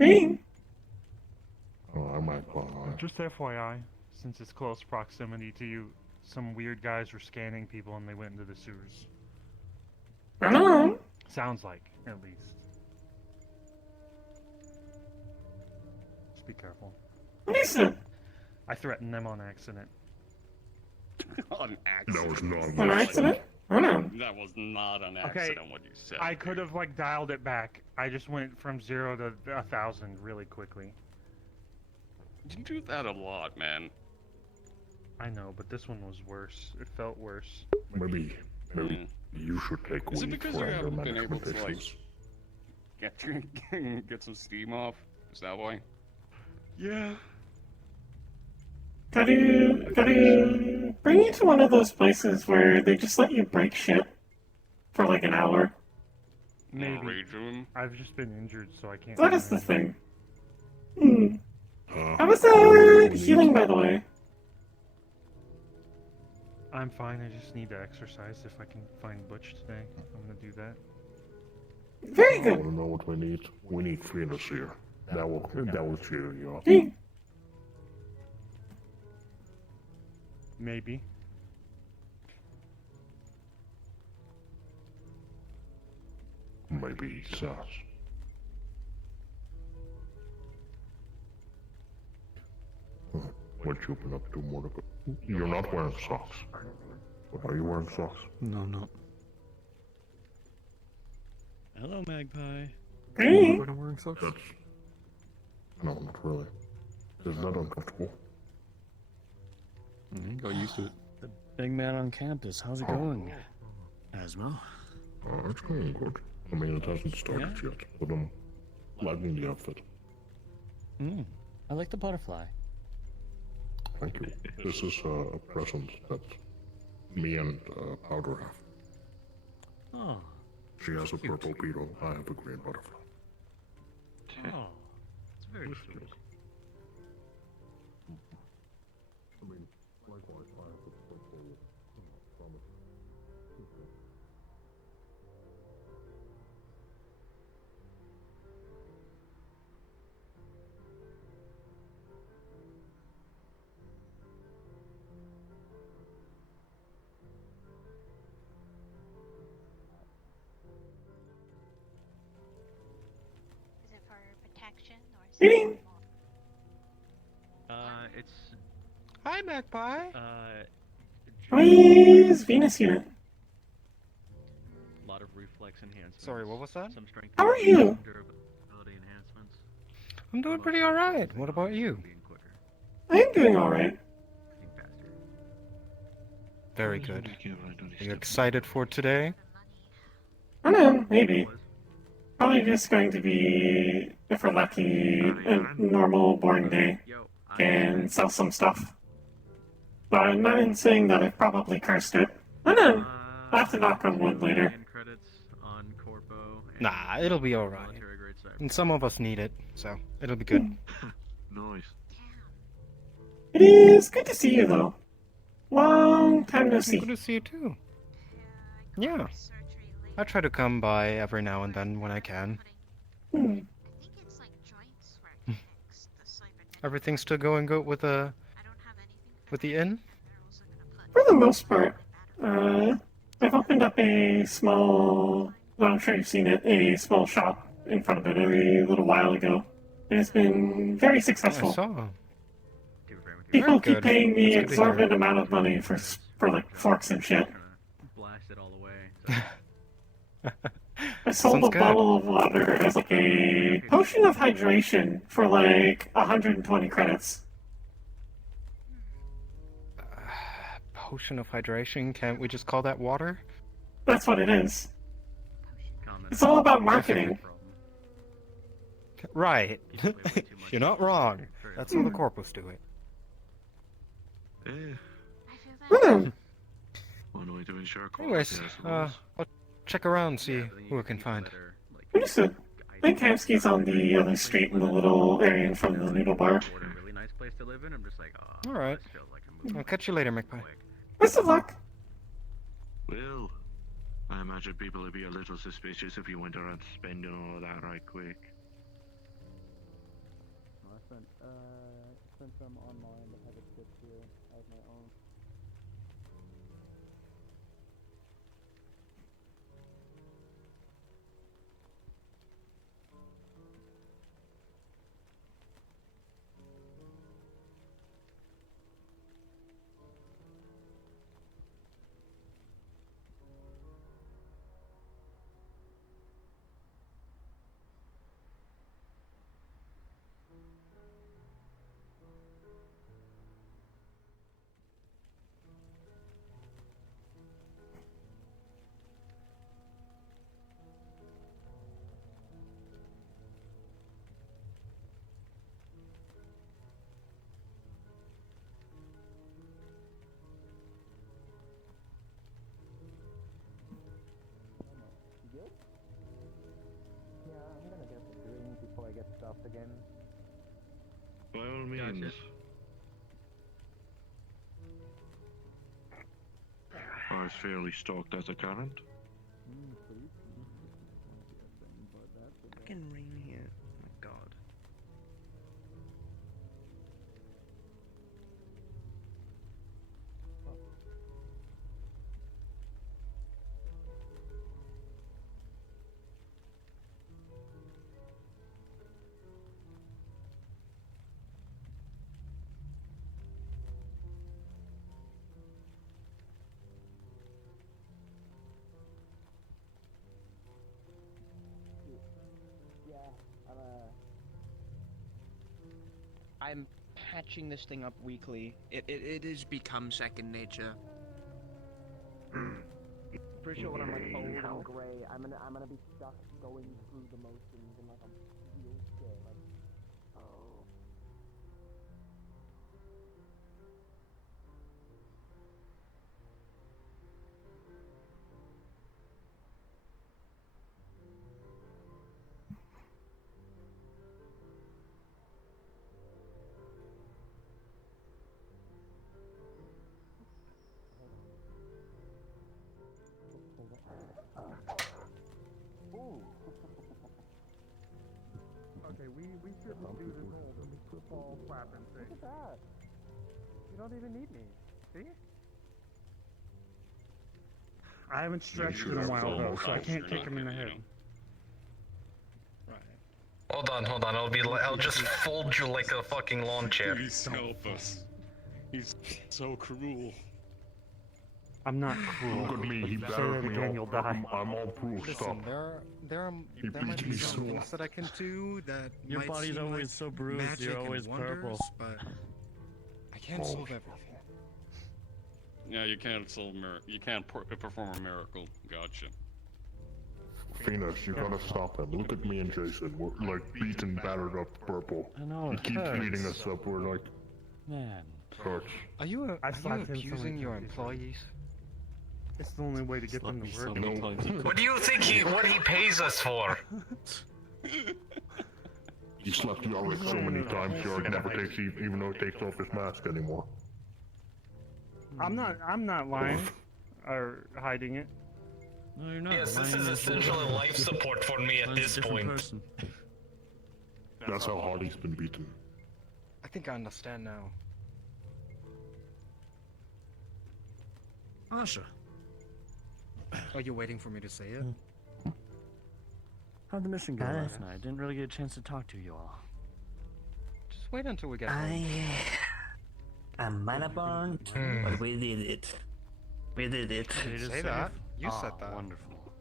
Hey. Oh, I might call. Just FYI, since it's close proximity to you, some weird guys were scanning people and they went into the sewers. I don't know. Sounds like, at least. Just be careful. Listen. I threatened them on accident. On accident. That was not On accident? I don't know. That was not an accident what you said. I could have, like, dialed it back. I just went from 0 to 1,000 really quickly. You do that a lot, man. I know, but this one was worse. It felt worse. Maybe you should take Is it weed because for you anger haven't been able management to, like, issues. get some steam off? Is that why? Yeah. Gotta bring you to one of those places where they just let you break shit for like an hour. Maybe. Rage room? I've just been injured, so I can't. That do is the anything. thing. How was healing, by the way? I'm fine. I just need to exercise. If I can find Butch today, I'm gonna do that. Very I good. want to know what we need. We need Venus here. That will cheer you up. Hey. Maybe. Maybe sus. What you been up to, Mordecai? You're not wearing socks. Are you wearing socks? No, no. Hello, Magpie. Hey. We're not wearing socks? That's... No, not really. Is that uncomfortable? Got used to it. The big man on campus. How's it going? Asmo? It's going good. I mean, it hasn't started yet, but I'm liking the outfit. I like the butterfly. Thank you. This is a present that me and Powder have. Oh. She has a purple beetle, I have a green butterfly. Oh. It's very sweet. I mean, likewise, I have a purple promise. Is it for protection or Hey. something more? It's, Hi, Magpie. How is Venus here? a lot of reflex enhancements. Sorry, what was that? Some strength How are you? durability enhancements. I'm doing pretty alright. What about you? Being quicker, I'm doing alright. being faster. Very good. Are you excited for today? I don't know, maybe. Probably just going to be, if we're lucky, a normal, boring day. Yo, And sell some stuff. But I'm not in saying that I've probably cursed it. I don't know. I'll have to knock on wood later. Credits on Corpo. and Nah, it'll be alright. military grade cyber. And some of us need it, so it'll be good. Nice. It is good to see you, though. Long time no see. Good to see you too. I Yeah. got my surgery late. I try to come by every now and then when I can. Hmm. I think it's like joints where it connects the cybernetic. Everything's still going good with the I don't have anything for with the inn? They're also gonna put For the most part, I've opened up a small, well, I'm sure you've seen it, a small shop in front of it a little while ago. And it's been very I successful. saw. People Very keep good. paying me That's good to hear. exorbitant amount of money for like forks and shit. Blast it all away. So. I sold Sounds a good. bottle of water as like a potion of hydration for like 120 credits. Potion of hydration? Can't we just call that water? That's what it is. Comment It's all about on marketing. problem. Right. You play way too much You're not video wrong. games. Very That's how the corpus do it. I feel Hmm. bad. Anyways, I'll check around, see who I can find. Understood. I think Hamsky's on the other street in the little area in front of the noodle bar. What a really nice place to live in. I'm just like, oh, All right. this feels like a movie. I'll catch you later, Magpie. Quick. Best of luck. Well, I imagine people would be a little suspicious if you went around spending all of that right quick. Sent them online that have a chip here. I have my own. Good? Yeah, I'm gonna get a drink before I get stuffed again. By all means. I was fairly stoked as a current. Please. Fucking rain here. Oh my god. Yeah, I'm patching this thing up weekly. It has become second nature. Pretty sure when I'm like old and gray, I'm gonna be stuck going through the motions in like a wheelchair. Like, oh. Okay, we shouldn't do this whole football flapping thing. Look at that. You don't even need me. See? I haven't stretched in a while though, so I can't kick him in the head. Hold on. I'll just fold you like a fucking lawn chair. Please help us. He's so cruel. I'm not cruel. Look at me, he Say battered that me again, up. you'll die. I'm all proof Listen, stuff. there might beat be me some so. things that I can do that Your might body's seem always like so bruised, magic you're and always wonders, purple. but I can't solve everything. Yeah, you can't perform a miracle. Gotcha. Phoenix, you gotta stop him. Look at me and Jason. We're like beaten, battered up, purple. I know, He it keeps hurts. beating us up. We're like, Man. hurts. Are you I slapped him so abusing many your times. employees? It's the only way to get them to work. No. What do you think what he pays us for? He slapped Yorick so many times, Yorick never takes, even though he takes off his mask anymore. I'm not lying or hiding it. No, you're not. Yes, this is essentially life support for me at this point. That's how hard he's been beaten. I think I understand now. Asha. Are you waiting for me to say it? How'd the mission go last night? Didn't really get a chance to talk to you all. Just wait until we get home. I'm Manabond, but we did it. We did it. Say that. You said that. Wonderful.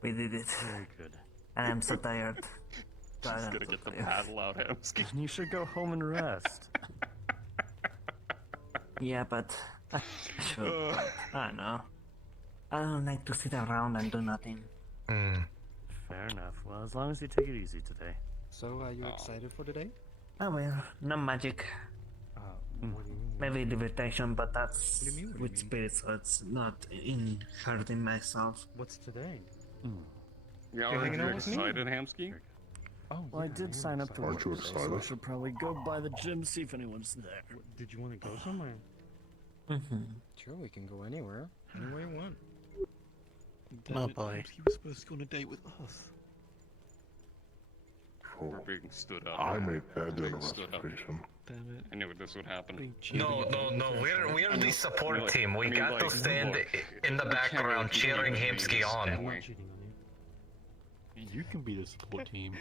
We did it. Very good. And I'm so tired. Just gonna get the paddle out, Hamsky. You should go home and rest. Yeah, but I should. I don't know. I don't like to sit around and do nothing. Fair enough. Well, as long as you take it easy today. So, are you excited for today? Oh well, no magic. What do you mean? Maybe levitation, but that's What do you mean? with spirits, so it's not in hurting myself. What's today? Yeah, You're are hanging you out with me? excited, Hamsky? Oh, Well, I yeah, did sign up to Aren't work you today, so I excited? should probably go by the gym, see if anyone's there. Did you want to go somewhere? Sure, we can go anywhere. Anywhere you want. Oh boy. He was supposed to go on a date with us. We're being stood up. I made that We're in a being stood up. reservation. Damn it. I knew this would happen. No, we're the support like- team. We I mean, got like, to stand look, in the we can't really background continue cheering to be Hamsky this on. I'm way. not cheating on you. You can be the support team.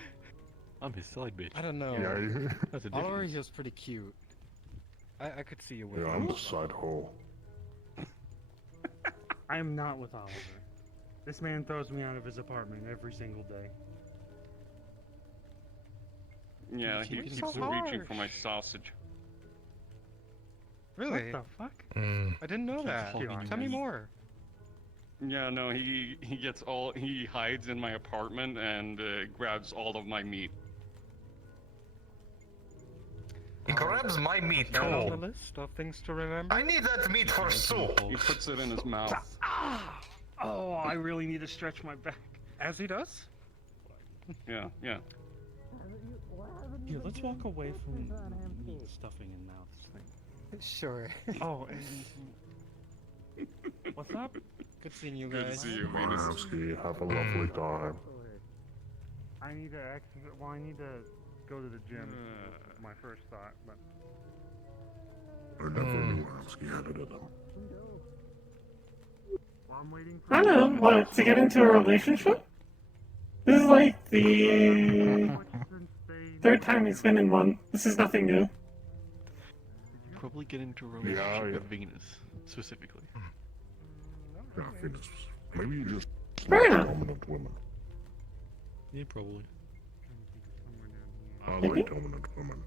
I'm his side bitch. I don't know. Yeah, That's Oliver, ridiculous. he was pretty cute. I could see you with yeah, him. I'm the side hole. I am not with Oliver. This man throws me out of his apartment every single day. Yeah, You he keep keeps it so reaching for my sausage. Really? What the fuck? I didn't know that. hogging your Tell me meat. more. Yeah, no, he hides in my apartment and grabs all of my meat. He grabs my meat That on the too. list of things to remember? I need that meat for soup. He puts it in his mouth. Oh, I really need to stretch my back. As he does? Yeah, yeah. Here, let's walk away from meat stuffing and mouths thing. Sure. Oh, and... What's up? Good seeing you Good to guys. see you, Venus. Mamsky, have a lovely time. I need to I need to go to the gym. My first thought, but... I never knew Mamsky had it in him. While I'm waiting for... I don't know, what, to get into a relationship? This is like the third time he's been in one. This is nothing new. Probably get into a relationship yeah. with Venus, specifically. Yeah, Venus. Maybe you just Fair enough. dominant women. Yeah, probably. I like dominant women.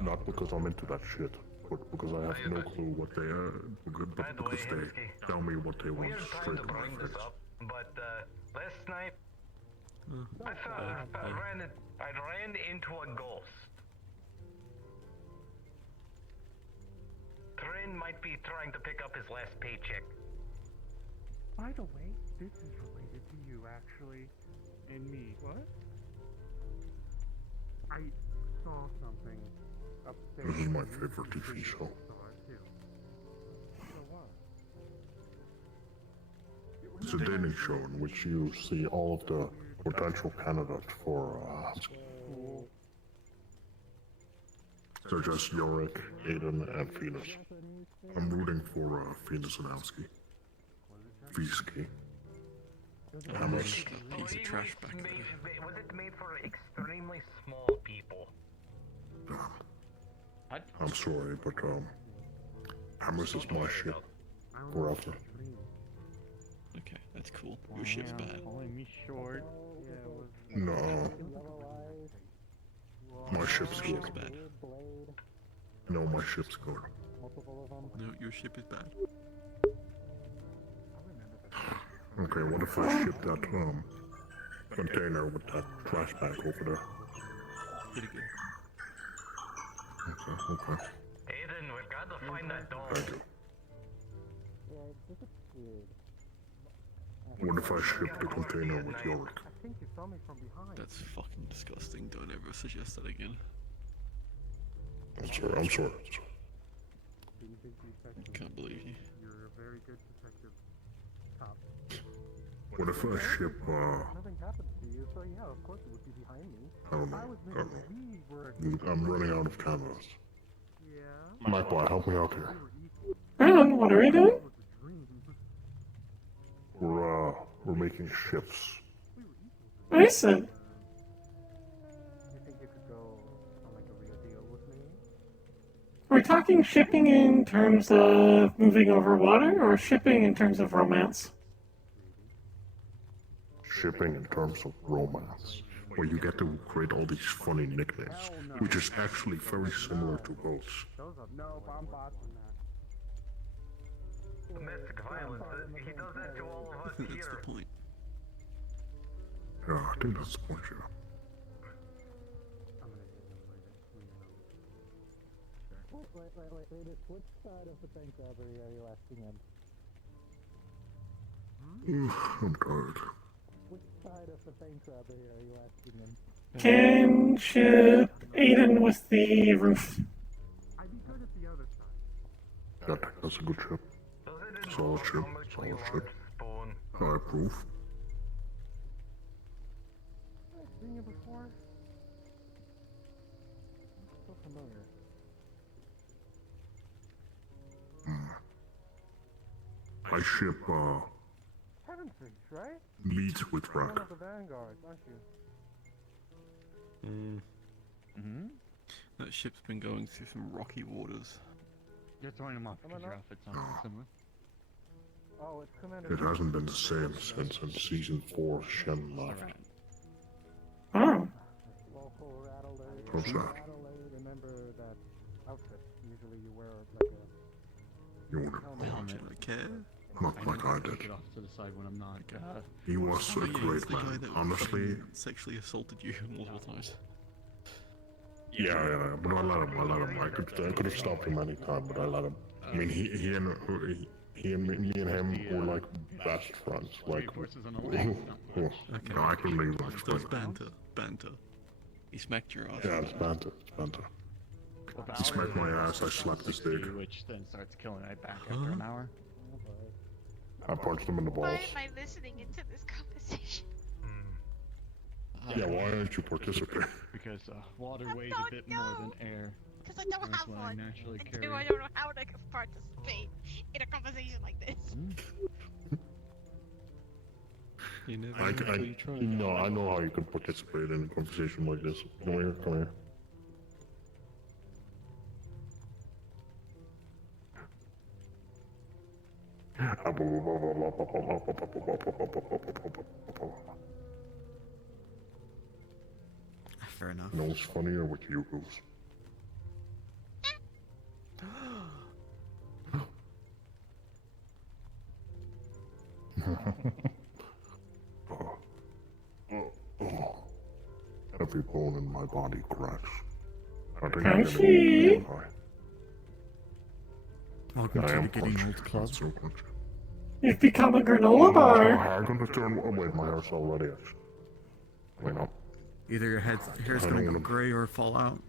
Not because I'm into that shit, but because I have no clue what they are. But the way, because they Himsky, tell me what they want We're trying straight to to my bring this face. up, but last night I ran into a ghost. Trin might be trying to pick up his last paycheck. By the way, this is related to you, actually, and me. What? I saw something upstairs. This is my and you favorite said TV you show. saw it too. So what? It's a dating show in which you see all of the potential candidates for they're just Yorick, Aiden, and Venus. I'm rooting for Venus and Hamsky. Visky. Hammers. Piece of trash back there. Was it made for extremely small people? I'm sorry, but Hammers is my shit. Forever. Okay, that's cool. Your ship's bad. Calling me short. Yeah, it was... No. My ship's good. Ship's bad. No, my ship's good. No, your ship is bad. Okay, what if I ship that container with that trash bag over there? Pretty good. Okay. Aiden, we've got to find that dog. Thank you. What if I ship the container with Yorick? I think you saw me from behind. That's fucking disgusting. Don't ever suggest that again. I'm sorry. Can't believe you. You're a very good detective. Top. What if I ship, Nothing happened to you, so yeah, of course it would be behind me. I don't I was know. we were... I'm running out of canvas. Yeah? Magpie, help me out here. Aaron, what are we doing? It was a dream. We're making ships. I said, You think you could go on like a real deal with me? we're talking shipping in terms of moving over water or shipping in terms of romance? Shipping in terms of romance. Where you get to create all these funny nicknames, which is actually very similar to boats. Those are no bomb bots in that. Domestic violence, he does that to all of us That's the here. point. Yeah, I think that's the point, yeah. I'm gonna hit him later. Wait, which side of the bank robbery are you asking him? I'm tired. Which side of the bank robbery are you asking him? Can ship Aiden with the roof? I'd be good at the other side. Yeah, that's a good ship. Does it Solid involve ship, comically solid ship. large spoon? I approve. Seen you before? I ship Heaven's sakes, right? meat with One rack. of the vanguards, aren't you? Mm-hmm. That ship's been going through some rocky waters. You're throwing them off because your outfit's something similar. Oh, it's Commander. It hasn't been the same since in season 4 Shen left. Oh. Local rattle alert. What's that? Rattle alert. Remember that outfit. Usually you wear like a You wonder helmet. I care. not like I did. Get off to the side when I'm not. He was a Oh, yeah, great he's the guy man. that Honestly, sexually assaulted you multiple times. yeah, but I let him. I could have stopped him any time, but I let him. I mean, he and me and him were like best friends. Like, no, I can leave him. So it's banter. He smacked your ass. Yeah, it's banter. He smacked my ass. I slapped his dick. Which then starts killing right back after an hour. I punched him in the Why balls. am I listening into this conversation? Yeah, why aren't you participating? Because water weighs a bit more than air. Because I don't That's have what I one. naturally And carry. two, I don't know how to participate in a conversation like this. You never know until you try. No, I know how you can participate in a conversation like this. Come here. Fair enough. You know what's funnier with you, Goose? Every bone in my body cracks. I think I'm Crunchy. Welcome I to am the Getting punchy. Old Club. That's so punchy. You've become a granola My bar. hair gonna turn. Oh wait, my hair's already itched. Wait, no. Either your hair's I gonna don't go wanna- gray or fall out.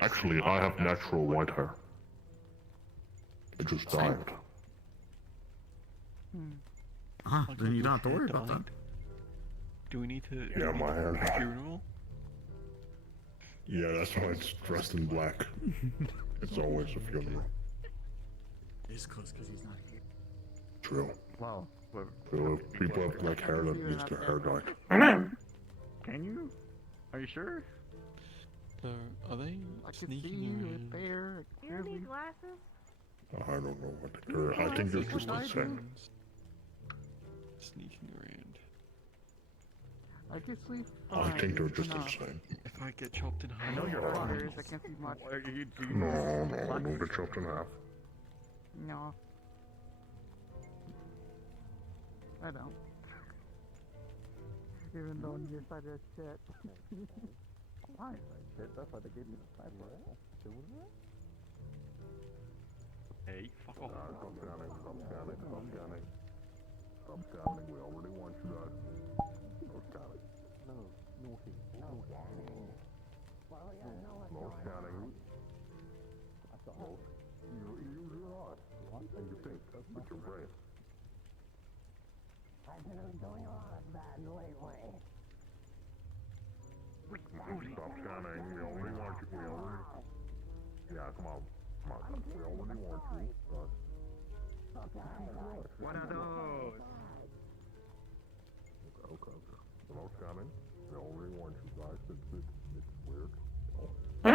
Actually, I have natural white hair. It just died. Ah, then you don't have to worry about that. Do we need to? Yeah, my hair died. Funeral? Yeah, that's why it's dressed in black. It's always a funeral. It's close because he's not here. True. Wow. So if people have black hair, that means their hair died. I know. Can you? Are you sure? So, are they sneaking around? There. Do you need glasses? I don't know what they're. I think they're just the same. Sneaking around. I can sleep I think they're just the same. If I get chopped in half, I know you're fine. I can't see much. Are you No, don't get chopped in half. No. I don't. Even though on your side is shit. My side shit, that's why they gave me the sniper rifle. Hey, fuck off. Stop scanning. We already want you guys. No scanning. No scanning. That's all. You're right. And you think that's with your brain. I've been doing a lot of bad lately. Stop scanning. We already want you. Yeah, come on. We already want you. What are those? Okay. No scanning. We already want you guys. It's weird. Oh. Oh,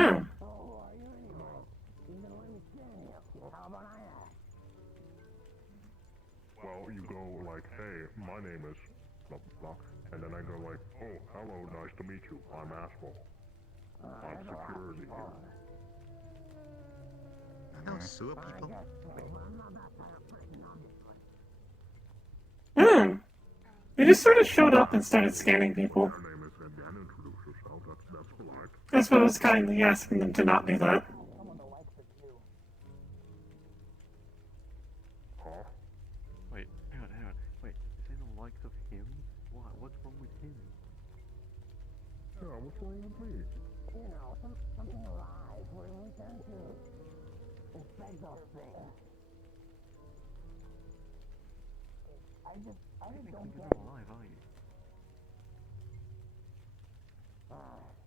are you anyway? You don't let me scan you. How about I ask? Well, you go like, hey, my name is blah blah, and then I go like, oh, hello, nice to meet you. I'm Asshole. I'm security here. Are those sewer people? They just sort of showed up and started scanning people. Her name is again. Introduce yourself. That's polite. I suppose kindly asking them to not do that. Huh? Wait, hang on. Wait, is he the likes of him? What? What's wrong with him? Yeah, what's wrong with me? You know, something alive where we tend to inspect those things. I just don't get it. Alive, are you?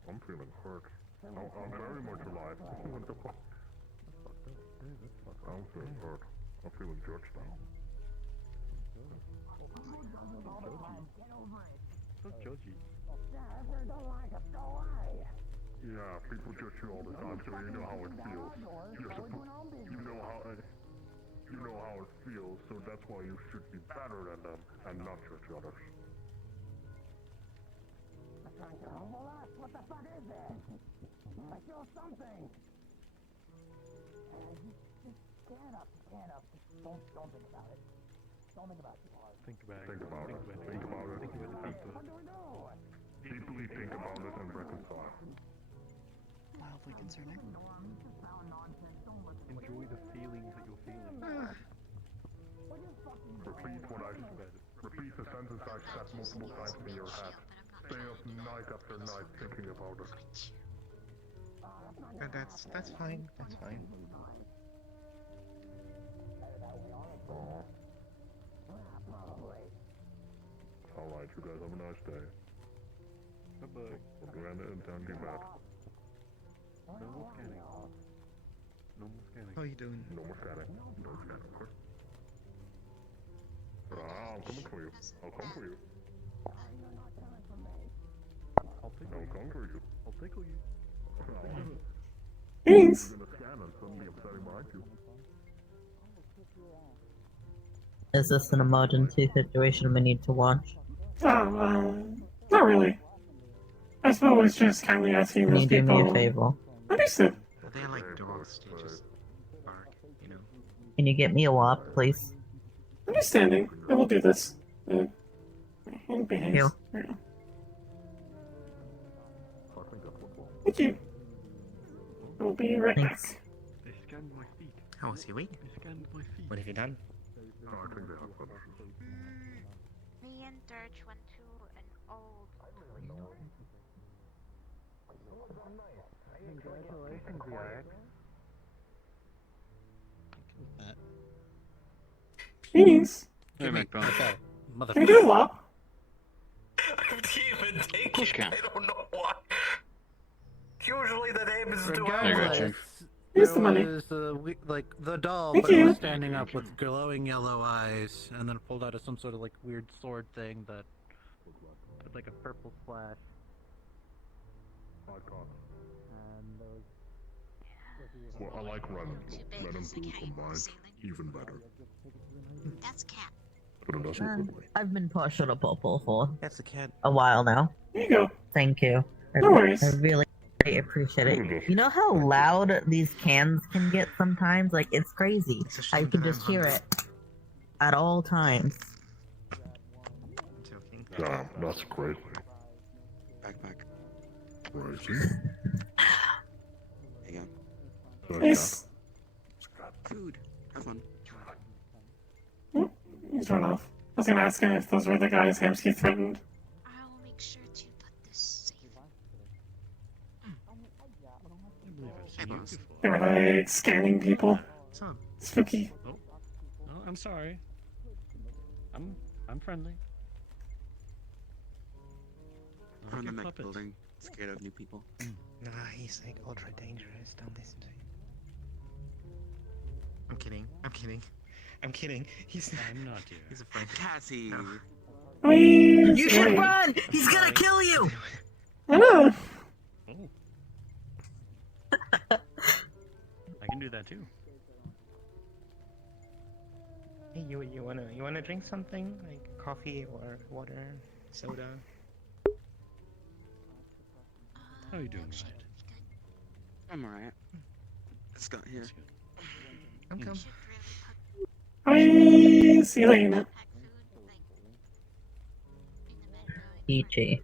I'm feeling hurt. I'm very much alive. What the fuck? I'm feeling hurt. I'm feeling judged now. So judgy. Yeah, people judge you all the time, so you know how it feels. You know how it feels, so that's why you should be better than them and not judge others. What the fuck is this? I feel something. Just stand up. Don't think about it. Don't think about it too hard. Think about it. Think about it. What do we do? Deeply think about it and reconcile. Mildly concerning. Enjoy the feelings that you're feeling. Repeat the sentence I said multiple times in your head. Stay up night after night thinking about it. That's fine. That's fine. Aww. Alright, you guys have a nice day. Bye-bye. We're gonna down to bed. No more scanning. No more scanning. How are you doing? No more scanning. No scanning, of course. I'm coming for you. I'll come for you. I'll come for you. I'll tickle you. Thanks. You're gonna scan and suddenly I'm standing behind you. Is this an emergency situation we need to watch? Not really. I suppose just kindly asking Can those you do people. me a favor? Understood. They're like dogs. They just bark, you know. Can you get me a wop, please? Understanding. I will do this. And behaves. You. Thank you. I will be right Thanks. back. They scanned my feet. How was your week? They scanned my feet. What have you done? I think they have fun. Me and Dirge went to an old Congratulations, Yak. Thanks. Hey, Magpie. Can I get a wop? I didn't even take it. I don't know why. Usually the name is too Regardless, Here's there the money. was like the doll, Thank but it you. was standing up with glowing yellow eyes, and then pulled out some sort of like weird sword thing that had like a purple flash. And those. Well, I like red and blue combined. Even better. That's cat. But it doesn't look like. I've been partial to purple for That's a cat. a while now. Here you go. Thank you. No worries. I really appreciate it. You know how loud these cans can get sometimes? Like, it's crazy. It's a shame I can that I'm just hear hungry. it at all times. I'm joking. Damn, that's crazy. Backpack. Crazy. Hang on. Nice. Food. Have fun. He's run off. I was gonna ask him if those were the guys Hamsky threatened. I will make sure to put this safe. Hey, boss. They were like scanning people. Son. Spooky. Oh, I'm sorry. I'm friendly. I'm in the mech building. Scared of new people. Nah, he's like ultra dangerous. Don't listen to him. I'm kidding. I'm kidding. He's I'm not here. He's a friend. Cassie! Please. You should wait. run! He's gonna kill you! I know. Oh. I can do that too. Hey, you wanna drink something like coffee or water, soda? How are you doing, Should Ryan? be good. I'm alright. Just got here. That's good. I'm You come. should really put Bye. See you later. pack food like in the middle. PG.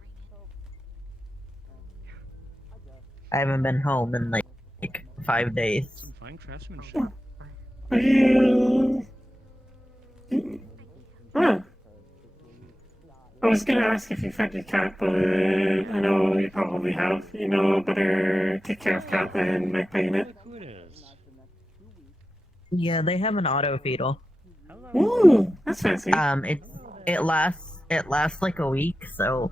I haven't been home in like 5 days. Some fine craftsmanship. Are you? Huh. I was gonna ask if you fed your cat, but I know you probably have. You know, better take care of cat than Magpie in it. Look who it is. Yeah, they have an auto feedle. Hello. Ooh, that's fancy. It lasts like a week, so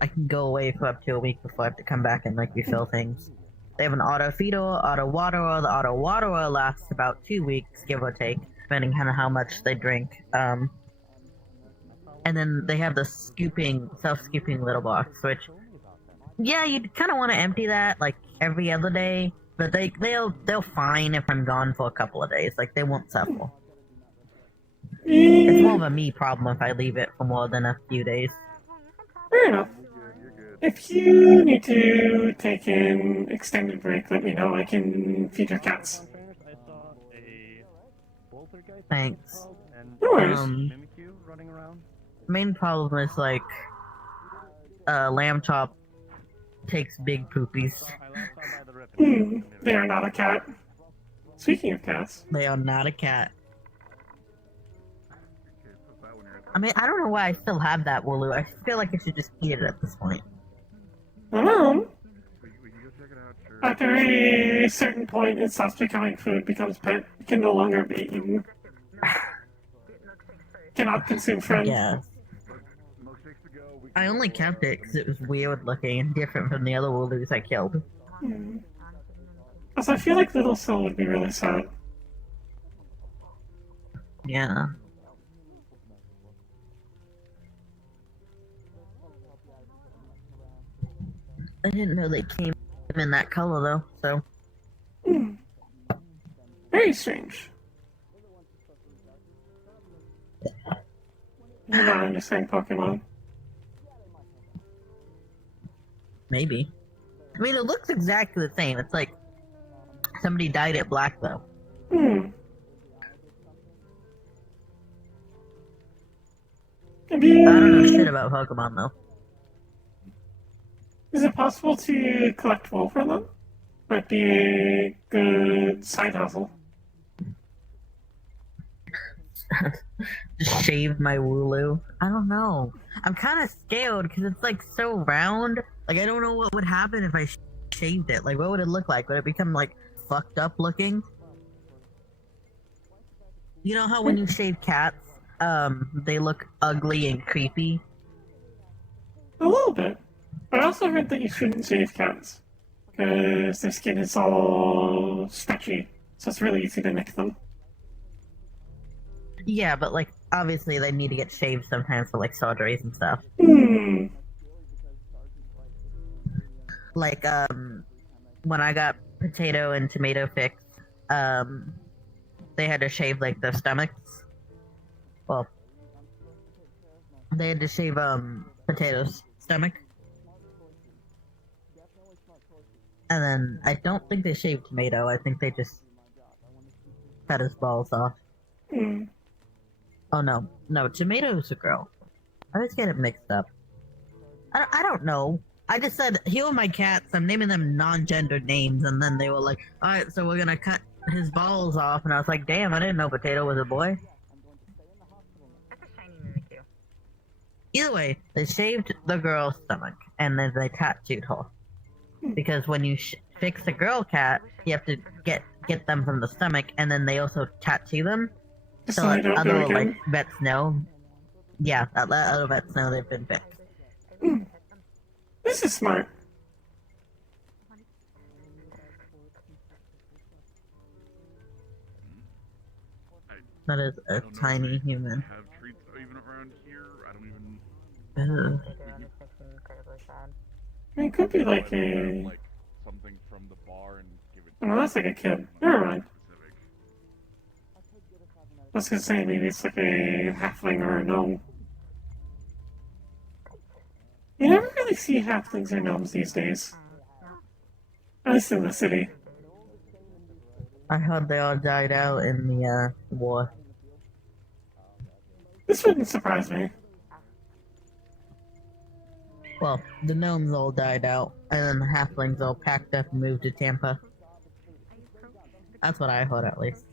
I can go away for up to a week before I have to come back and like refill things. They have an auto feedle, auto waterer. The auto waterer lasts about 2 weeks, give or take. depending on how much they drink. And then they have the self-scooping litter box, which, yeah, you'd kind of want to empty that like every other day, but they'll fine if I'm gone for a couple of days. Like they won't suffer. It's more of a me problem if I leave it for more than a few days. Fair enough. If you need to take an extended break, let me know. I can feed your cats. Thanks. No worries. Main problem is like, lamb chop takes big poopies. They are not a cat. Speaking of cats. They are not a cat. I mean, I don't know why I still have that Wooloo. I feel like I should just eat it at this point. After a certain point, it stops becoming food, becomes pet. It can no longer be eaten. Cannot consume friends. Yeah. I only kept it because it was weird looking and different from the other Wooloos I killed. Also, I feel like Little Soul would be really sad. Yeah. I didn't know they came in that color though, so. Very strange. I don't understand Pokemon. Maybe. I mean, it looks exactly the same. It's like somebody dyed it black though. I don't know shit about Pokemon though. Is it possible to collect wool for them? Might be a good side hustle. Just shave my Wooloo. I don't know. I'm kind of scared because it's like so round. Like I don't know what would happen if I shaved it. Like what would it look like? Would it become like fucked up looking? You know how when you shave cats, they look ugly and creepy? A little bit. But I also heard that you shouldn't shave cats. Because their skin is all stretchy. So it's really easy to nick them. Yeah, but like, obviously they need to get shaved sometimes for like surgeries and stuff. Like, when I got potato and tomato fixed, they had to shave like their stomachs. Well, they had to shave, potato's stomach. And then, I don't think they shaved tomato, I think they just cut his balls off. Oh no, tomato's a girl. I always get it mixed up. I don't know. I just said, heal my cats, I'm naming them non-gendered names, and then they were like, alright, so we're gonna cut his balls off, and I was like, damn, I didn't know Potato was a boy. Either way, they shaved the girl's stomach, and then they tattooed her. Because when you fix a girl cat, you have to get them from the stomach, and then they also tattoo them. So like, other like vets know. Yeah, other vets know they've been fixed. This is smart. That is a tiny human. Have treats even around here. I don't even. I mean, it could be like a. Like something from the bar and give it. Oh, that's like a kid. Never mind. I was gonna say maybe it's like a halfling or a gnome. You never really see halflings or gnomes these days. At least in the city. I heard they all died out in the war. This wouldn't surprise me. Well, the gnomes all died out, and then the halflings all packed up and moved to Tampa. That's what I heard, at least.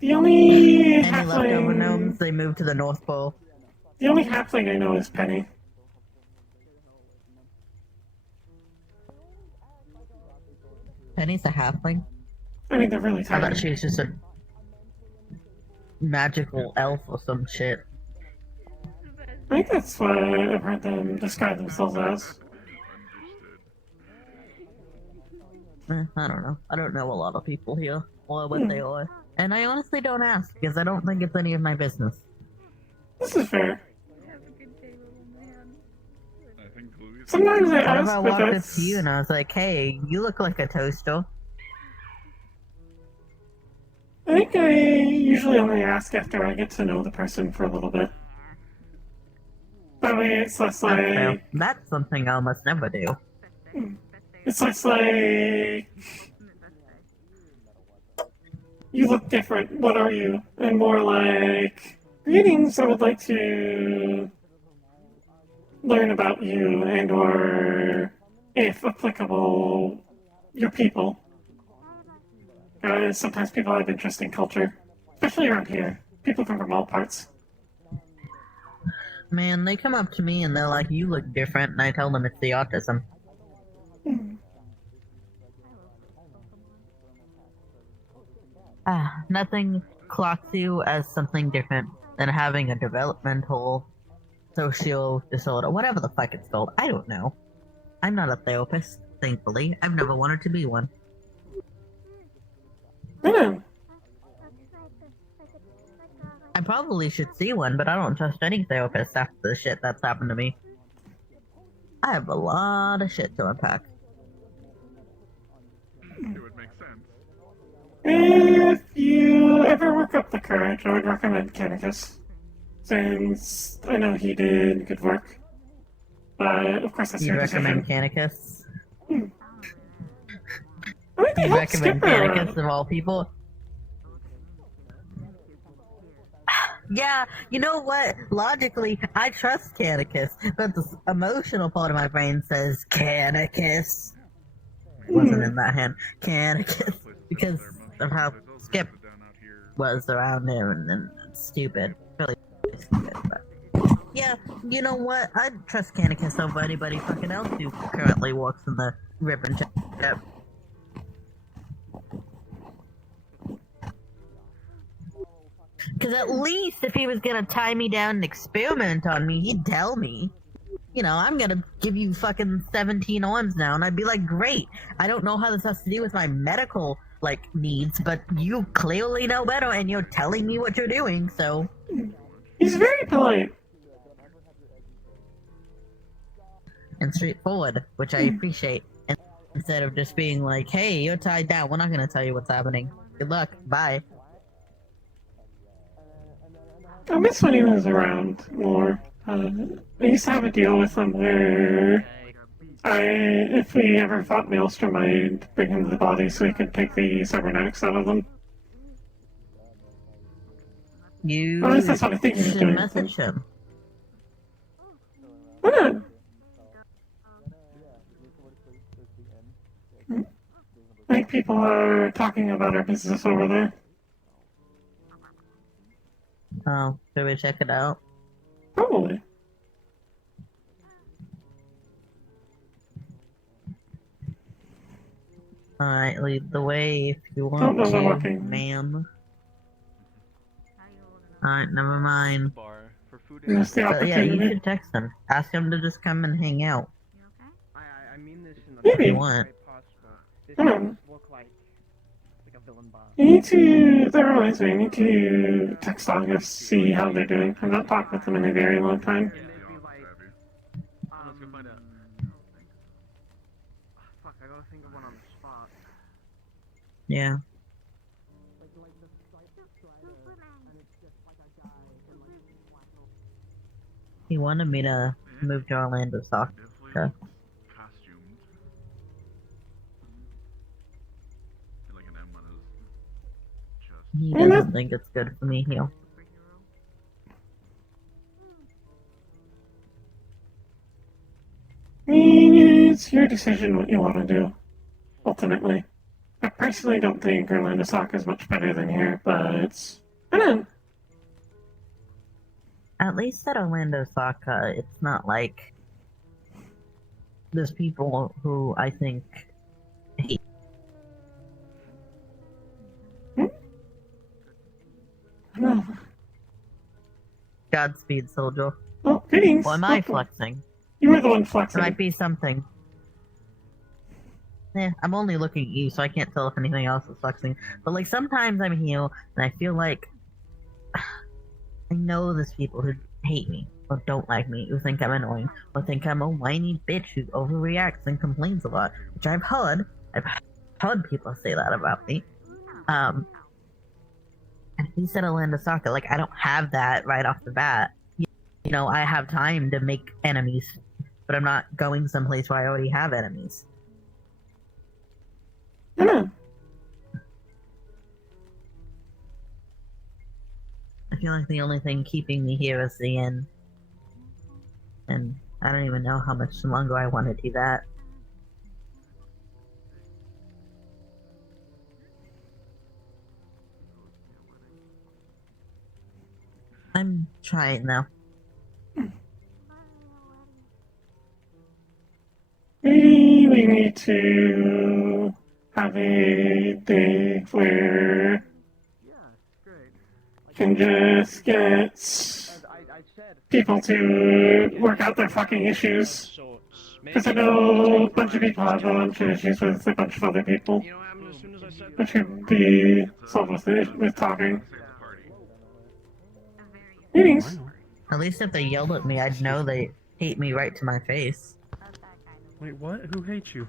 The only Any halfling... leftover gnomes, they moved to the North Pole. The only halfling I know is Penny. Penny's a halfling? I mean, they're really I tiny. thought she was just a magical elf or some shit. I think that's what I've heard them describe themselves as. I don't know. I don't know a lot of people here, or what they are. And I honestly don't ask, because I don't think it's any of my business. This is fair. I think Louis. Sometimes I What if ask, I but walked up that's... to you and I was like, hey, you look like a toaster? I think I usually only ask after I get to know the person for a little bit. That way it's less That's fair. like... That's something I almost never do. It's less like... You look different, what are you? And more like... Greetings, I would like to... learn about you and or, if applicable, your people. Sometimes people have interesting culture, especially around here. People come from all parts. Man, they come up to me and they're like, you look different, and I tell them it's the autism. Nothing clocks you as something different than having a developmental social disorder, whatever the fuck it's called. I don't know. I'm not a therapist, thankfully. I've never wanted to be one. I probably should see one, but I don't trust any therapist after the shit that's happened to me. I have a lot of shit to unpack. It would make sense. If you ever work up the courage, I would recommend Canicus. Since I know he did good work. But, of course, that's You your recommend decision. Canicus? I think they You help recommend Skipper Canicus around. of all people? Yeah, you know what? Logically, I trust Canicus, but the emotional part of my brain says Canicus. Wasn't in that hand. Canicus. Because of how Skip was around him and stupid. Really stupid, but... Yeah, you know what? I'd trust Canicus over anybody fucking else who currently walks in the ribbon chip. Because at least if he was gonna tie me down and experiment on me, he'd tell me. You know, I'm gonna give you fucking 17 arms now, and I'd be like, great. I don't know how this has to do with my medical, like, needs, but you clearly know better, and you're telling me what you're doing, so... He's very polite. And straightforward, which I appreciate. And instead of just being like, hey, you're tied down, we're not gonna tell you what's happening. Good luck, bye. I miss when he was around more. I used to have a deal with him where if we ever fought Maelstrom, I'd bring him to the body so he could take the cybernetics out of them. You At least that's what I think he was should doing. message him. Why not? I think people are talking about our business over there. Oh, should we check it out? Probably. Alright, lead the way if you Oh, want no, to, they're walking. ma'am. Alright, never mind. That's the Yeah, you opportunity. should text him. Ask him to just come and hang out. I mean this in the If Maybe. you want. This Come does on. look like a villain boss. You need to, that reminds me, I need to text August, see how they're doing. I've not talked with them in a very long time. Let's go find out. Fuck, I gotta think of one on the spot. Yeah. He wanted me to move to Orlando Soccer. Costumed. Like an M on his chest. He doesn't think it's good for me here. I mean, it's your decision what you want to do, ultimately. I personally don't think Orlando Soccer is much better than here, but it's... I don't know. At least at Orlando Soccer, it's not like there's people who I think hate. No. Godspeed, soldier. Oh, greetings. Or am I flexing? You were the one It flexing. might be something. I'm only looking at you, so I can't tell if anything else is flexing. But like sometimes I'm here, and I feel like I know there's people who hate me or don't like me, who think I'm annoying, or think I'm a whiny bitch who overreacts and complains a lot, which I've heard. I've heard people say that about me. And he said I'll land a soccer. Like I don't have that right off the bat. You know, I have time to make enemies, but I'm not going someplace where I already have enemies. Yeah. I feel like the only thing keeping me here is the inn. And I don't even know how much longer I want to do that. I'm trying though. Maybe we need to have a day where we can just get people to work out their fucking issues. Because I know a bunch of people have a bunch of issues with a bunch of other people. Which could be solved with talking. Meetings. At least if they yelled at me, I'd know they hate me right to my face. Wait, what? Who hates you?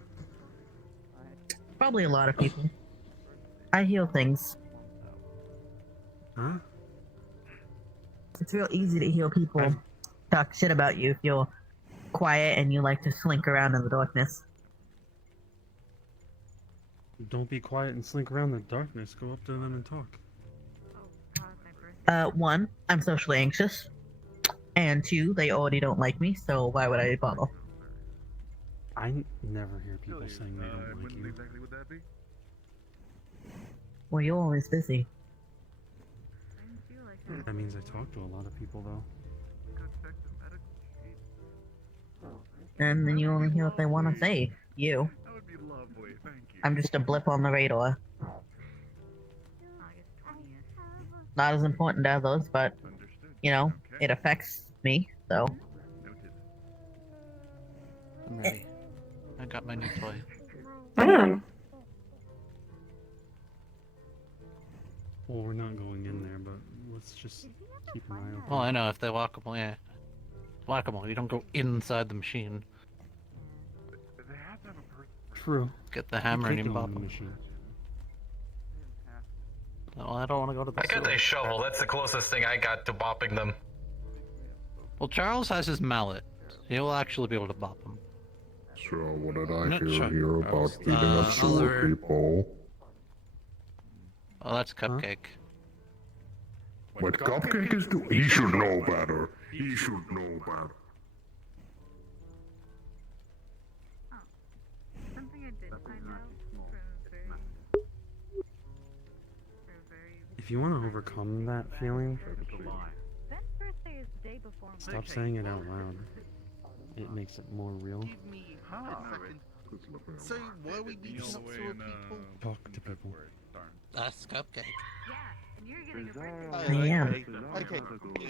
Probably a lot of people. I heal things. Huh? It's real easy to heal people. Talk shit about you if you're quiet and you like to slink around in the darkness. Don't be quiet and slink around in the darkness. Go up to them and talk. One, I'm socially anxious. And two, they already don't like me, so why would I bother? I never hear people saying they don't like you. Exactly would that be? Well, you're always busy. That means I talk to a lot of people, though. And then you only hear what they want to say. You. That would be lovely, thank you. I'm just a blip on the radar. Not as important as others, but, you know, it affects me, so. I'm ready. I got my new toy. Man. Well, we're not going in there, but let's just keep an eye open. Well, I know if they whack-a-mole, yeah. Whack-a-mole, you don't go inside the machine. They have to have a person. True. Get the hammer and you can't go bop in the them. machine. Well, I don't want to go to the I got sewer. a shovel. That's the closest thing I got to bopping them. Well, Charles has his mallet. He'll actually be able to bop them. So what did I Not hear sure. here about beating up sewer Oliver. people? Oh, that's Cupcake. What Cupcake is doing? He should know better. He should know better. Something I did find out If you want to overcome that feeling, Ben's birthday is the day before mine. stop saying it out loud. It makes it more real. So why are we beating up sewer people? Talk to people. That's Cupcake. Yeah, and you're getting your birthday. I am. Okay.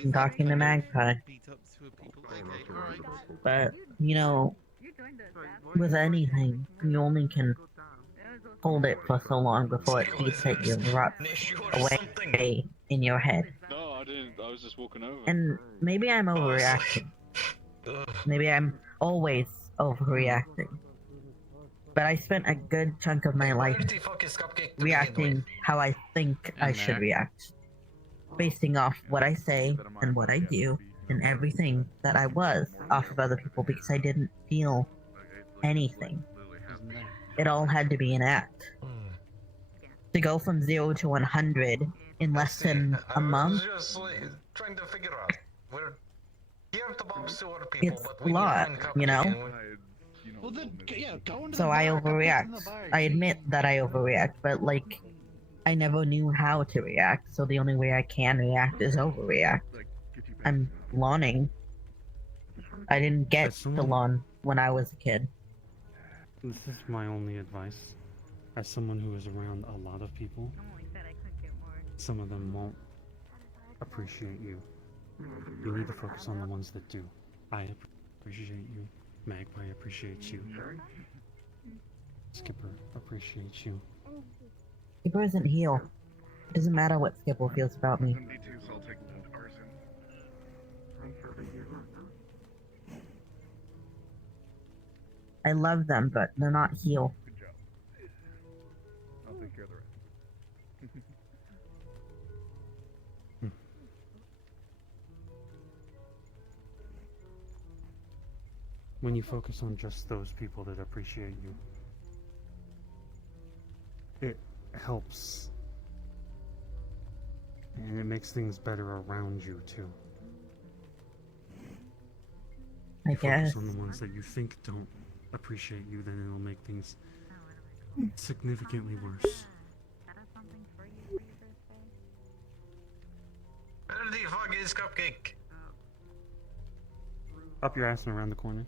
I'm talking to Magpie. Beat up sewer people. Okay, alright. But, you know, You joined us. with anything, you only can hold it for so long before it eats at you and rots away in your head. No, I didn't. I was just walking over. And maybe I'm overreacting. Maybe I'm always overreacting. But I spent a good chunk of my life reacting how I think I should react. Basing off what I say and what I do and everything that I was off of other people because I didn't feel anything. It all had to be an act. To go from 0 to 100 in less than a month, Just trying to figure out. We're here to bomb sewer people, it's but a we lot, need you know? Well then, yeah, go into So the I bar, go overreact. in the bar. I admit that I overreact, but like, I never knew how to react, so the only way I can react is overreact. I'm learning. I didn't get to learn when I was a kid. This is my only advice. As someone who is around a lot of people, some of them won't appreciate you. You need to focus on the ones that do. I appreciate you. Magpie appreciates you. Skipper appreciates you. Skipper isn't heel. It doesn't matter what Skipper feels about me. I love them, but they're not heel. Good job. I'll take care of the rest. When you focus on just those people that appreciate you, it helps. And it makes things better around you, too. I You guess. focus on the ones that you think don't appreciate you, then it'll make things significantly worse. Where the fuck is Cupcake? Up your ass and around the corner.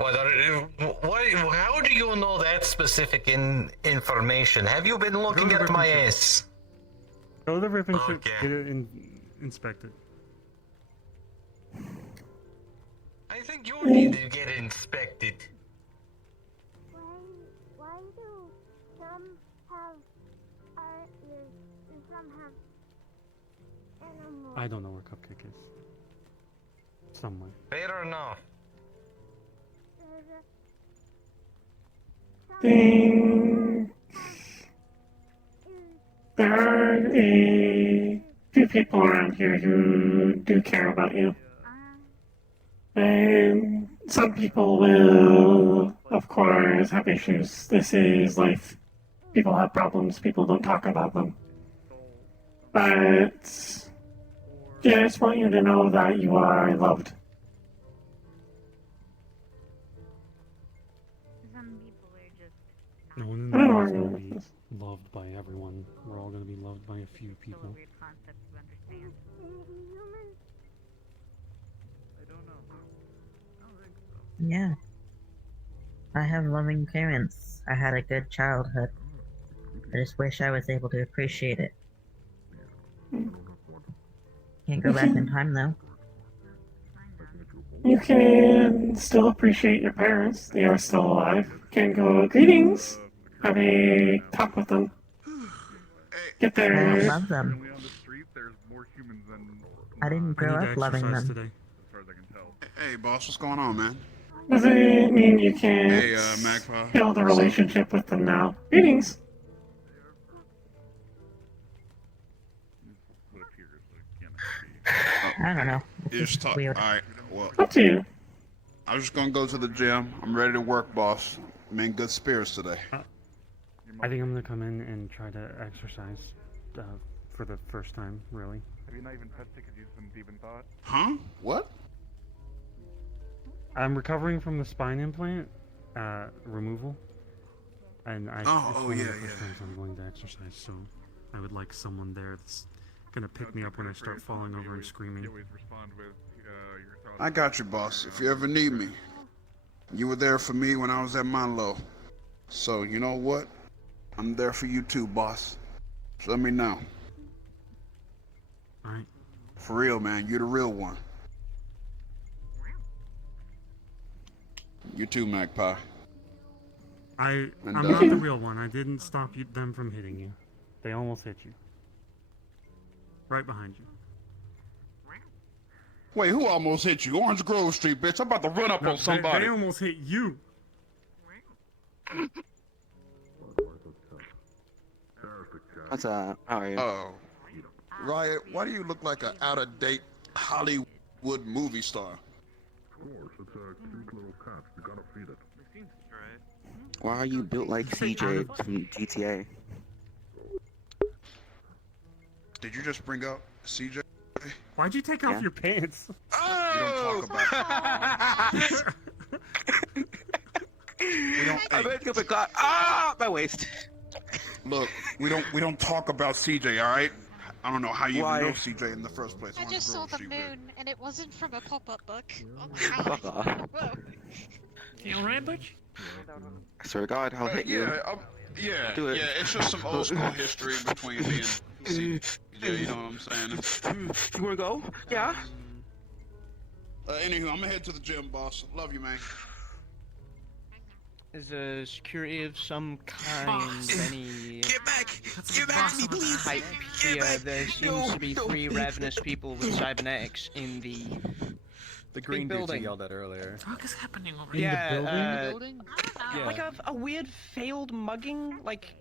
How do you know that specific information? Have you been looking at my ass? Go to the rip and shit, Okay. get it inspected. I think you need to get inspected. Why do some have our ears and some have animals? I don't know where Cupcake is. Somewhere. Fair enough. Ding. There are a few people around here who do care about you. And some people will, of course, have issues. This is life. People have problems, people don't talk about them. But yeah, I just want you to know that you are loved. No one in the world is going to be loved by everyone. We're all going to be loved by a few people. Yeah. I have loving parents. I had a good childhood. I just wish I was able to appreciate it. Can't go back in time though. You can still appreciate your parents. They are still alive. Can go, greetings. Have a talk with them. Get I their... love them. I didn't grow up loving them. Today. Hey, boss, what's going on, man? Does it mean you can't Hey, Magpie. build a relationship with them now? Greetings. I don't know. You just talk. weird. Alright, well. Up to you. I was just gonna go to the gym. I'm ready to work, boss. I'm in good spirits today. I think I'm going to come in and try to exercise for the first time, really. Have you not even tested because you've been deep in thought? Huh? What? I'm recovering from the spine implant removal, and it's one of the first times I'm going to exercise, so I would like someone there that's gonna pick me up when I start falling over and screaming. I got you, boss. If you ever need me. You were there for me when I was at my low. So, you know what? I'm there for you too, boss. Just let me know. Alright. For real, man. You're the real one. You too, Magpie. I'm And, not the real one. I didn't stop them from hitting you. They almost hit you. Right behind you. Wait, who almost hit you? Orange Grove Street, bitch. I'm about to run up on somebody. They almost hit you. What's up? How are you? Oh. Riot, why do you look like an out-of-date Hollywood movie star? Of course, it's a cute little cat. You gotta feed it. Why are you built like CJ from GTA? Did you just bring up CJ? Why'd you take off your pants? Oh! We don't talk about I bet you got my waist. Look, we don't talk about CJ, all right? I don't know how you Why? even know CJ in the first place. I Orange just saw Grove the Street, moon, and it wasn't from a pop-up book. Oh my Fuck god. off. Whoa. You alright, Butch? I swear to God, I'll hit you. Yeah, Do it. yeah, it's just some old school history between me and CJ, you know what I'm saying? You wanna go? Yeah. Anywho, I'm gonna head to the gym, boss. Love you, man. Is a security of some kind any Get back! Get back to me, please! type here? There seems to be 3 ravenous people with cybernetics in the green big dudes you building. yelled at earlier. What is happening over In here? the building? Yeah. Like a weird failed mugging, like.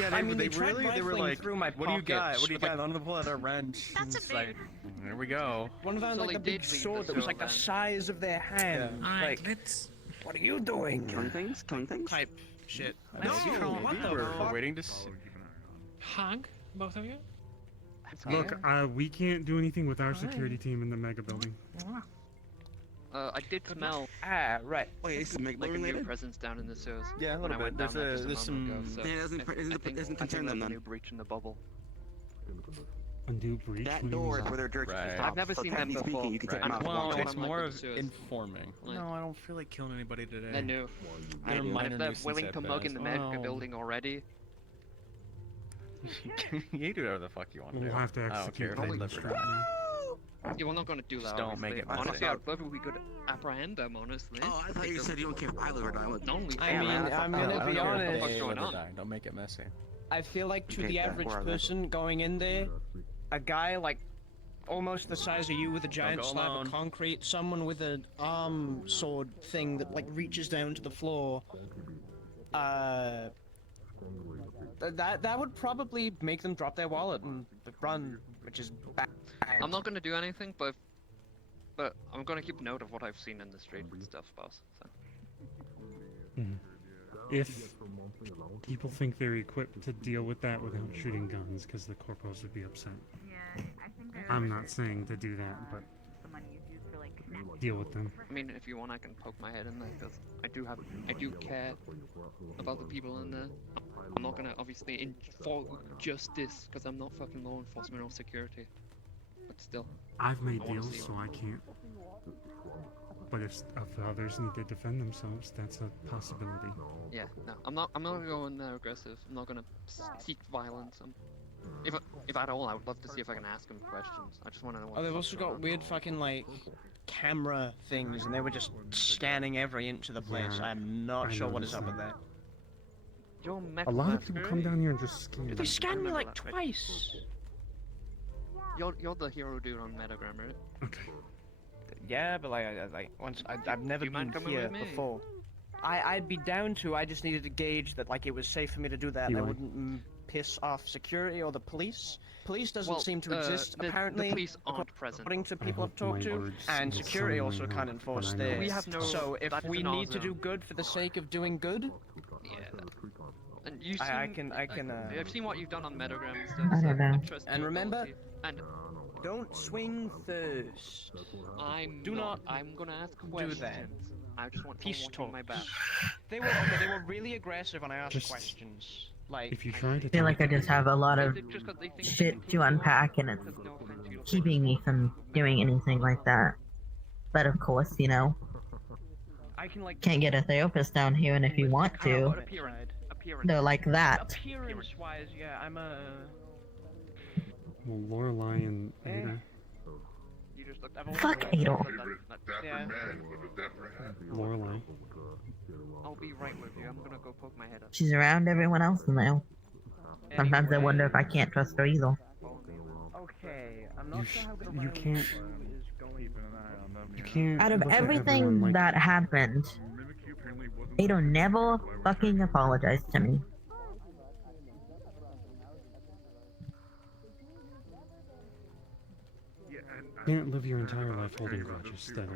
Yeah, I mean, they tried really, they were rifling like, through my what do you got? pockets What do you with, got? I'm gonna pull out a wrench. That's It's a like, here we go. One of them So like they a big did leave sword the that was like the show then. size of their hand. Alright, Like, let's... what are you doing? Killing things? Killing things? Type shit. No, what the we're fuck? waiting to see. Hug, both of you? Look, we can't do anything with our security team in the mega building. I did smell right. Wait, is it like a new related? presence down in the sewers. Yeah, a when little I went bit. down there just a There's moment some... ago, so Yeah, it doesn't concern them there's a then. new breach in the bubble. A new breach? That What do you door mean? is where their jerks Right. stop. I've never so seen them technically before. speaking, you can take Right. them out. Well, Walk it's around more like of the sewers. informing. Like- No, I don't feel like killing anybody today. They're new. They're And minor if they're nuisance willing at to mug in the best. mega Oh. building already, You do whatever the fuck you want to do. We'll have to I don't care execute if they them live or straight die. now. yeah, we're not gonna do that. Just don't obviously. make it messy. Honestly, I'd prefer we could apprehend them. Honestly. Oh, I thought you said you don't care if I live or die. Only I mean, I'm gonna I don't be care if honest. they What's going live or on? die. Don't make it messy. I feel like to Okay, the yeah, average where are they? person going in there, a guy like almost the size of you with a giant go slab alone. of concrete, someone with an arm sword thing that like reaches down to the floor, that would probably make them drop their wallet and run, which is bad. I'm not gonna do anything, but I'm gonna keep note of what I've seen in the street and stuff, boss. So. If people think they're equipped to deal with that without shooting guns, because the corpos would be upset. I'm not saying to do that, but deal with them. I mean, if you want, I can poke my head in there because I do care about the people in there. I'm not gonna obviously enforce justice because I'm not fucking law enforcement or security. But still. I've made I wanna deals, see so I can't. But if others need to defend themselves, that's a possibility. Yeah, no, I'm not gonna go in there aggressive. I'm not gonna seek violence. If at all, I would love to see if I can ask them questions. I just want to know what. Oh, they've the also fuck's got going on. weird fucking like camera things, and they were just scanning every inch of the place. Yeah, I'm not I sure what is noticed up with that. that. You're A lot of people come down here and just scan. They scanned me like that, right? twice. You're the hero dude on Metagram, right? Okay. Yeah, but like once I've never you mind been coming here with me? before. I'd be down to. I just needed to gauge that like it was safe for me to do that. And I Eli. wouldn't piss off security or the police. Police doesn't Well, seem to exist the apparently. police aren't present. According to I people I've hope talked my to, words and will security sound also like can't that, enforce but I know theirs. We have no- So if that is we in our need to do zone. good for the sake of doing good, Yeah. And you I seem- can. I've seen what you've done on Metagram and stuff. I so don't know. I trust And your remember, ability. And don't swing first. I'm Do not I'm gonna ask do questions. that. I just want Peace someone on my back. They were really aggressive when I asked Just- questions. Like If you try to I feel like I just have a lot of Just 'cause they think shit to unpack, and it's there's no offense, you don't- keeping me from doing anything like that. But of course, you know, I can like can't get a therapist down here, and if you want to, Appearance. they're like that. appearance-wise, yeah, I'm a. Well, Lorelei and Ada. You just looked. Fuck Adol. Yeah. Lorelei. I'll be right with you. I'm gonna go poke my head up. She's around everyone else now. Sometimes I wonder if I can't trust her either. Okay, I'm You not sure how good you my can't. is going. You can't. Out of look at everything everyone like that happened, Ada never fucking apologized to me. You can't live your entire life holding grudges that'll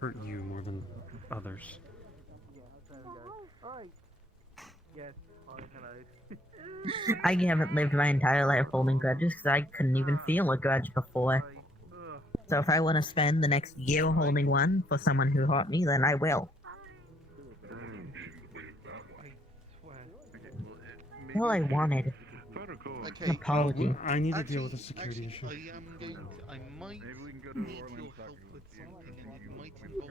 hurt you more than others. I haven't lived my entire life holding grudges because I couldn't even feel a grudge before. So if I want to spend the next year holding one for someone who hurt me, then I will. All I wanted. An apology. I need to deal with a security issue. I might need your help with something, and it might involve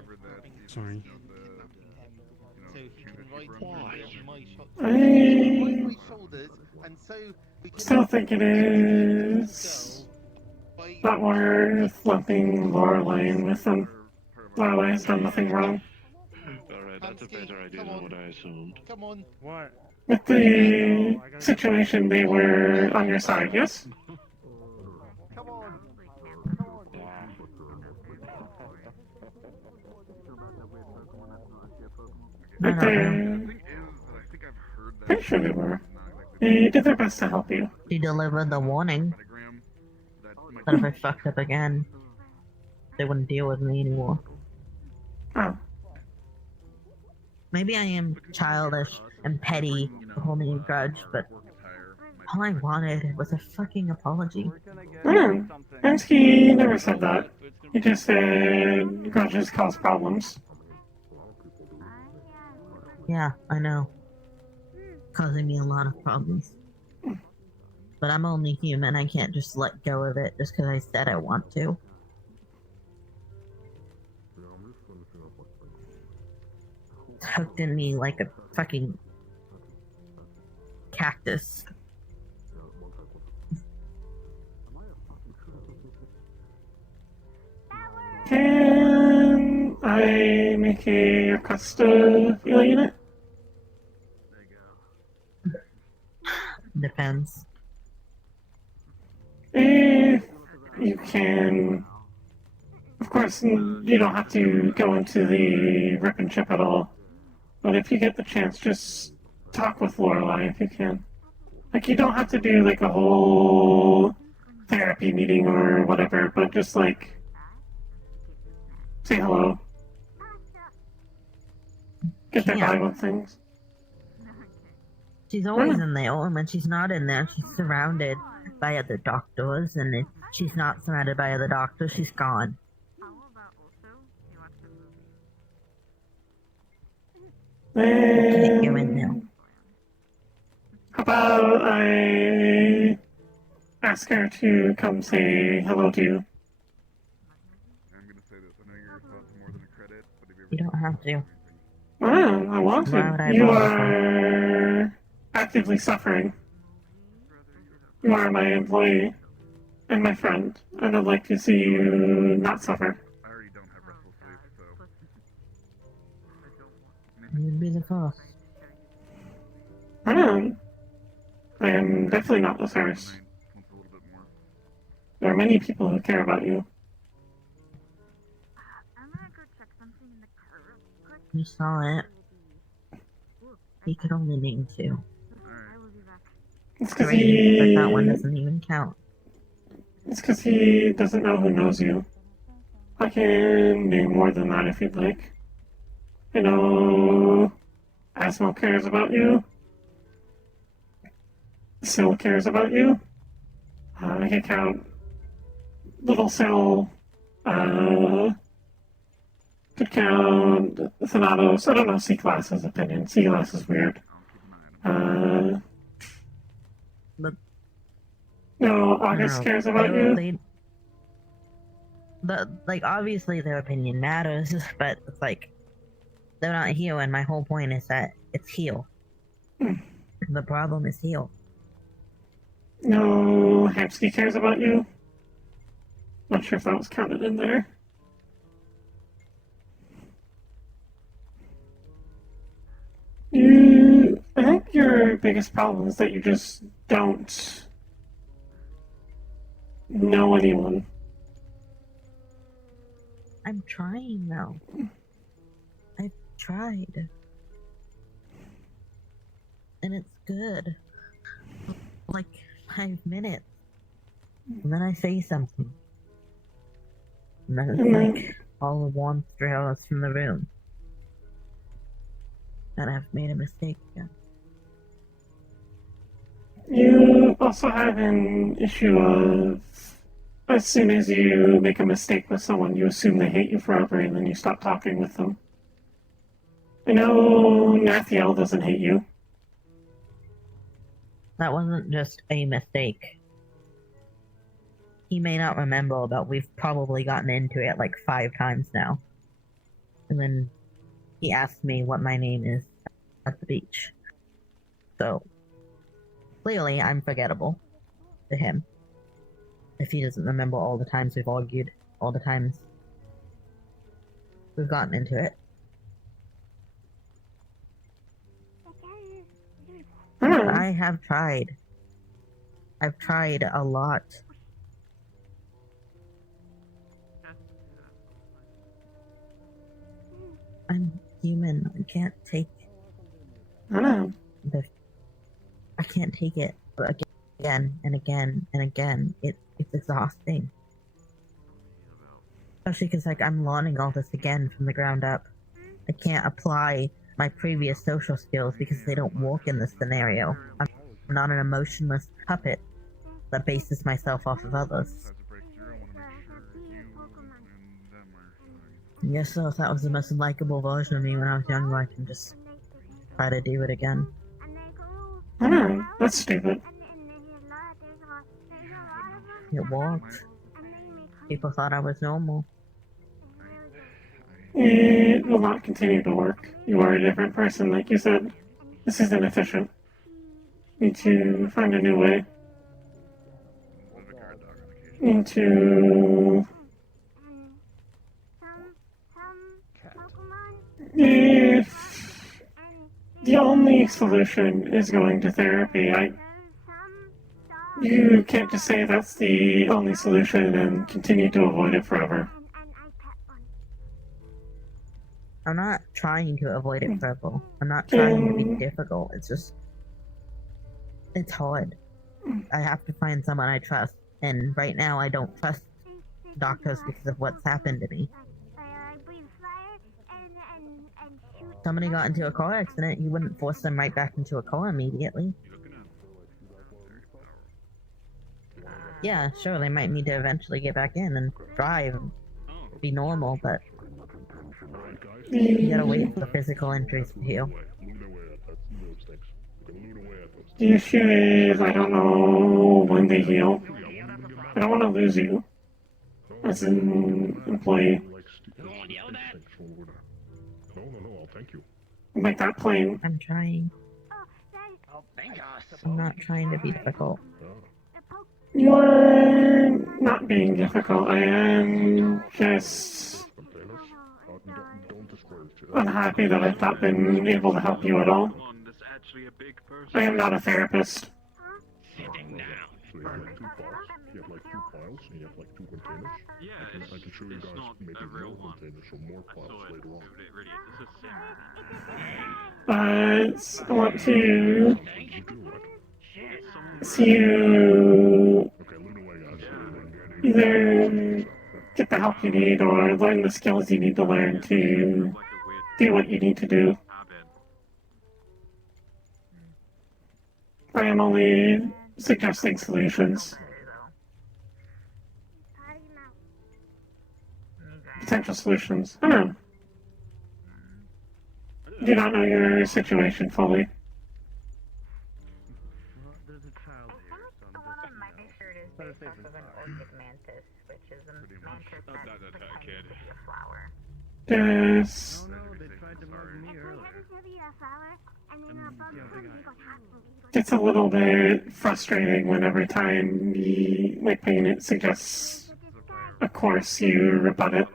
Sorry. so he can ride on my shoulders, and so we can Still think it is not worth lumping Lorelei in with them. Lorelei has done nothing wrong. Alright, That's a better idea than what I assumed. Come on. What? With the situation, they were on your side, yes? Come on. But they're... Pretty sure they were. They did their best to help you. She delivered the warning. But if I fucked up again, they wouldn't deal with me anymore. Oh. Maybe I am childish and petty for holding a grudge, but all I wanted was a fucking apology. And he never said that. He just said grudges cause problems. Yeah, I know. Causing me a lot of problems. But I'm only human, I can't just let go of it just because I said I want to. It's hooked in me like a fucking cactus. Can I make a request to feel unit? Depends. If you can... Of course, you don't have to go into the rip and chip at all. But if you get the chance, just talk with Lorelei if you can. Like, you don't have to do, like, a whole therapy meeting or whatever, but just, like, say hello. Get their vibe on things. She's always in there, and when she's not in there, she's surrounded by other doctors, and if she's not surrounded by other doctors, she's gone. Then... You're in there. How about I ask her to come say hello to you? You don't have to. Oh, I want Why would to. I You bother are actively suffering. You are my employee and my friend, and I'd like to see you not suffer. You'd be the first. I am definitely not the first. There are many people who care about you. You saw it. He could only name two. It's because Three, but that one doesn't even count. It's because he doesn't know who knows you. I can name more than that if you'd like. You know, Asmo cares about you. Syl cares about you. I can count Little Syl, could count Thanatos. I don't know C-Class's opinion. C-Class is weird. No, August cares about you. Like, obviously their opinion matters, but it's like, they're not heal, and my whole point is that it's heal. The problem is heal. No, Hamsky cares about you. Not sure if that was counted in there. I think your biggest problem is that you just don't know anyone. I'm trying now. I've tried. And it's good. Like 5 minutes. And then I say something. And then it's like all the warmth draws from the room. And I've made a mistake again. You also have an issue of as soon as you make a mistake with someone, you assume they hate you forever and then you stop talking with them. I know Nathiel doesn't hate you. That wasn't just a mistake. He may not remember, but we've probably gotten into it like 5 times now. And then he asked me what my name is at the beach. So, clearly I'm forgettable to him. If he doesn't remember all the times we've argued, all the times we've gotten into it. I have tried. I've tried a lot. I'm human. I can't take. I know. I can't take it again and again and again. It's exhausting. Especially because like I'm learning all this again from the ground up. I can't apply my previous social skills because they don't work in this scenario. I'm not an emotionless puppet that bases myself off of others. Yes, so if that was the most likable version of me when I was younger, I can just try to do it again. I know. That's stupid. It worked. People thought I was normal. It will not continue to work. You are a different person, like you said. This is inefficient. Need to find a new way. Need to... If the only solution is going to therapy, you can't just say that's the only solution and continue to avoid it forever. I'm not trying to avoid it forever. I'm not trying to be difficult. It's just... It's hard. I have to find someone I trust. And right now I don't trust doctors because of what's happened to me. Somebody got into a car accident, you wouldn't force them right back into a car immediately. Yeah, sure, they might need to eventually get back in and drive and be normal, but you gotta wait for physical injuries to heal. The issue is, I don't know when they heal. I don't want to lose you as an employee. No, thank you. Make that plain. I'm trying. I'm not trying to be difficult. You're not being difficult. I am just unhappy that I've not been able to help you at all. I am not a therapist. Sitting down. So you have like 2 files, you have like 2 files, and you have like 2 containers. Yeah, I can show you guys maybe more containers, so more files later on. But I want to see you either get the help you need or learn the skills you need to learn to do what you need to do. I am only suggesting solutions. Potential solutions. I don't know. Do not know your situation fully. Yes. It's a little bit frustrating when every time the Magpie unit suggests a course, you rebut it.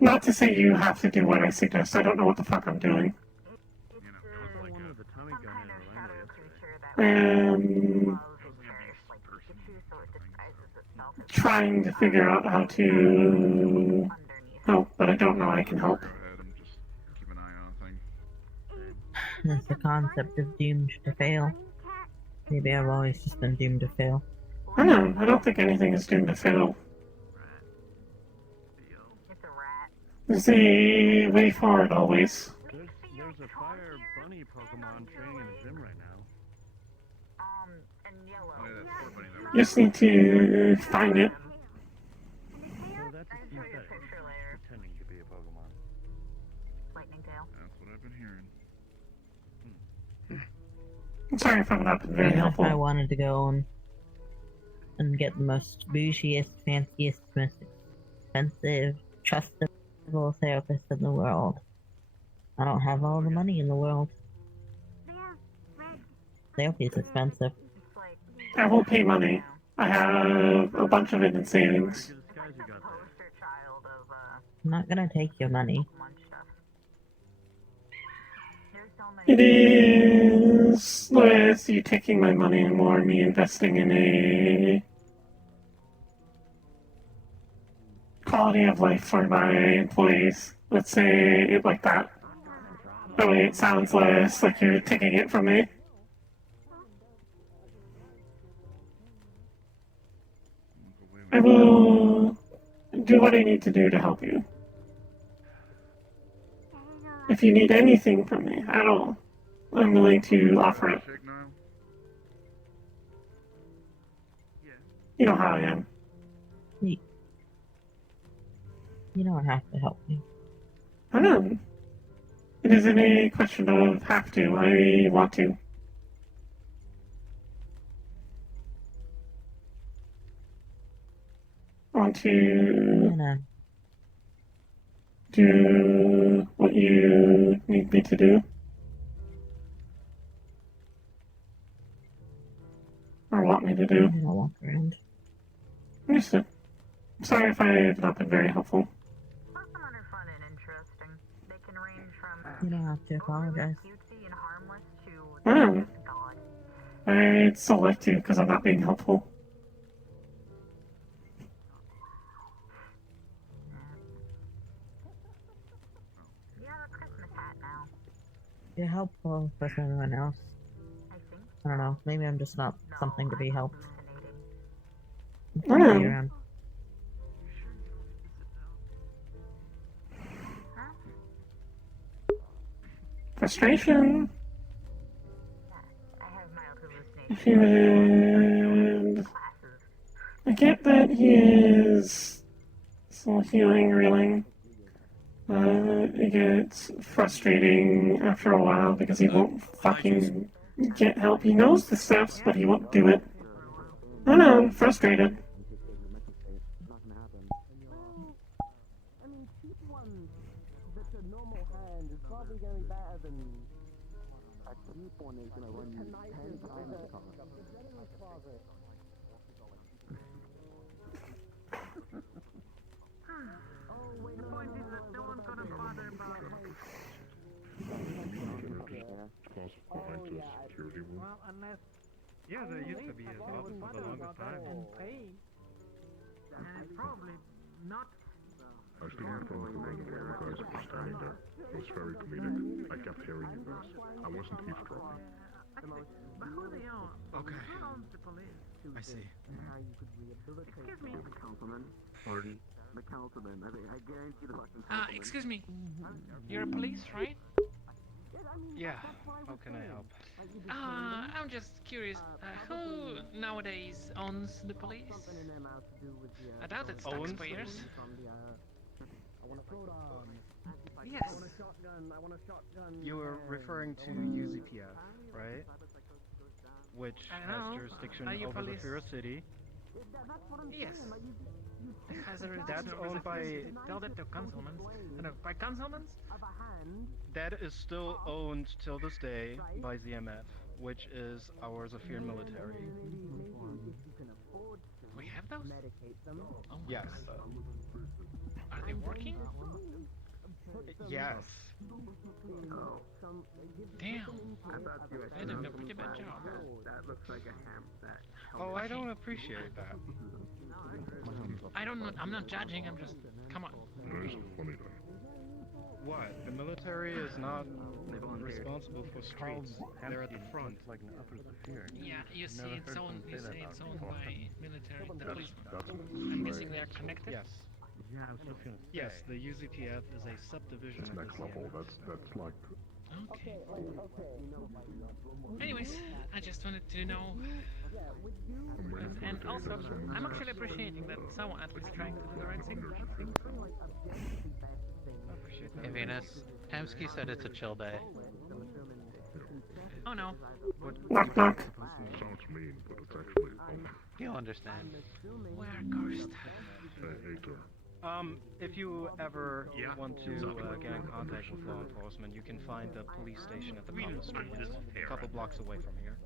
Not to say you have to do what I suggest, I don't know what the fuck I'm doing. Trying to figure out how to help, but I don't know I can help. There's the concept of doomed to fail. Maybe I've always just been doomed to fail. I don't know, I don't think anything is doomed to fail. There's a way forward always. There's a fire bunny Pokemon training in the gym right now. You just need to find it. So that's a synthetic, pretending to be a Pokemon. That's what I've been hearing. I'm sorry if I'm not been very Even if helpful. I wanted to go on and get the most bougiest, fanciest, most expensive, trustable therapist in the world, I don't have all the money in the world. Therapy is expensive. I will pay money. I have a bunch of it in savings. I'm not gonna take your money. It is less you taking my money and more me investing in a quality of life for my employees. Let's say it like that. That way it sounds less like you're taking it from me. I will do what I need to do to help you. If you need anything from me at all, I'm willing to offer it. You know how I am. You don't have to help me. I know. It isn't a question of have to. I want to. I want to do what you need me to do. Or want me to do. I'm gonna walk around. Understood. Sorry if I have not been very helpful. You don't have to apologize. Wow. I'd still like to, because I'm not being helpful. You're helpful with everyone else. I don't know. Maybe I'm just not something to be helped. I know. Be around. Frustration. And I get that he is still healing, reeling. It gets frustrating after a while because he won't fucking get help. He knows the steps, but he won't do it. I know, I'm frustrated. I mean, cheap one that's a normal hand is probably gonna be better than a cheap one is gonna run you 10 times the cost. Get in the closet. Oh, wait, the point is that no one's gonna bother about it. Well, unless... Yeah, there used to be a office for the longest time. And pay. And it's probably not... I was thinking from the thing where you guys were standing there. It was very comedic. I kept hearing you guys. I wasn't eavesdropping. But who they are? Okay. Who owns the police? I see. Excuse me. The councilman. Pardon? The councilman. I guarantee the fucking councilman. Excuse me. You're a police, right? Yeah. How can I help? I'm just curious. Who nowadays owns the police? I doubt it's taxpayers. Yes. You were referring to UZPF, right? Which has jurisdiction over the Fear City. Yes. That's owned by... Tell that to councilmen. By councilmen? That is still owned till this day by ZMF, which is our Zephyr military. We have those? Oh my Yes. God. Are they working? Yes. Damn. They did a pretty bad job. That looks like a ham. Oh, I don't appreciate that. I'm not judging, I'm just... Come on. What? The military is not responsible for streets. They're at the front. Like an upper Zephyr. Yeah, you see Never it's heard owned, someone you say that see it's about owned before. by military, the police. That's I'm guessing they are connected? Yes. Yeah, I was just gonna say. Yes, the UZPF is a subdivision of next the level. ZMF. That's like. Okay. Anyways, I just wanted to know. And also, I'm actually appreciating that someone at least trying to do the right thing. Hey Venus, Hamsky said it's a chill day. Oh no. Knock knock. Sounds mean, but it's actually. You'll understand. We're cursed. If you ever want to get in contact with law enforcement, you can find the police station at the top of the street, a couple blocks away from here.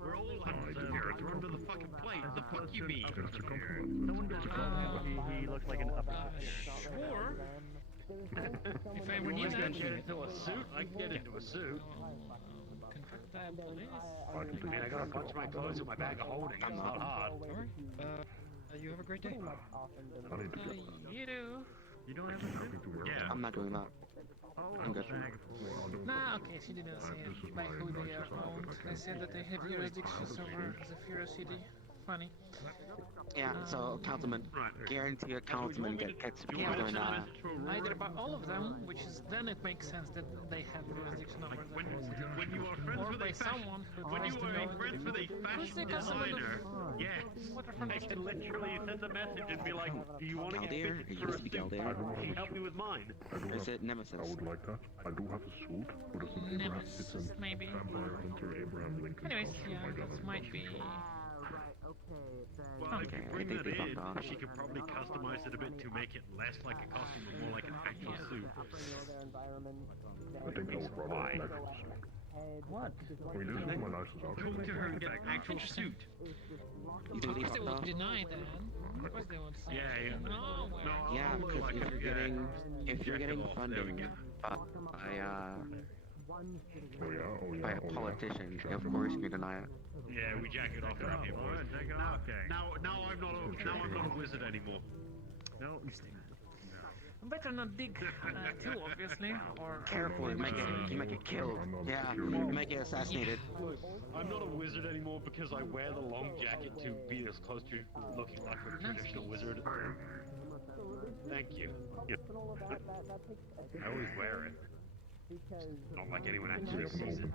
We're all here under the fucking plate. The fuck you mean? He looked like an upper Zephyr. Sure. If I were you, get into a suit, I can get into a suit. Confront the police. I can take I got a bunch of my clothes in my bag of holding. It's not hard. Alright. You have a great day. I need to get You do. You don't have a suit? Yeah. I'm not doing that. I'm good. Nah, okay, she didn't say by who they are owned. They said that they have jurisdictions over the City. Funny. Yeah, so Councilman, guarantee a councilman gets together and Either about all of them, which is then it makes sense that they have jurisdiction over the city. When you are friends Or with by a fashion, someone who when tries you to are know friends with a fashion designer, yes, I can literally send a message and be like, do you want to get Galdier? fitted It for used a to be suit? Galdier. Can you help me with mine? Is it Nemesis? I would like that. I do have a suit, but it's an Abraham. It's an maybe. Vampire Hunter Abraham Lincoln. Anyways, costume. yeah, I got that it. might be. well, if Okay, you I bring think that we in, bumped off. she could probably customize it a bit to make it less like a costume and more like an actual suit. I think I would rather have an actual suit. What? I mean, this is my nicest Go outfit. to her and get an actual suit. You think Of he course they bumped would off? deny that. Of course they would say. Yeah. No, well. No, Yeah, I'll look because like if it, you're yeah. getting There we funding go. by by a politician, of course you deny it. Yeah, we jack it off around here, boys. Now I'm not a wizard anymore. No. Better not dig too obviously, or. Careful, you might get killed. Yeah, you might get assassinated. Look, I'm not a wizard anymore because I wear the long jacket to be as close to looking like a traditional wizard. Thank you. I always wear it. Not like anyone actually sees it.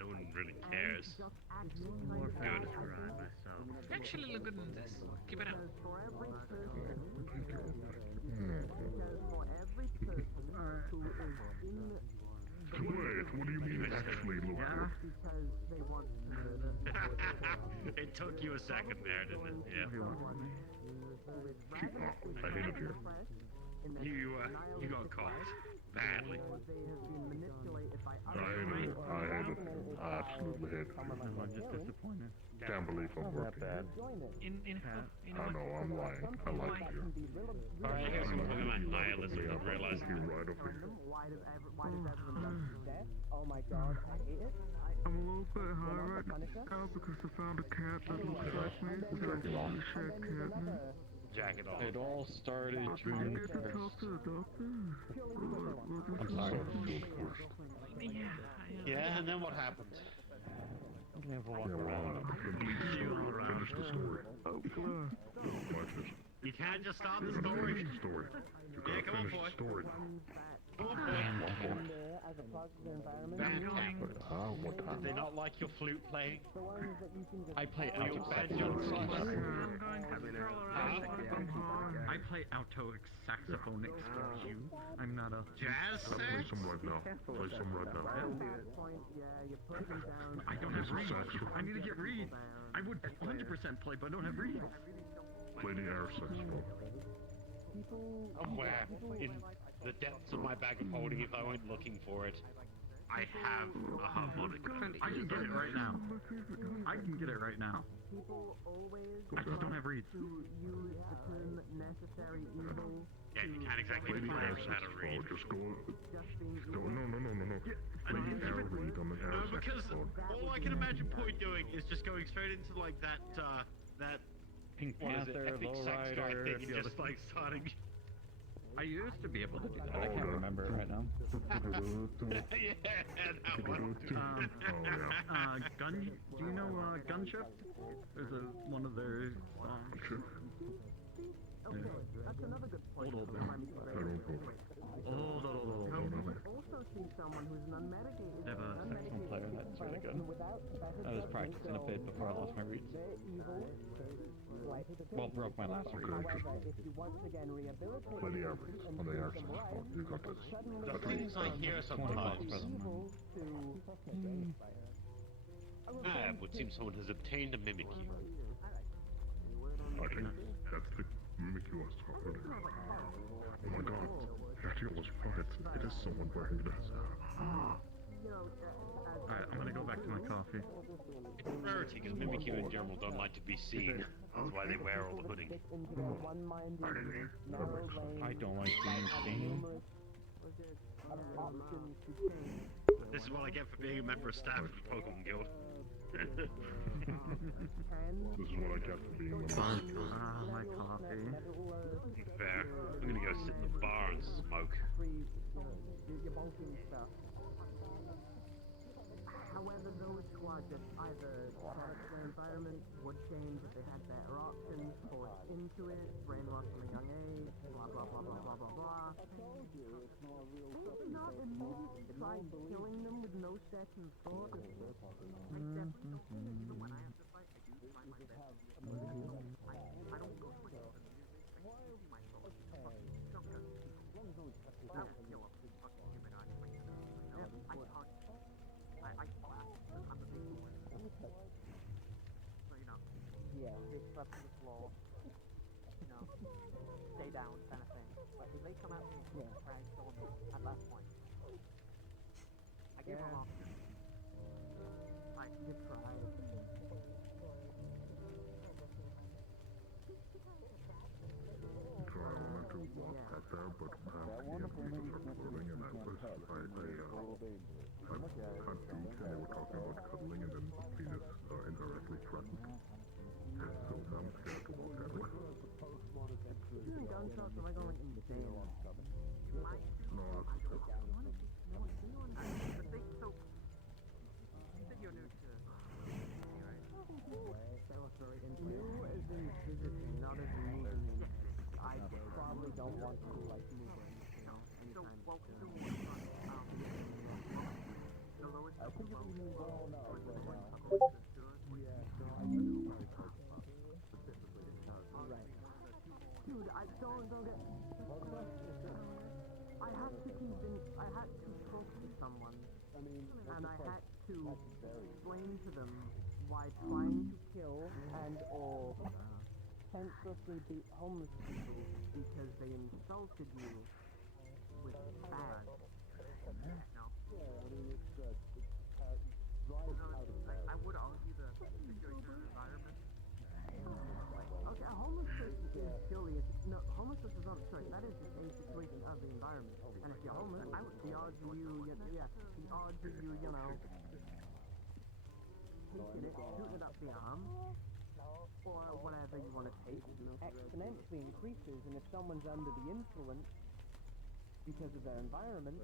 No one really cares. Good. Actually look good in this. Keep it up. Wait, what do you mean actually look good? It took you a second there, didn't it? Yeah. I hate it here. You got caught badly. I hate it. I hate it. I absolutely hate it. I'm just disappointed. Can't believe I'm working here. I know, I'm lying. I like it here. Alright, here's some of my nihilism and realizing You're right up here. Oh my god, I hate it. I'm a little bit high right now because I found a cat that looks like me. It's actually a shed cat. Jack it off. It all started June 1st. I'm sorry. Yeah, and then what happened? Finish the story. You can't just stop the story. Finish the story. You gotta come on, finish boy. the story. Come on, boy. Did they not like your flute playing? I play Or your alto banjo? I play alto saxophone, excuse you. I'm not a jazz Play sax? some right now. Play some right now. I don't have reeds. I need to get reeds. I would 100% play, but I don't have reeds. Play the air saxophone. Somewhere in the depths of my bag of holding, if I went looking for it, I have a harmonica. I can get it right now. I can get it right now. I just don't have reeds. Yeah, you can't exactly Play the find air out how to read. saxophone. Just go. No. Play the air reed on the air No, because saxophone. all I can imagine Point doing is just going straight into like that Pink what is it, Panther, epic sax guy Lowrider, thing, and just like starting. I used to be able to do that. I can't remember it right now. Yeah, that one. Gun. Do you know Gunship? There's one of their songs. That's another good point. Hold on. Also see someone who's an unmedicated. I have a saxophone player that's really good. I was practicing a bit before I lost my reeds. Well, broke my last reed. Play the air reeds on the air saxophone. You got this. The things I hear sometimes. Would seem someone has obtained a mimic you. I think that's the mimic you was talking about. Oh my god. Actually, was right. It is someone wearing this. Alright, I'm gonna go back to my coffee. Rarity. because Mimikyu in general don't like to be seen. That's why they wear all the hooding. I don't like being seen. This is what I get for being a member of staff of the Pokemon Guild. This is what I get for being a member. My coffee. Fair. I'm gonna go sit in the bar and smoke. However, those who are just either character environment would change if they had better options, forced into it, brainwashed from a young age, blah blah blah blah blah blah blah. They did not immediately try killing them with no second thought. I definitely don't think even when I have to fight, I do try my best to be able to. I don't go to myself in music. I see myself as a fucking chunk of people. I will kill a fucking human on my I talk. I clap. I'm a big boy. So, you know. Yeah, big clap to the floor. You know, stay down kind of thing. But if they come at me and try and kill me at that point, I give them options. Like, you try. So I wanted to walk out there, but apparently people started floating, and at first I had beat, and they were talking about cuddling, and then Venus indirectly threatened. So I'm scared to walk out there. Hearing gunshots, am I going insane? No, that's okay. That was very interesting. You as in physically, not as in moving. I probably don't want to like move or anything anytime soon. I think if we move all now, right. Dude, I don't get. I had to convince. I had to talk to someone, and I had to explain to them why trying to kill and or senselessly beat homeless people because they insulted you was bad. No. I would argue that situation environment. Okay, a homeless person is purely no. Homelessness is not a choice. That is just a situation of the environment. And if you're homeless, the odds of you, the odds of you, you know, taking it, shooting it up the arm, or whatever you want to take, exponentially increases. And if someone's under the influence because of their environment,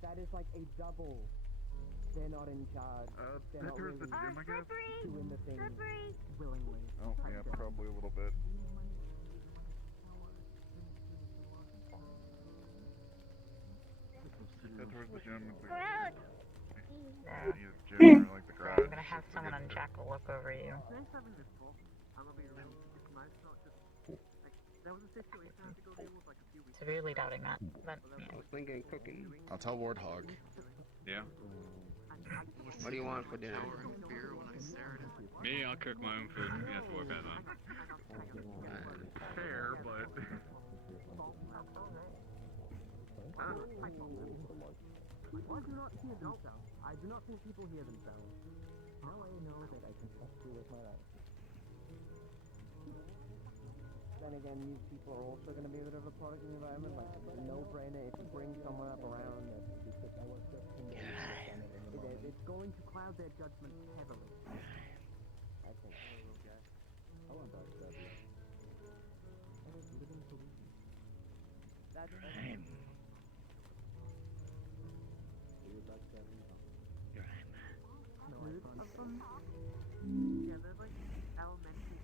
that is like a double. They're not in charge. They're not willing the gym, I guess? doing the thing willingly. Oh, yeah, probably a little bit. Head towards the gym. I'm gonna have someone on Jackal look over you. Severely doubting that, but yeah. I was thinking cooking. I'll tell Warthog. Yeah. What do you want for dinner? Me, I'll cook my own food. You have to worry about that. Fair, but... I do not hear themselves. I do not think people hear themselves. Now I know that I can trust you with my life. Then again, these people are also going to be a bit of a product of the environment. Like, it's a no-brainer if you bring someone up around that it's going to cloud their judgment heavily. I think. I want that. That's yeah, they're like elementary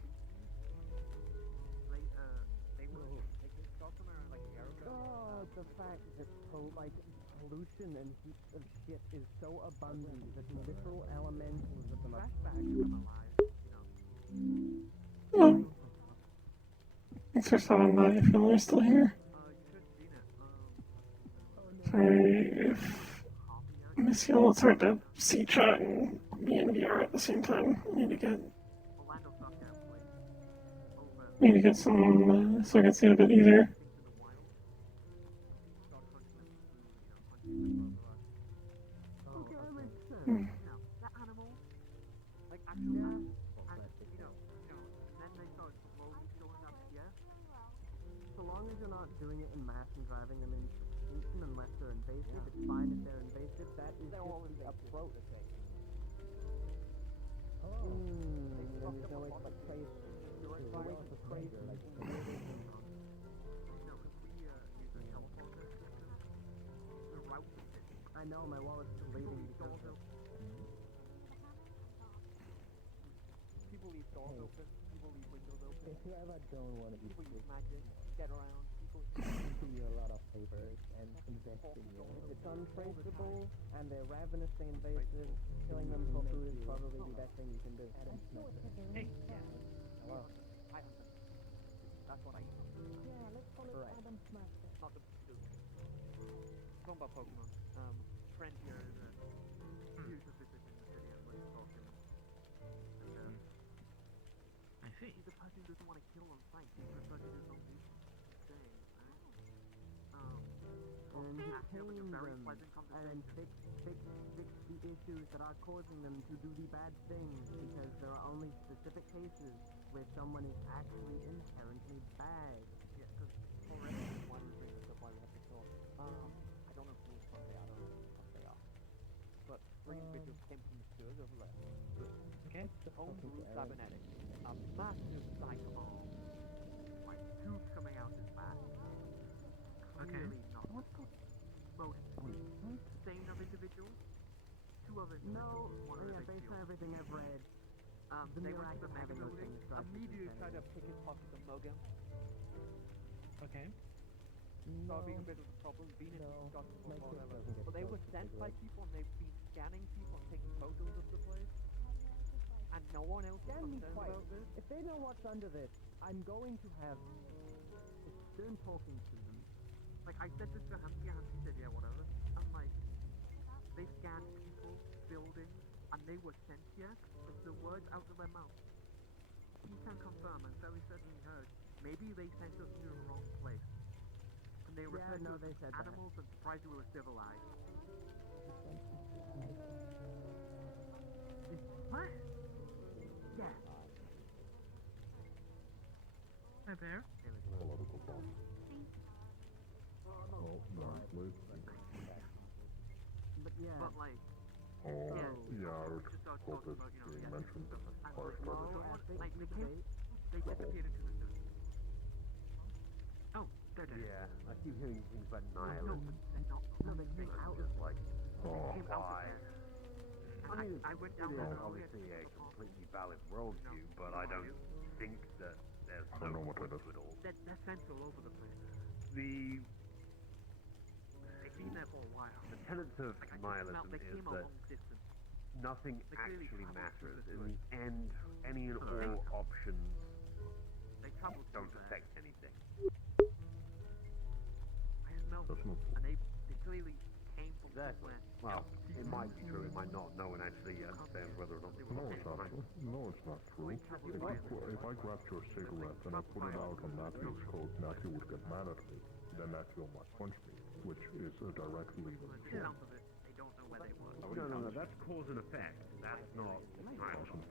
they can stop them around like a year ago. Oh, the fact that pollution and heaps of shit is so abundant that literal elementals of the flashbacks come alive, Thanks for stopping by if you're still here. Sorry if I miss you. It's hard to see chat and be in VR at the same time. Need to get some so I can see it a bit easier. that animal, like actually, long as you're not doing it in mass and driving them into extinction unless they're invasive, it's fine if they're invasive. That is just the approach. Oh. And you know it's like crazy. You're right to crazy. No, because we use a helicopter system. The route system. I know, my wallet's deleting because of... People leave doors open, people leave windows open. If you ever don't want to be people use magic, get around, people do you a lot of favors and invest in you. If it's untraceable and they're ravenously invasive, killing them for food is probably the best thing you can do. Hey, yeah. Hello. Hi, Hunter. That's what I eat. Yeah, let's call it Adam Smasher. Not the talking about Pokemon. Friend here is a huge visit in the city and we're talking. And, I see. He's the person who doesn't want to kill on sight. He prefers to do his own research. And he tamed them and then fix the issues that are causing them to do the bad things because there are only specific cases where someone is actually inherently bad. Yeah, because already one brings up why we have to talk. I don't know who they are, I don't know what they are. But three individuals came from the sewers over there. Okay? Homebrew cybernetics. A massive psych arm. Like tubes coming out his back. Clearly not most sane of individuals. Two of individuals. No, yeah, based on everything I've read, they went to the mega building, immediately tried to pick his pocket and mug him. Okay. Solving a bit of the problem, being in discussion or whatever. But they were sent by people and they've been scanning people and taking photos of the place. And no one else is concerned about this. If they know what's under this, I'm going to have a stern talking to them. Like, I said this to Humpty, and Humpty said, yeah, whatever. I'm like, they scanned people, buildings, and they were sent here. It's the words out of their mouth. He can confirm, and very certainly heard. Maybe they sent us to the wrong place. And they referred to us as animals and surprised we were civilized. What? Yeah. Hi there. Political bomb. Oh, no, please. But yeah. But like... Oh, yeah, I would hope it's being mentioned in the first article. Like, they disappeared into the news. Oh, they're dead. Yeah, I keep hearing things about nihilism. No, they came out of like, oh, why? I went down there. Obviously a completely valid worldview, but I don't think that there's I don't know what it is. They're sent all over the place. The They've been there for a while. The tenets of nihilism is that nothing actually matters. In the end, any and all options don't affect anything. I smelled them, and they clearly came from somewhere. Well, it might be true, it might not. No one actually understands whether or not they No, it's not true. No, it's not true. If I grabbed your cigarette and I put it out on Matthew's coat, Matthew would get mad at me. Then Matthew might punch me, which is a direct lead in the Some of it, they don't know where they were. No, that's cause and effect. That's not nihilism.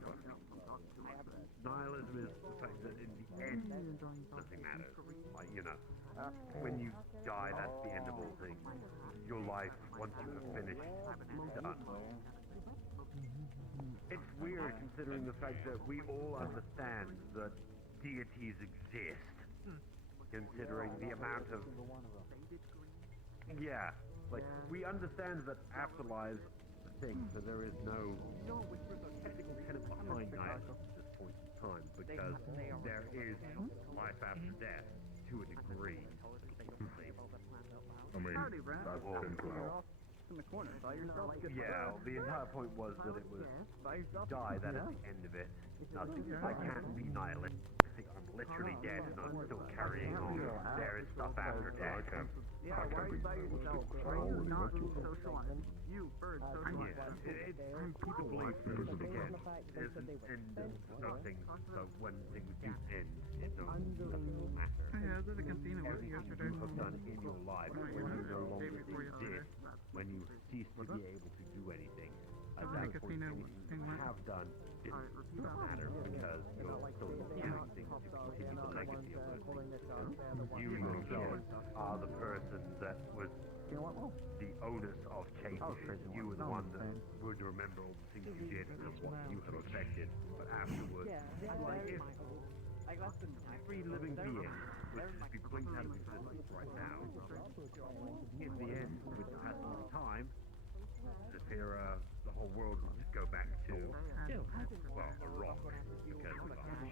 Nihilism is the fact that in the end, nothing matters. Like, you know, when you die, that's the end of all things. Your life, once you have finished, is done. It's weird considering the fact that we all understand that deities exist. Considering the amount of... Yeah, like, we understand that afterlives are things, so there is no technical tenet behind nihilism at this point in time, because there is life after death, to a degree. I mean, that's into in the corner by yourself. Yeah, the entire point was that it was die, that is the end of it. Nothing. I can't be nihilistic. I'm literally dead and I'm still carrying on. There is stuff after death. Yeah, why are you by yourself? Why are you not socializing? You, bird, socializing. Yeah, people believe that again, there's an end of nothing, so when things do end, it doesn't matter. Yeah, I was at the canteen yesterday. You have done in your life when you no longer exist, when you cease to be able to do anything. At that point, anything you have done didn't matter because you're still doing things to continue the legacy of those things. You you were the one that would remember all the things you did and what you have affected, but afterwards, like if every living being would just be blinked out of existence right now, in the end, with the passing of time, Zafira, the whole world would just go back to, well, a rock, because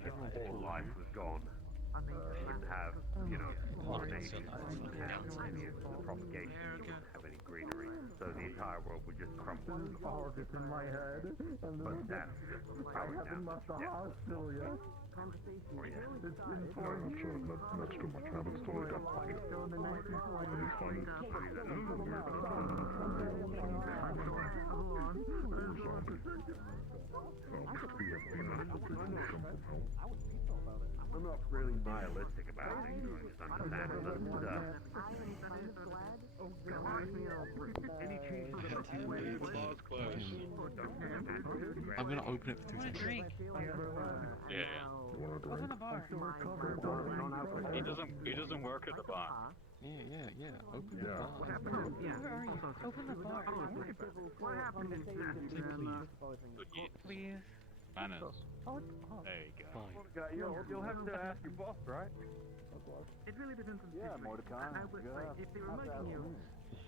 if all life was gone, you wouldn't have, you know, pollination, you wouldn't have any of the propagation, you wouldn't have any greenery, so the entire world would just crumble. Oh, it's in my head. But that's just I haven't left the house still yet. Oh, yeah. It's been 4 years. That's too much. I haven't still got plenty. Still in the 1920s. It's funny. I'm not really nihilistic about things, I just understand that, any change to the way Claws closed. I'm gonna open it for 2 seconds. Yeah. Open the bar. He doesn't work at the bar. Yeah. Open the bar. Where are you? Open the bar. What happened in Please. Manners. There you go. Mordecai, you'll have to ask your boss, right? It really depends on the Yeah, situation. Mordecai. I would say, if they were mugging you,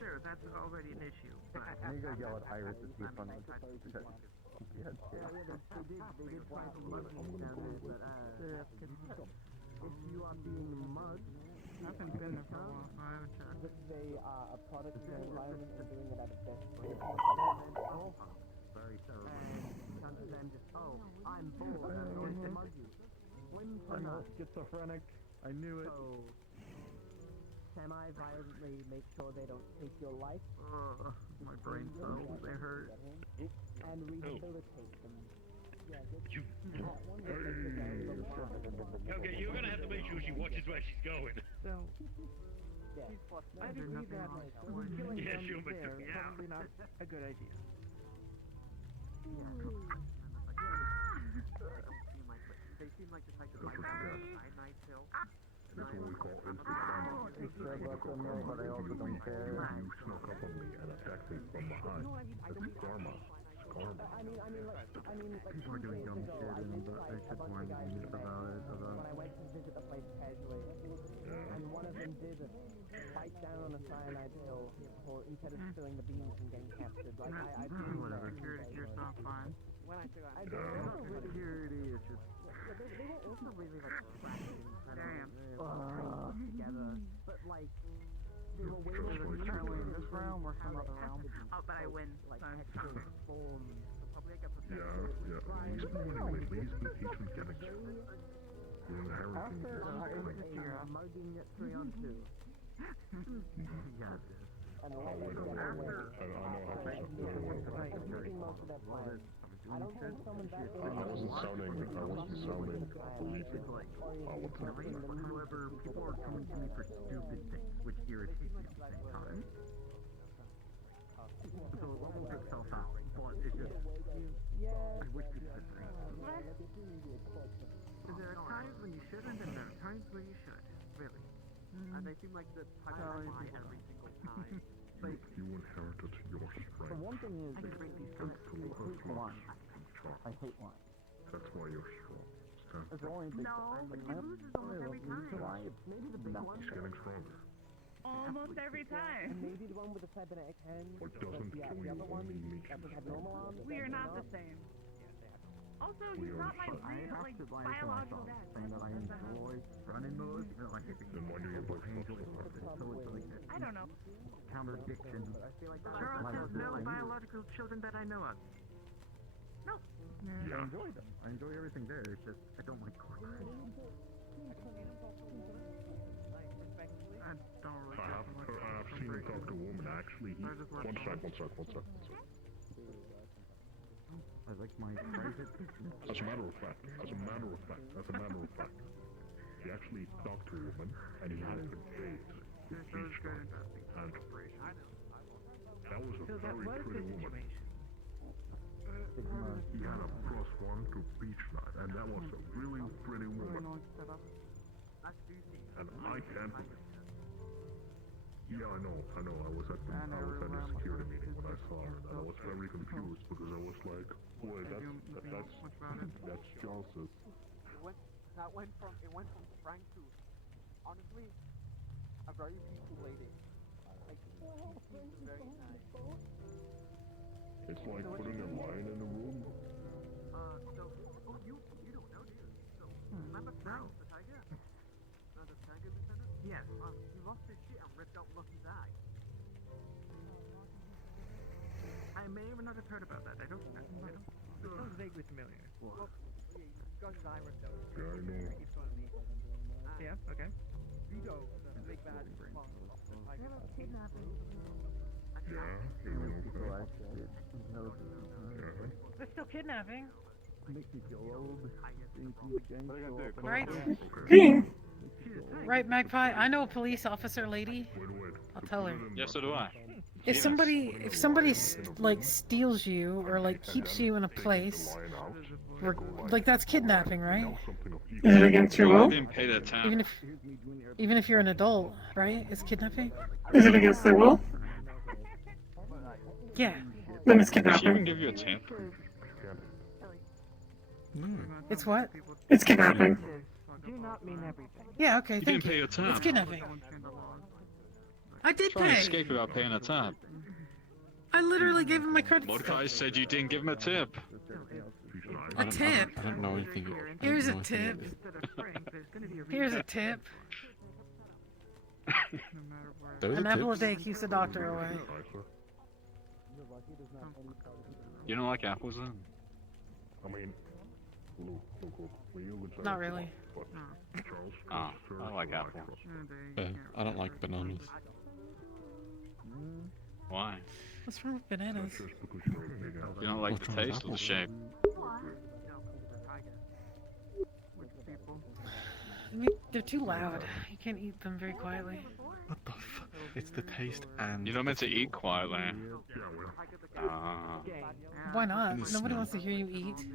sure, that's already an issue. But You gotta yell at Iris to see funny. yeah, they did try to mug me down there, but if you are being mugged, I haven't been there for a while, so I haven't checked. If they are a product of their environment or doing it out of desperation. very terrible. And come to them just, oh, I'm bored, I'm going to mug you. I know, schizophrenic. I knew it. So, semi-violently make sure they don't take your life. My brain cells, they hurt. And rehabilitate them. Yeah, Okay, you're gonna have to make sure she watches where she's going. So, yeah. I agree that killing Yeah, them sure, but there is yeah. probably not a good idea. They seem like the type of That's what you got. nice hill. That's what we call instant karma. I said let them know, but I also don't care. You snuck up on me and attacked me from behind. It's karma. It's karma. People are doing dumb shit and I should warn the youth about it. When I went to visit the place casually, and one of them did bite down on a cyanide pill instead of spilling the beans and getting captured. Like, I Whatever, security's not fine. When I took I don't know. Security is just... they were also really like cracking Damn. together, but like they were way Is more it currently in this realm or some other realm? Oh, but I win. like actual form. He's winning lately. He's been getting it. You're inheriting it. Mugging at 3 on 2. Yeah, it is. And I know how to using most of that plan. I don't think someone that I wasn't sounding believing. However, people are coming to me for stupid things, which irritates me at the same time. So it won't work itself out, but it's just... I wish people could agree. Because there are times when you shouldn't, and there are times when you should. Really. And they seem like the type of lie every single time. Like, You inherited your strength. The one thing is, I can break these I hate wine. I hate wine. That's why you're strong. Stand It's only the he loses almost every time. maybe the big one. He's getting stronger. Almost every time. And maybe the one with the cybernetic hand. What doesn't the kill you other one only makes that you had normal arms. We are not the same. Also, he's not my real, like, biological dad. saying that I enjoy running those. Then why do you look So it's like I don't know. contradiction. Charles has no biological children that I know of. No. I enjoy them. I enjoy everything there. It's just I don't like corporate. I've seen him talk to a woman actually. One sec. I like my private. As a matter of fact, he actually talked to a woman and he had a date with each night. And that was a very pretty woman. He had a +1 to beach night, and that was a really pretty woman. And I can't believe it. Yeah, I know. I was at the security meeting when I saw it, and I was very confused because I was like, wait, that's Johnson. It went from Frank to, honestly, a very peaceful lady. Like, she seems very nice. It's like putting a lion in a room. You don't know, do you? So, remember Frank, the tiger? The tiger lieutenant? Yes. He lost his shit and ripped out Lucky's eye. I may or not have heard about that. I don't know. It sounds vaguely familiar. Well, yeah, he's got his eye ripped out. Yeah, I know. Yeah, okay. Vito, the big bad monk, the tiger. Kidnapping. They're still kidnapping. Makes me feel old. Right. Greeting. Right, Magpie. I know a police officer lady. I'll tell her. Yeah, so do I. If somebody like steals you or like keeps you in a place, like that's kidnapping, right? Is it against your I will? didn't pay that time. Even if you're an adult, right? It's kidnapping. Is it against their will? Yeah. Then it's Did she even kidnapping. give you a tip? It's what? It's kidnapping. Do not mean everything. Yeah. Okay. You Thank didn't pay you. your tab. It's kidnapping. I did Try and pay. escape without paying a tab. I literally gave him my credit. Mordecai said you didn't give him a tip. A tip. I don't know anything. Here's a tip. Here's a tip. An apple a day keeps the doctor away. You don't like apples then? I mean, Not really. Oh, I like apples. I don't like bananas. Why? What's wrong with bananas? You don't like the taste or the shape? They're too loud. You can't eat them very quietly. What the fuck? It's the taste and. You're not meant to eat quietly. Why not? Nobody wants to hear you eat.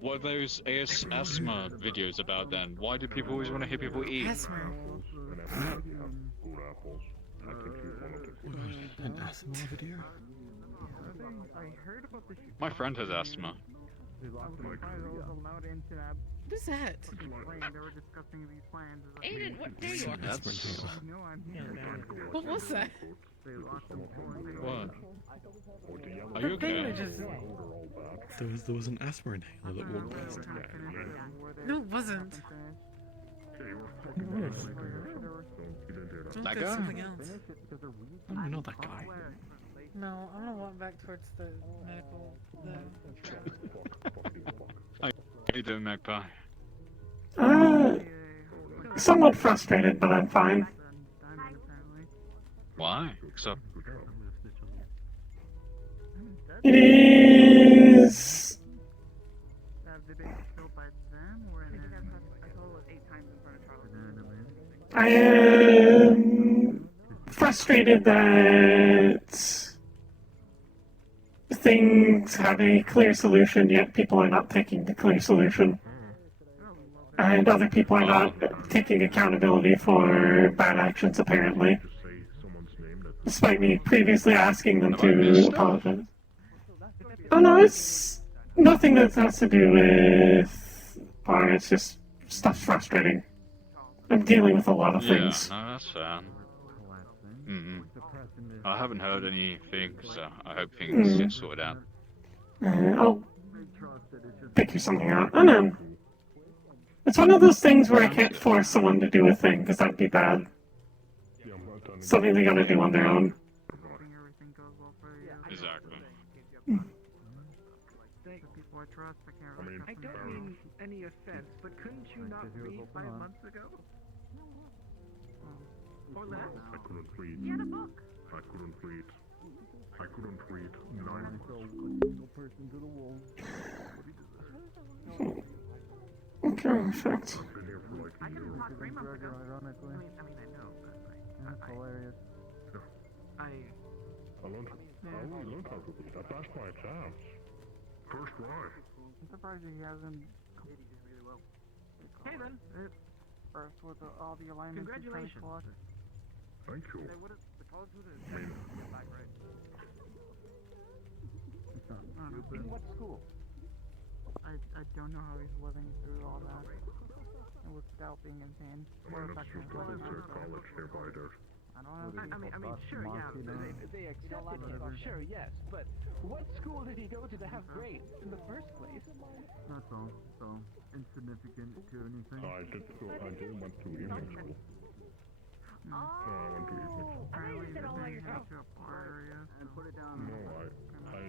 What are those asthma videos about then? Why do people always want to hear people eat? Asthma. An asthma video? My friend has asthma. What is that? Aiden, what day you are? That's... What was that? What? Are you okay? There was an asthma inhaler that walked past. No, it wasn't. It was. That There's guy? something else. Oh, not that guy. No, I'm gonna walk back towards the medical. How you doing, Magpie? Somewhat frustrated, but I'm fine. Why? So... It is. I am frustrated that things have a clear solution, yet people are not taking the clear solution. And other people are not taking accountability for bad actions, apparently. Despite me previously asking them to apologize. Oh no, it's nothing that has to do with art, it's just stuff's frustrating. I'm dealing with a lot of things. Yeah, no, that's fair. I haven't heard anything, so I hope things get sorted out. I'll figure something out. I know. It's one of those things where I can't force someone to do a thing, because that'd be bad. Something they gotta do on their own. Exactly. I don't mean any offense, but couldn't you not read 5 months ago? Or less? I couldn't read. Get a book. I couldn't read. I couldn't read 9 Okay, perfect. I can talk 3 months ago. I know, but that's hilarious. I learned how to read. I passed my exams. First try. I'm surprised he hasn't completed really well. Hey then, first with all the alignments. Congratulations. Thank you. Hey, what is the college student? I mean, Back right. In what school? I don't know how he's living through all that. And without being insane. Or it's affecting just his life. a college nearby there. I don't know. I mean, sure, yeah. They accepted him, sure, yes, but what school did he go to have grades in the first place? That's all. So insignificant to anything. I did went to evening school. Oh, I went to evening school. apparently they have to area. And put it down. No, I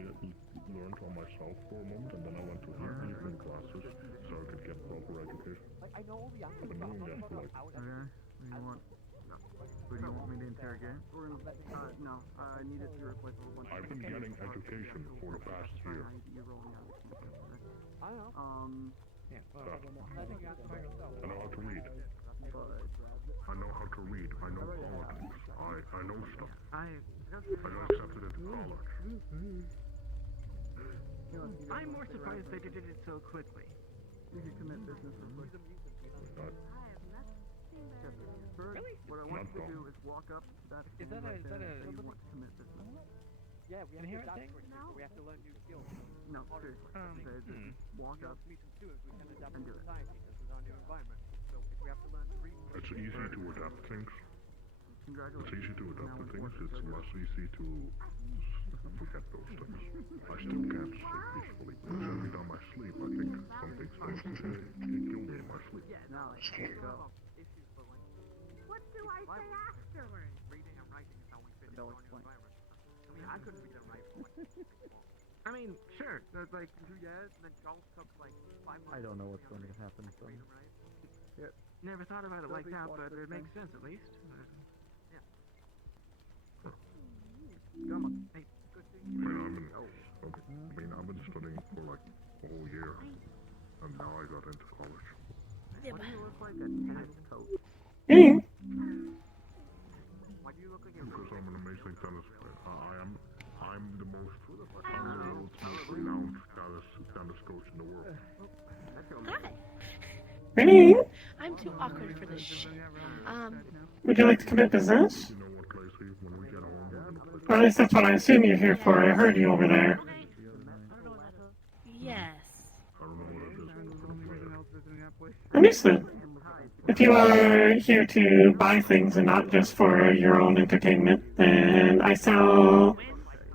learned on myself for a moment, and then I went to evening classes so I could get proper education. Like, I know all the I've been doing that for like... Okay. What do you want? What do you want me to interrogate? No. I needed to replace a whole bunch of... I've been getting education for the past year. I know. I know how to read. I know how to read. I know politics. I know stuff. I got accepted into college. I'm more surprised they did it so quickly. You can commit business real quick. Really? What I want you to do is walk up to that Is that a you want to commit business. Yeah, we have to Inherent adopt thing? so we have to learn new skills. No, seriously. Walk up Meet some students, we can adapt and to do it. society. This is our new environment. So if we have to learn to read, It's easy to adapt things. Congratulations. It's easy to adapt to things. It's less easy to forget those things. I still can't sleep peacefully. Every time I sleep, I think something's going to kill me in my sleep. Now, go. What do I say afterwards? reading and writing is how we fit into our new environment. I mean, I couldn't read and write for I mean, sure. There's like 2 years, and then golf took like 5 months. I don't know what's going to happen from Yep. Never thought about it like that, but it makes sense at least. Yeah. Come on. Hey. I've been studying for like a whole year, and now I got into college. What do you look like a tennis coach? Hey. Why do you look like Because I'm an amazing tennis player. I'm the world's most renowned tennis coach in the world. Hi. Really? I'm too awkward for this shit. Would you like to commit business? You know what, Lacey? When we get home, we're gonna play. Or at least that's what I assume you're here for. I heard you over there. Yes. I don't know what it is, but we're gonna play it. Understood. If you are here to buy things and not just for your own entertainment, then I sell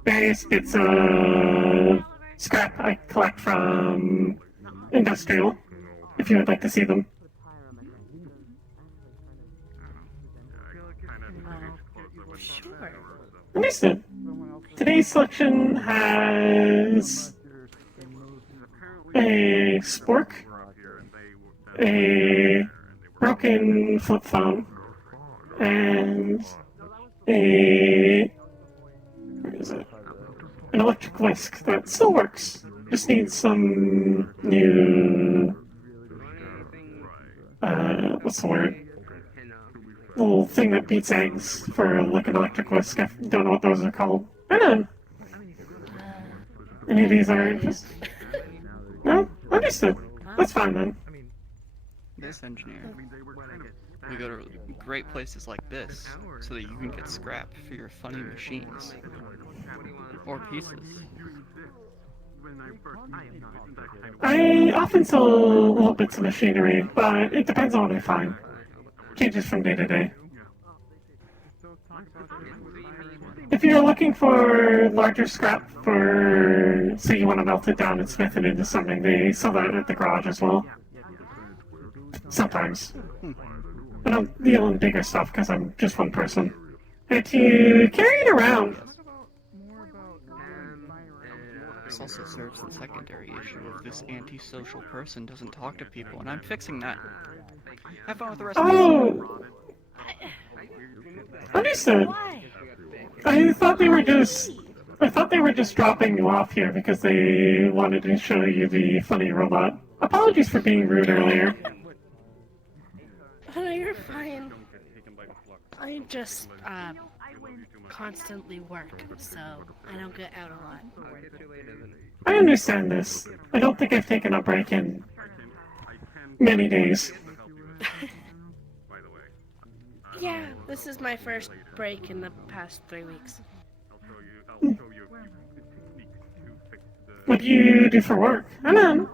various bits of scrap I collect from industrial, if you would like to see them. Sure. Understood. Today's selection has a spork, a broken flip phone, and where is it? An electric whisk that still works. Just needs some new, what's the word? Little thing that beats eggs for like an electric whisk. I don't know what those are called. I don't know. Any of these are interesting? No? Understood. That's fine then. This engineer, we go to great places like this so that you can get scrap for your funny machines. Or pieces. I often sell little bits of machinery, but it depends on what I find. Changes from day to day. If you're looking for larger scrap for, say you want to melt it down and smith it into something, they sell that at the garage as well. Sometimes. I don't deal in bigger stuff because I'm just one person. And to carry it around. This also serves the secondary issue of this antisocial person doesn't talk to people, and I'm fixing that. Have fun with the rest of Oh! Understood. I thought they were just dropping you off here because they wanted to show you the funny robot. Apologies for being rude earlier. Oh, no, you're fine. I just, constantly work, so I don't get out a lot. I understand this. I don't think I've taken a break in many days. Yeah, this is my first break in the past 3 weeks. I'll show you a few techniques to fix the... What do you do for work? I know.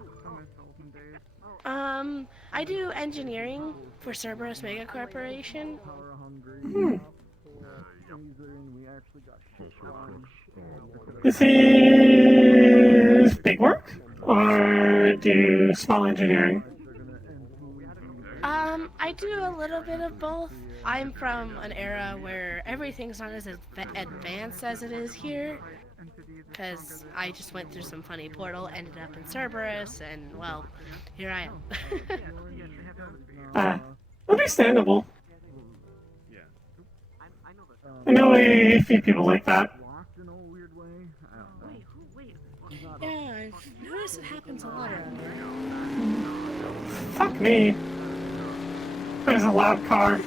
I do engineering for Cerberus Mega Corporation. Hmm. Is this big work? Or do small engineering? I do a little bit of both. I'm from an era where everything's not as advanced as it is here. Because I just went through some funny portal, ended up in Cerberus, and well, here I am. Understandable. I know a few people like that. Yeah, I've noticed it happens a lot around here. Fuck me. There's a loud car.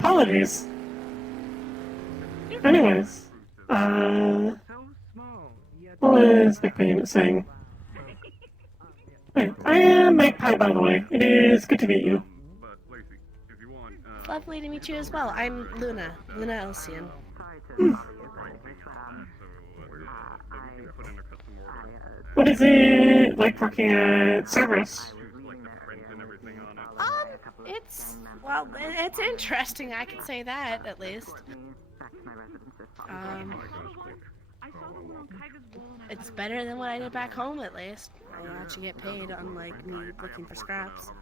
Apologies. Anyways, what was Magpie saying? Hey, I am Magpie, by the way. It is good to meet you. Lovely to meet you as well. I'm Luna Elsian. What is it like working at Cerberus? It's interesting, I could say that, at least. It's better than what I did back home, at least. I actually get paid, unlike me looking for scraps.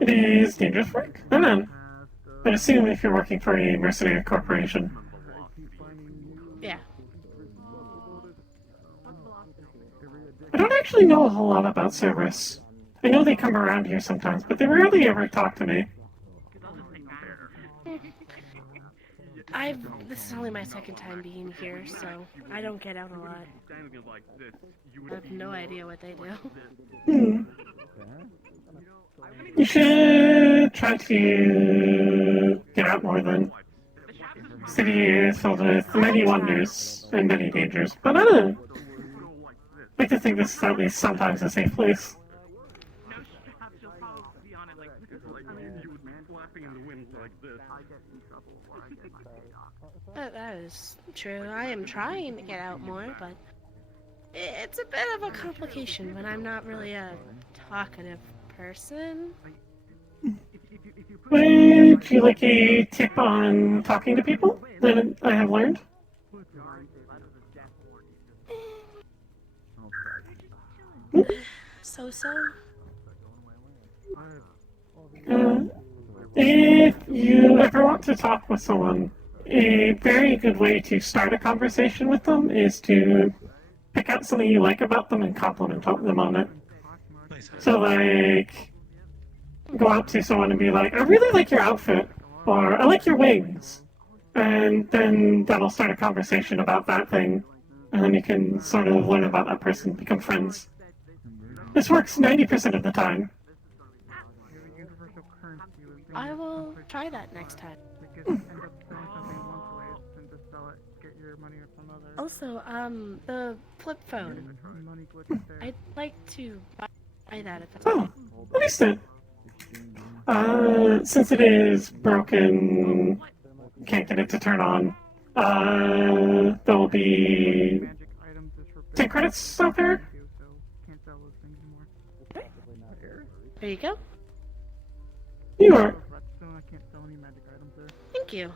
It is dangerous work? I don't know. I'd assume if you're working for a mercenary corporation. Yeah. I don't actually know a whole lot about Cerberus. I know they come around here sometimes, but they rarely ever talk to me. This is only my second time being here, so I don't get out a lot. I have no idea what they do. You should try to get out more then. The city is filled with many wonders and many dangers, but I don't know. I like to think this is at least sometimes a safe place. That is true. I am trying to get out more, but it's a bit of a complication when I'm not really a talkative person. Would you like a tip on talking to people that I have learned? So. If you ever want to talk with someone, a very good way to start a conversation with them is to pick out something you like about them and compliment them on it. So, like, go out to someone and be like, I really like your outfit, or I like your wings. And then that'll start a conversation about that thing, and then you can sort of learn about that person, become friends. This works 90% of the time. I will try that next time. Also, the flip phone. I'd like to buy that if it's okay. Understood. Since it is broken, can't get it to turn on, there will be 10 credits out there. There you go. You are. Thank you.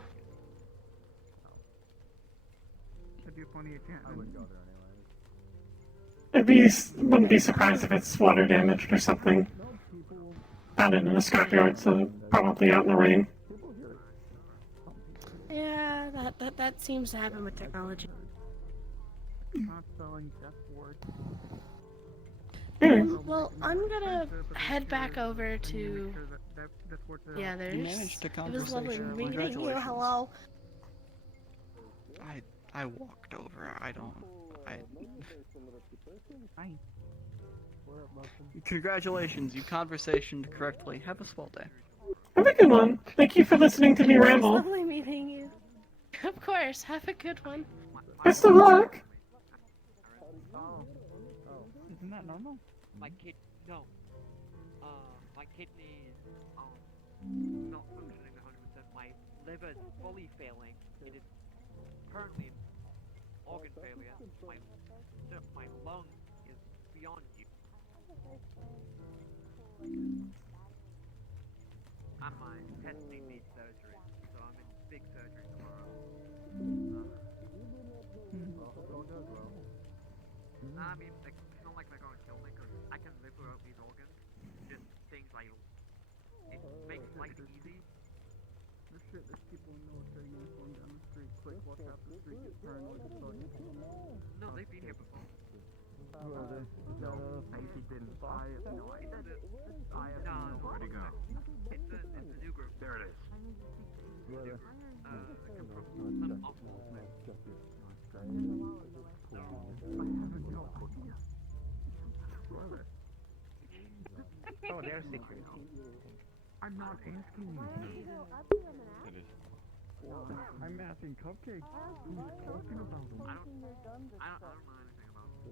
Wouldn't be surprised if it's water damaged or something. Found it in a scrapyard, so probably out in the rain. Yeah, that seems to happen with technology. Well, I'm gonna head back over to. Yeah, there's. You managed a It was lovely conversation. meeting you. Congratulations. Hello. I walked over. Congratulations, you conversationed correctly. Have a swell day. Have a good one. Thank you for listening to me It was ramble. lovely meeting you. Of course. Have a good one. Best of luck. that normal? My no. My kidney is not functioning 100%. My liver is fully failing. It is currently in organ failure. My lung is beyond you. And my testing needs surgery, so I'm in big surgery tomorrow. I mean, like, it's not like they're gonna kill me, because I can live without these organs. Just things like, it makes life easy. This shit, there's people in military uniform down the street. Quick, watch out, the street gets paranoid as fuck. No, they've been here before. Who are they? No, maybe didn't. I have no idea. Where'd he go? It's a new group. There it is. Where are they? Come from some hospital. Oh, they're security. I'm not asking you. I'm asking Cupcake. Who's talking about them? I don't know anything about them.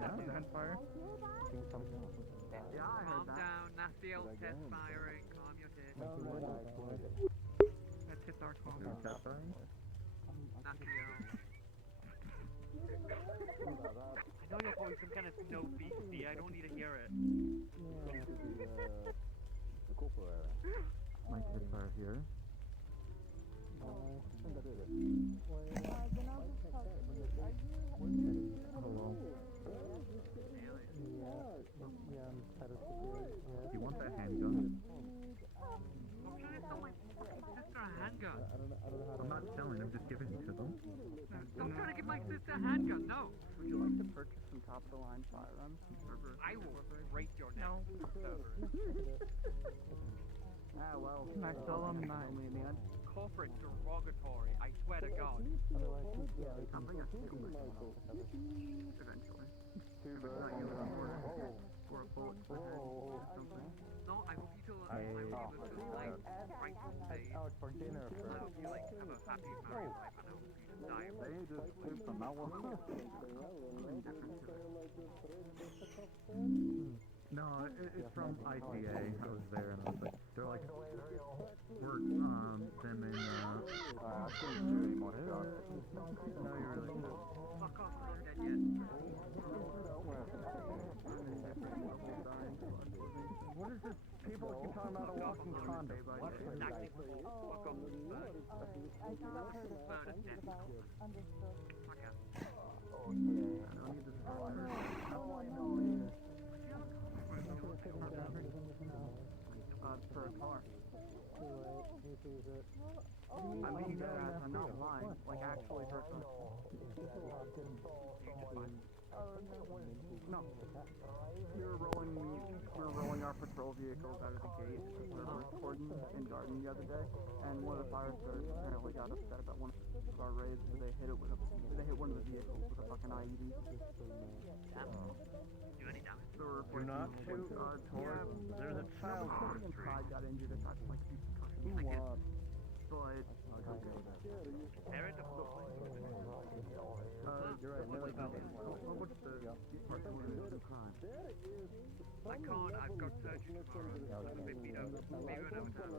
Yeah, gunfire. Yeah, calm down. Nasty old test firing. Calm your tits. That tits are calm. Test firing? Nasty old. I know you're probably some kind of snow beastie. I don't need to hear it. My tits are here. Hello. You want that handgun? I'm trying to sell my fucking sister a handgun. I'm not selling, I'm just giving it to them. I'm trying to give my sister a handgun. No. Would you like to purchase some top-of-the-line firearms from Cerberus? I will break your neck. Ah, well. Can I sell them? Not only in the end. Corporate derogatory. I swear to God. Something I steal myself. Eventually. If it's not you, or a bullet to the head or something. No, I hope you I hope you live this life right from stage. I hope you like have a happy married life, and I hope you just die. They just live from that one. No, it's from ICA. I was there and I was like, they're like, we're, them in, I couldn't do any more stuff. No, you really should. Fuck off, I'm not dead yet. What is this? People keep talking about a walking condom. What? Exactly. Fuck off, bird. Bird is dead. Fuck out. I don't need this for a car. I mean, guys, I'm not lying. Like, actually, personally. No. We were rolling our patrol vehicles out of the gate because there was cordon in Garden the other day, and one of the fire stars apparently got upset about one of our raids where they hit one of the vehicles with a fucking IED. Do any damage? So we're reporting there's a child inside got injured. It got like a concussion. But Parent of you're right. What's the part that we're in crime? I can't. I've got surgery tomorrow. I'm a bit beat up. Maybe another time.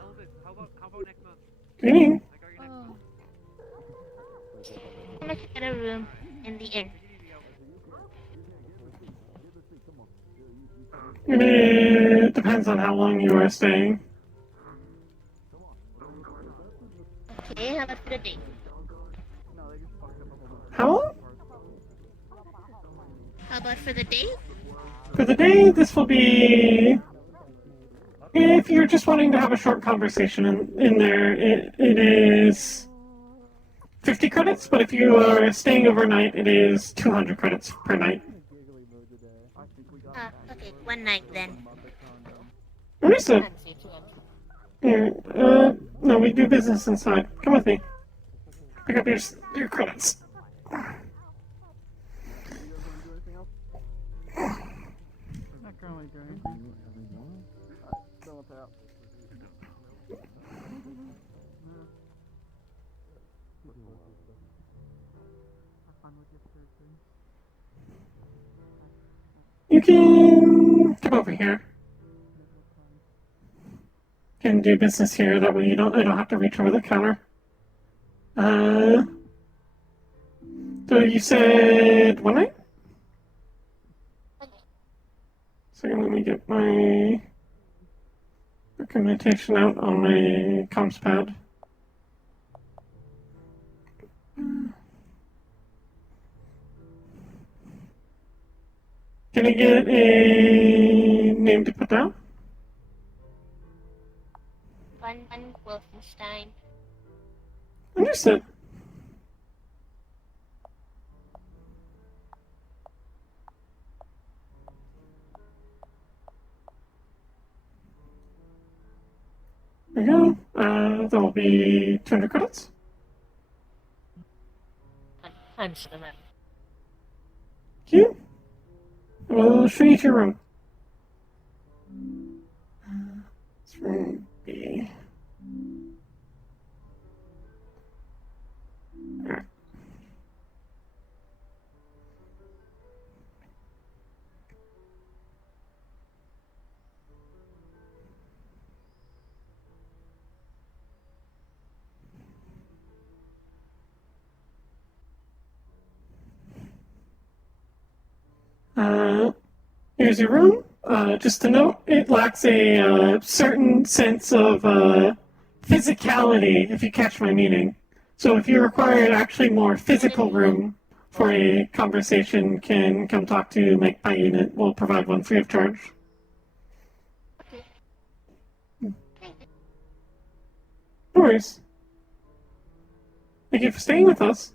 Elvis, how about next month? Greeting. I got your next month. Let's get a room in the air. It depends on how long you are staying. Okay, how about for the day? How long? How about for the day? For the day, this will be... If you're just wanting to have a short conversation in there, it is 50 credits, but if you are staying overnight, it is 200 credits per night. Okay, one night then. Understood. Here, no, we do business inside. Come with me. Pick up your credits. Not currently doing anything. You can come over here. Can do business here. That way I don't have to reach over the counter. So you said one night? So let me get my documentation out on my comms pad. Can I get a name to put down? Fun Wolfenstein. Understood. There we go. That will be 200 credits. I'm still in. Thank you. We'll show you to your room. It's room B. Alright. Here's your room. Just to note, it lacks a certain sense of physicality, if you catch my meaning. So if you require actually more physical room for a conversation, can come talk to Magpie Unit. We'll provide one free of charge. No worries. Thank you for staying with us.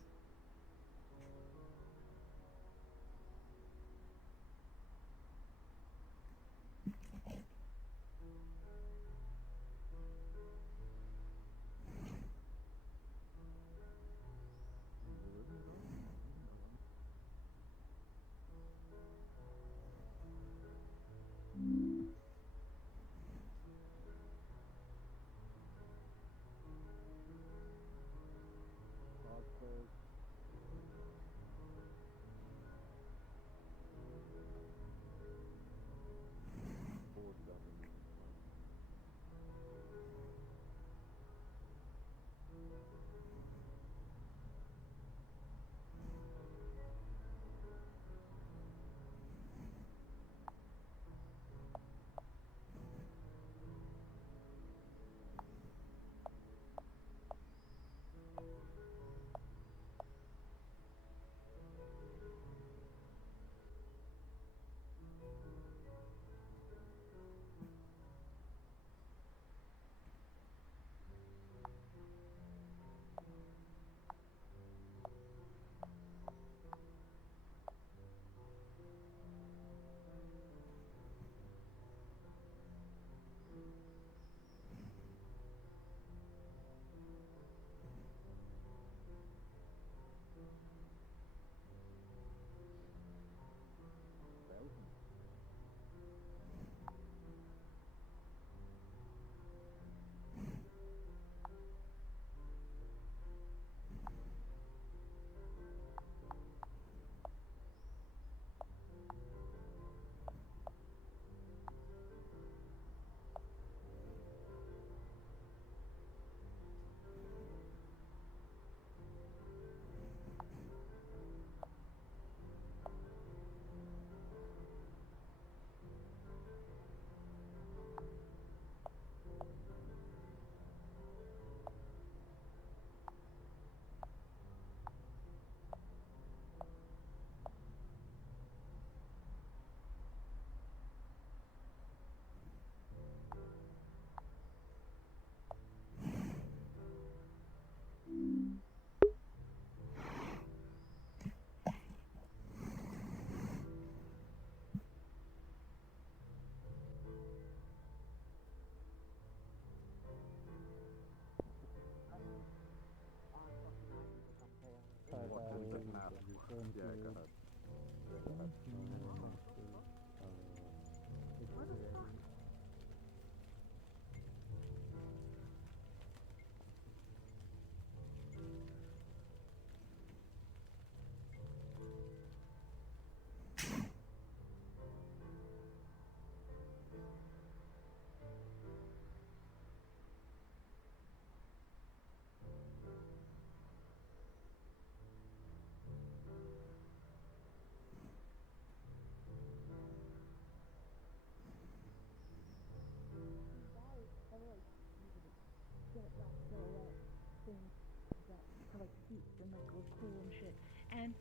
like suits and like look cool and shit. And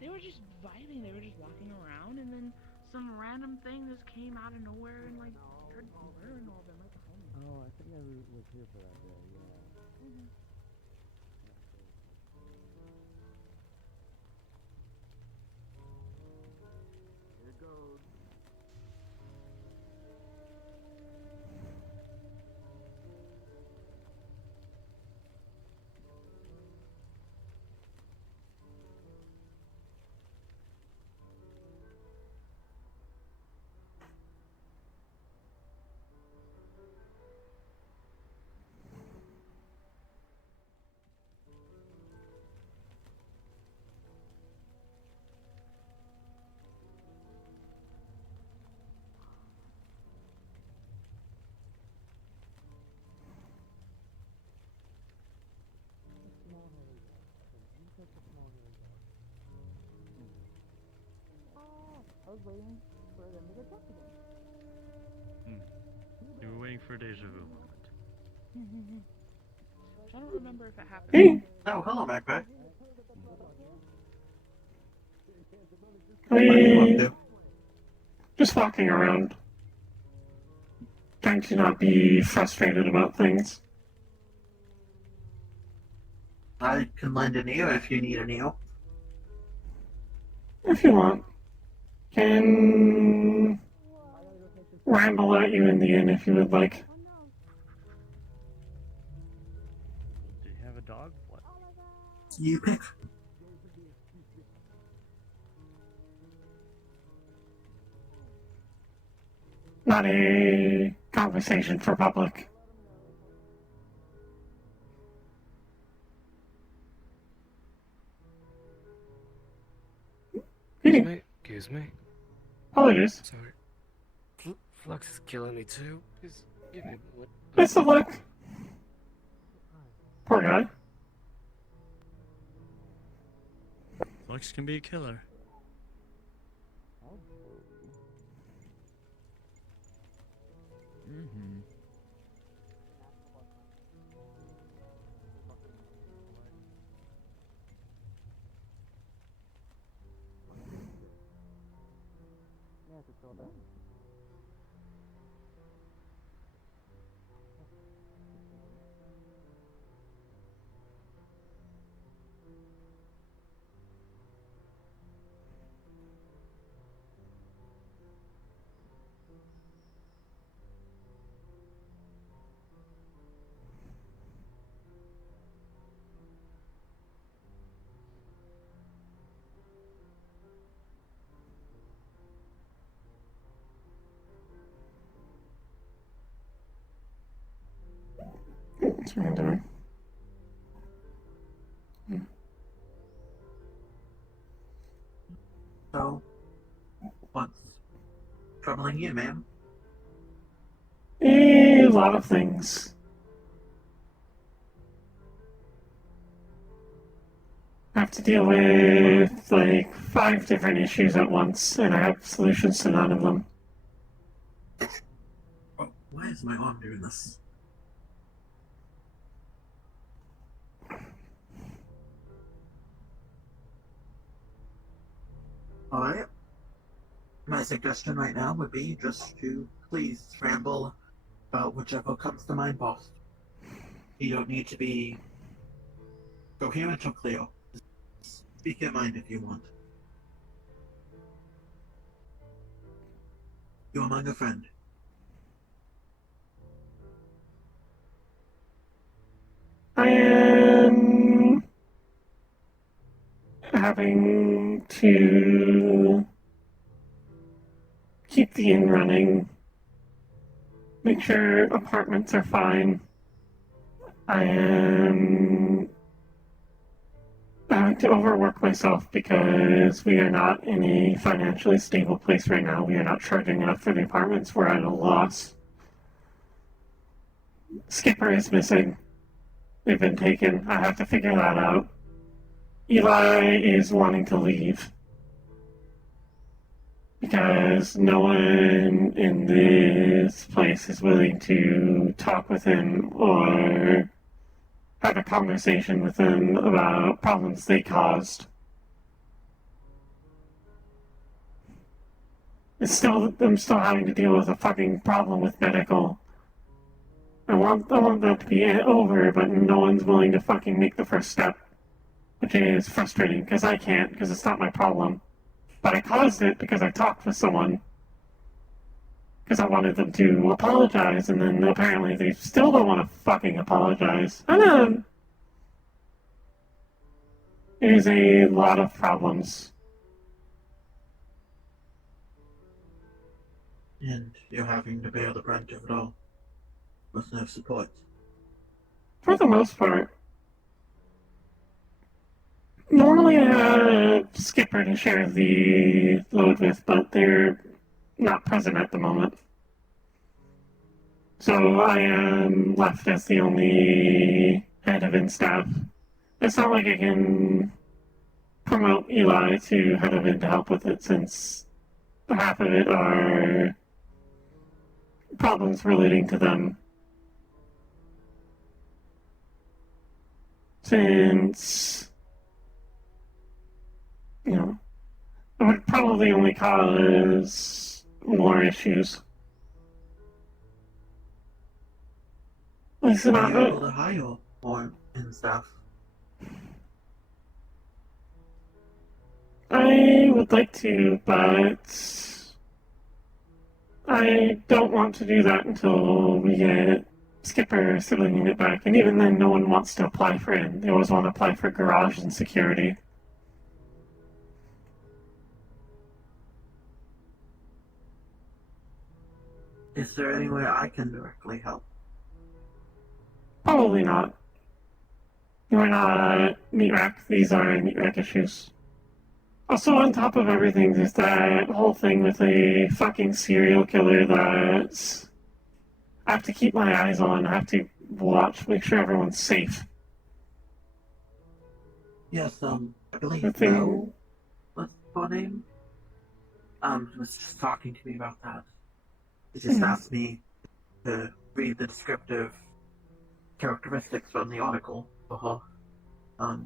they were just vibing. They were just walking around, and then some random thing just came out of nowhere and like started murdering all of them like a homie. Oh, I think I was here for that day, yeah. Here it goes. Small hairy dog. You take the small hairy dog. Oh, I was waiting for them to get dressed again. You were waiting for a deja vu moment. I don't remember if it happened. Hey. Oh, hello, Magpie. Hey. Just walking around. Trying to not be frustrated about things. I can lend an ear if you need an ear. If you want. Can ramble at you in the inn if you would like. Do you have a dog? What? You pick. Not a conversation for public. Excuse me. Apologies. Sorry. Flux is killing me too. Please give me a moment. Best of luck. Poor guy. Flux can be a killer. Mm-hmm. Yeah, it's all done. What's he doing? So, what's troubling you, ma'am? A lot of things. I have to deal with like 5 different issues at once, and I have solutions to none of them. Oh, why is my arm doing this? Alright. My suggestion right now would be just to please ramble about whichever comes to mind first. You don't need to be coherent or clear. Just speak your mind if you want. You're among a friend. I am having to keep the inn running, make sure apartments are fine. I am having to overwork myself because we are not in a financially stable place right now. We are not charging enough for the apartments. We're at a loss. Skipper is missing. They've been taken. I have to figure that out. Eli is wanting to leave because no one in this place is willing to talk with him or had a conversation with them about problems they caused. I'm still having to deal with a fucking problem with medical. I want that to be over, but no one's willing to fucking make the first step. Which is frustrating, because I can't, because it's not my problem. But I caused it because I talked with someone. Because I wanted them to apologize, and then apparently they still don't want to fucking apologize. And then there's a lot of problems. And you're having to bear the brunt of it all, with no support. For the most part. Normally I have a skipper to share the load with, but they're not present at the moment. So I am left as the only head of in-staff. It's not like I can promote Eli to head of in to help with it, since half of it are problems relating to them. Since, you know, it would probably only cause more issues. At least Are not. you able to hire more and stuff? I would like to, but I don't want to do that until we get Skipper civilian unit back. And even then, no one wants to apply for it. They always want to apply for garage and security. Is there any way I can directly help? Probably not. We're not meat rack. These are meat rack issues. Also, on top of everything, there's that whole thing with a fucking serial killer that I have to keep my eyes on. I have to watch, make sure everyone's safe. Yes, I believe The thing- Mel, what's her name? Was just talking to me about that. He just asked me to read the descriptive characteristics from the article for her.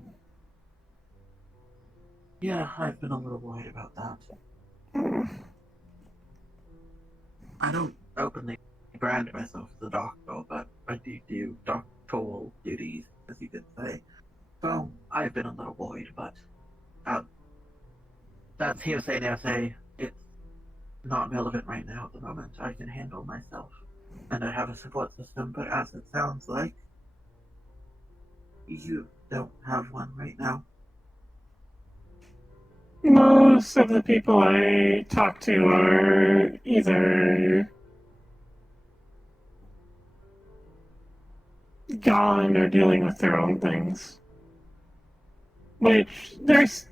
Yeah, I've been a little worried about that. I don't openly brand myself as a doctor, but I do doctoral duties, as you could say. So, I've been a little worried, but that's hearsay, narsay. It's not relevant right now at the moment. I can handle myself. And I have a support system, but as it sounds like, you don't have one right now. Most of the people I talk to are either gone or dealing with their own things. Which, there's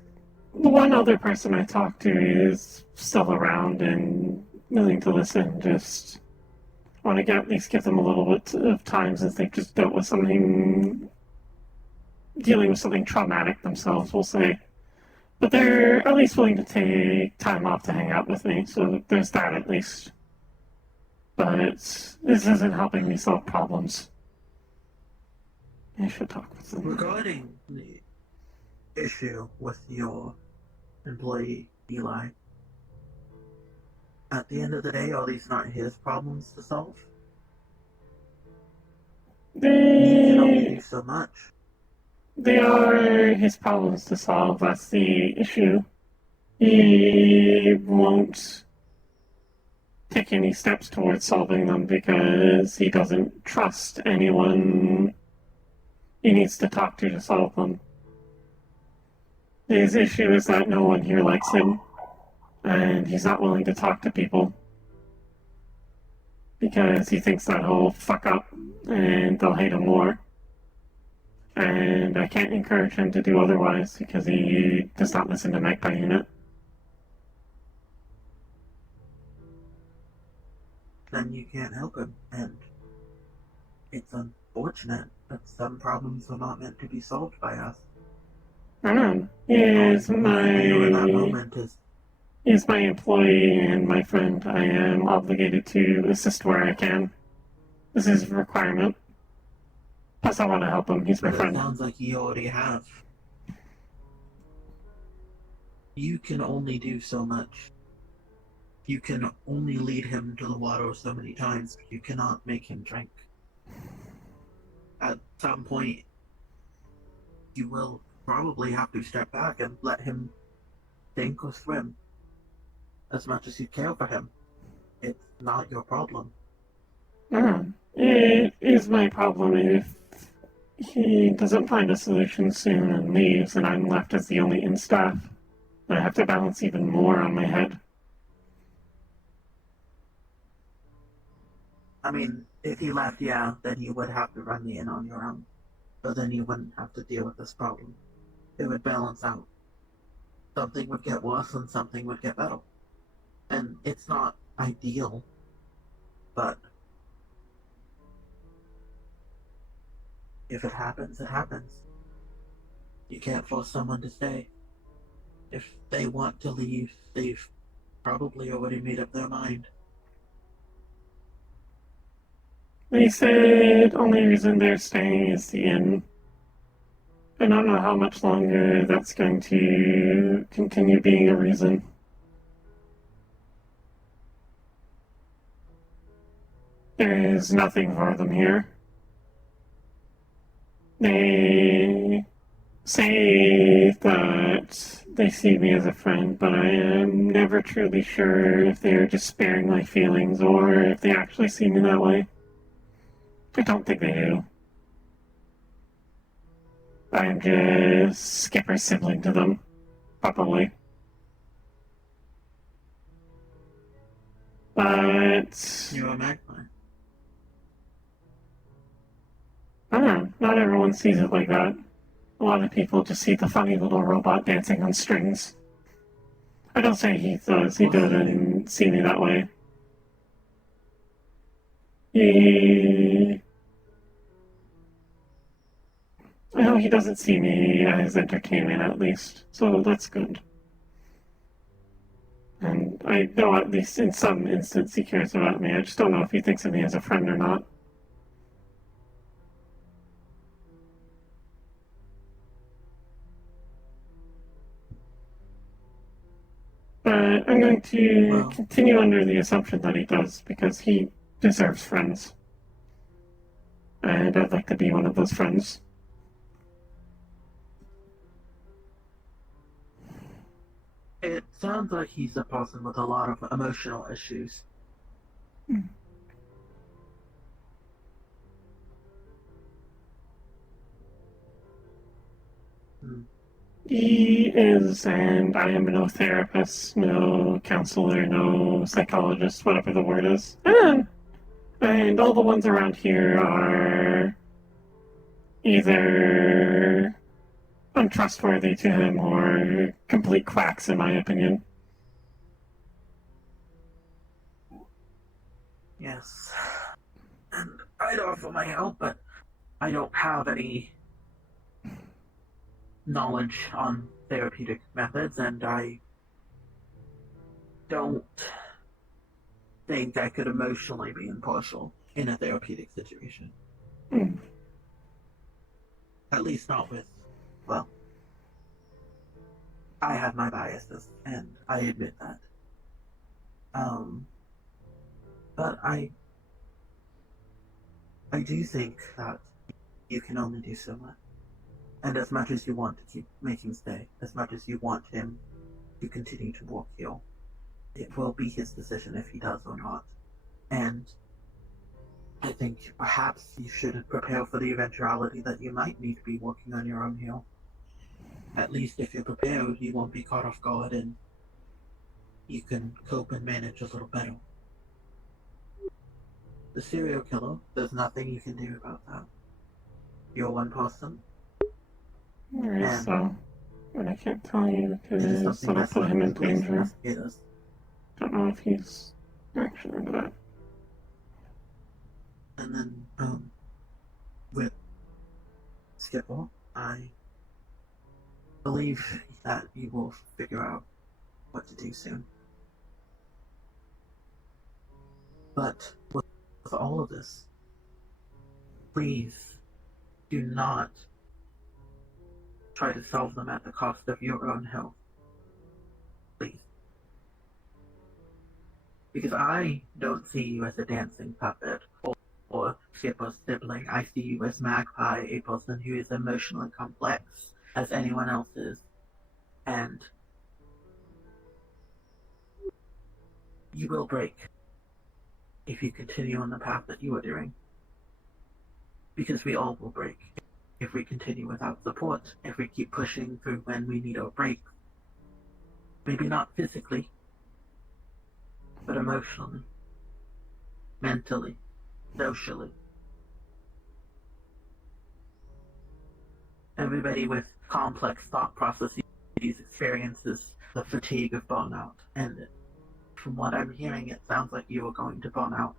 one other person I talk to is still around and willing to listen, just want to at least give them a little bit of time since they've just dealt with something, dealing with something traumatic themselves, we'll say. But they're at least willing to take time off to hang out with me, so there's that at least. But this isn't helping me solve problems. I should talk with them. Regarding the issue with your employee, Eli, at the end of the day, are these not his problems to solve? He can only do so much. They are his problems to solve, that's the issue. He won't take any steps towards solving them because he doesn't trust anyone he needs to talk to solve them. His issue is that no one here likes him, and he's not willing to talk to people because he thinks that he'll fuck up and they'll hate him more. And I can't encourage him to do otherwise because he does not listen to Magpie unit. Then you can't help him, and it's unfortunate that some problems are not meant to be solved by us. I know. He's In that moment he's my employee and my friend. I am obligated to assist where I can. This is a requirement. Plus, I want to help him. He's my But it friend. sounds like you already have. You can only do so much. You can only lead him to the water so many times. You cannot make him drink. At some point, you will probably have to step back and let him sink or swim. As much as you care for him, it's not your problem. It is my problem if he doesn't find a solution soon and leaves, and I'm left as the only in-staff. I have to balance even more on my head. I mean, if he left, yeah, then you would have to run the inn on your own. But then you wouldn't have to deal with this problem. It would balance out. Something would get worse and something would get better. And it's not ideal, but if it happens, it happens. You can't force someone to stay. If they want to leave, they've probably already made up their mind. They said only reason they're staying is the inn. I don't know how much longer that's going to continue being a reason. There is nothing for them here. They say that they see me as a friend, but I am never truly sure if they are just sparing my feelings or if they actually see me that way. I don't think they do. I am just Skipper's sibling to them, probably. But You're a Magpie. I don't know, not everyone sees it like that. A lot of people just see the funny little robot dancing on strings. I don't say he does, he doesn't see me that way. I know he doesn't see me as entertainment, at least, so that's good. And I know at least in some instance he cares about me. I just don't know if he thinks of me as a friend or not. But I'm going to continue under the assumption that he does, because he deserves friends. And I'd like to be one of those friends. It sounds like he's a person with a lot of emotional issues. He is, and I am no therapist, no counselor, no psychologist, whatever the word is. And all the ones around here are either untrustworthy to him or complete quacks, in my opinion. Yes. And I'd offer my help, but I don't have any knowledge on therapeutic methods, and I don't think I could emotionally be impartial in a therapeutic situation. At least not with, well, I have my biases, and I admit that. But I do think that you can only do so much. And as much as you want to make him stay, as much as you want him to continue to walk here, it will be his decision if he does or not. And I think perhaps you should prepare for the eventuality that you might need to be working on your own here. At least if you're prepared, you won't be caught off guard and you can cope and manage a little better. The serial killer, there's nothing you can do about that. You're one person. Alright, so, but I can't tell you because that'll put him in danger. Don't know if he's actually into that. And then, with Skipper, I believe that you will figure out what to do soon. But with all of this, please do not try to solve them at the cost of your own health. Please. Because I don't see you as a dancing puppet or Skipper's sibling. I see you as Magpie, a person who is emotionally complex as anyone else is. And you will break if you continue on the path that you are doing. Because we all will break if we continue without support, if we keep pushing through when we need our break. Maybe not physically, but emotionally, mentally, socially. Everybody with complex thought processes experiences the fatigue of burnout, and from what I'm hearing, it sounds like you are going to burn out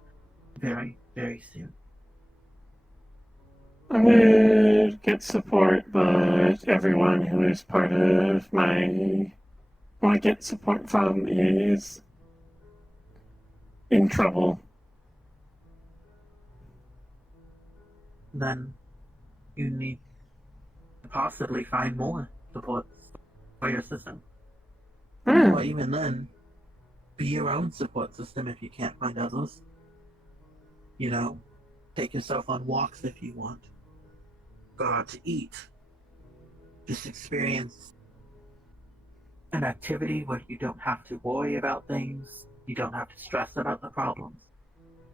very, very soon. I would get support, but everyone who is part of my who I get support from is in trouble. Then you need to possibly find more support for your system. Or even then, be your own support system if you can't find others. You know, take yourself on walks if you want. Go out to eat. Just experience an activity where you don't have to worry about things, you don't have to stress about the problems.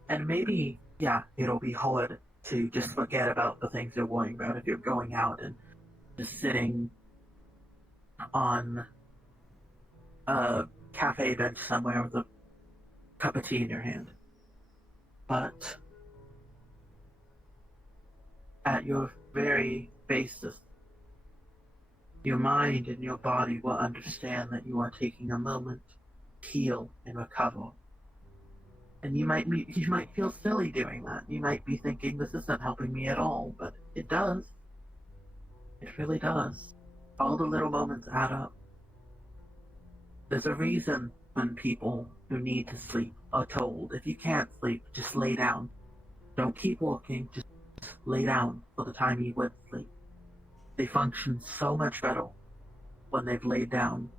And maybe, yeah, it'll be hard to just forget about the things you're worrying about if you're going out and just sitting on a cafe bench somewhere with a cup of tea in your hand. But at your very basis, your mind and your body will understand that you are taking a moment to heal and recover. And you might feel silly doing that. You might be thinking, this isn't helping me at all, but it does. It really does. All the little moments add up. There's a reason when people who need to sleep are told, if you can't sleep, just lay down. Don't keep walking, just lay down for the time you would sleep. They function so much better when they've laid down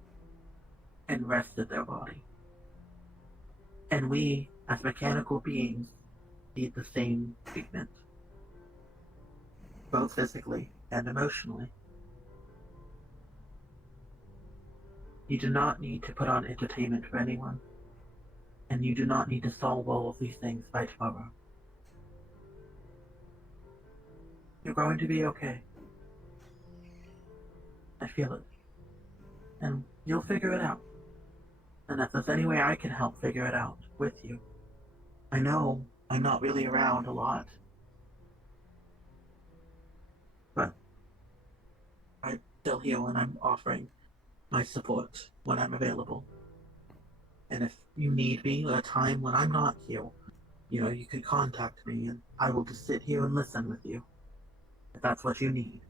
and rested their body. And we, as mechanical beings, need the same treatment, both physically and emotionally. You do not need to put on entertainment for anyone, and you do not need to solve all of these things by tomorrow. You're going to be okay. I feel it. And you'll figure it out. And if there's any way I can help figure it out with you. I know I'm not really around a lot, but I'm still here when I'm offering my support when I'm available. And if you need me at a time when I'm not here, you can contact me and I will just sit here and listen with you. If that's what you need.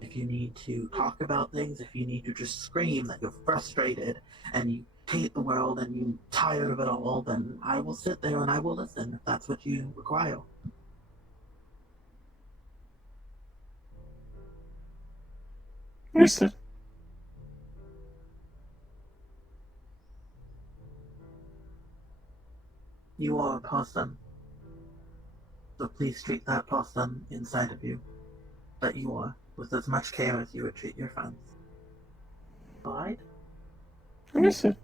If you need to talk about things, if you need to just scream that you're frustrated and you hate the world and you're tired of it all, then I will sit there and I will listen if that's what you require. Understood. You are a person, so please treat that person inside of you that you are with as much care as you would treat your friends. Alright? Understood.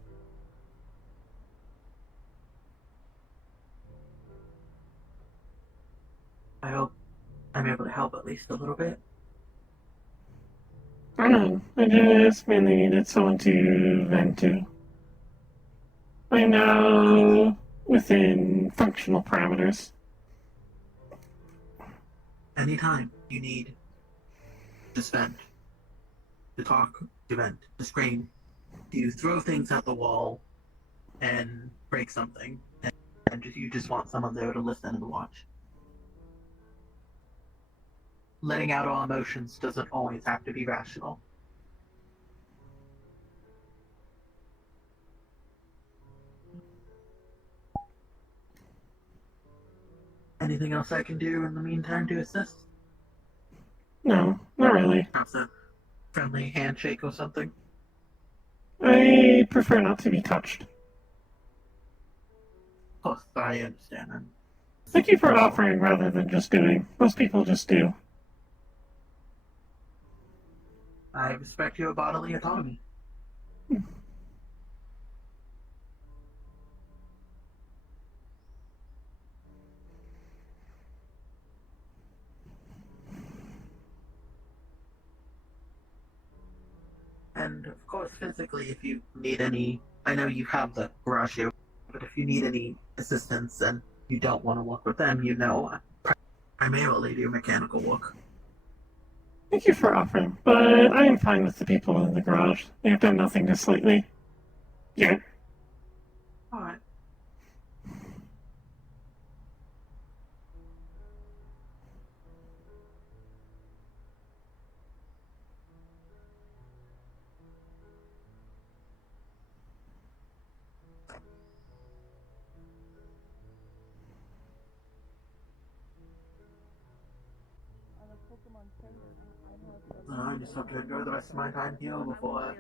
I hope I'm able to help at least a little bit. I know. I just mainly needed someone to vent to. I know within functional parameters. Anytime you need to vent, to talk, to vent, to scream, to throw things at the wall and break something, and you just want someone there to listen and watch. Letting out all emotions doesn't always have to be rational. Anything else I can do in the meantime to assist? No, not really. Perhaps a friendly handshake or something? I prefer not to be touched. Of course, I understand. Thank you for offering rather than just doing. Most people just do. I respect your bodily autonomy. And of course, physically, if you need any, I know you have the garage here, but if you need any assistance and you don't want to work with them, you know, primarily do mechanical work. Thank you for offering, but I am fine with the people in the garage. They have done nothing to slight me. Yeah. Alright. I just have to enjoy the rest of my time here before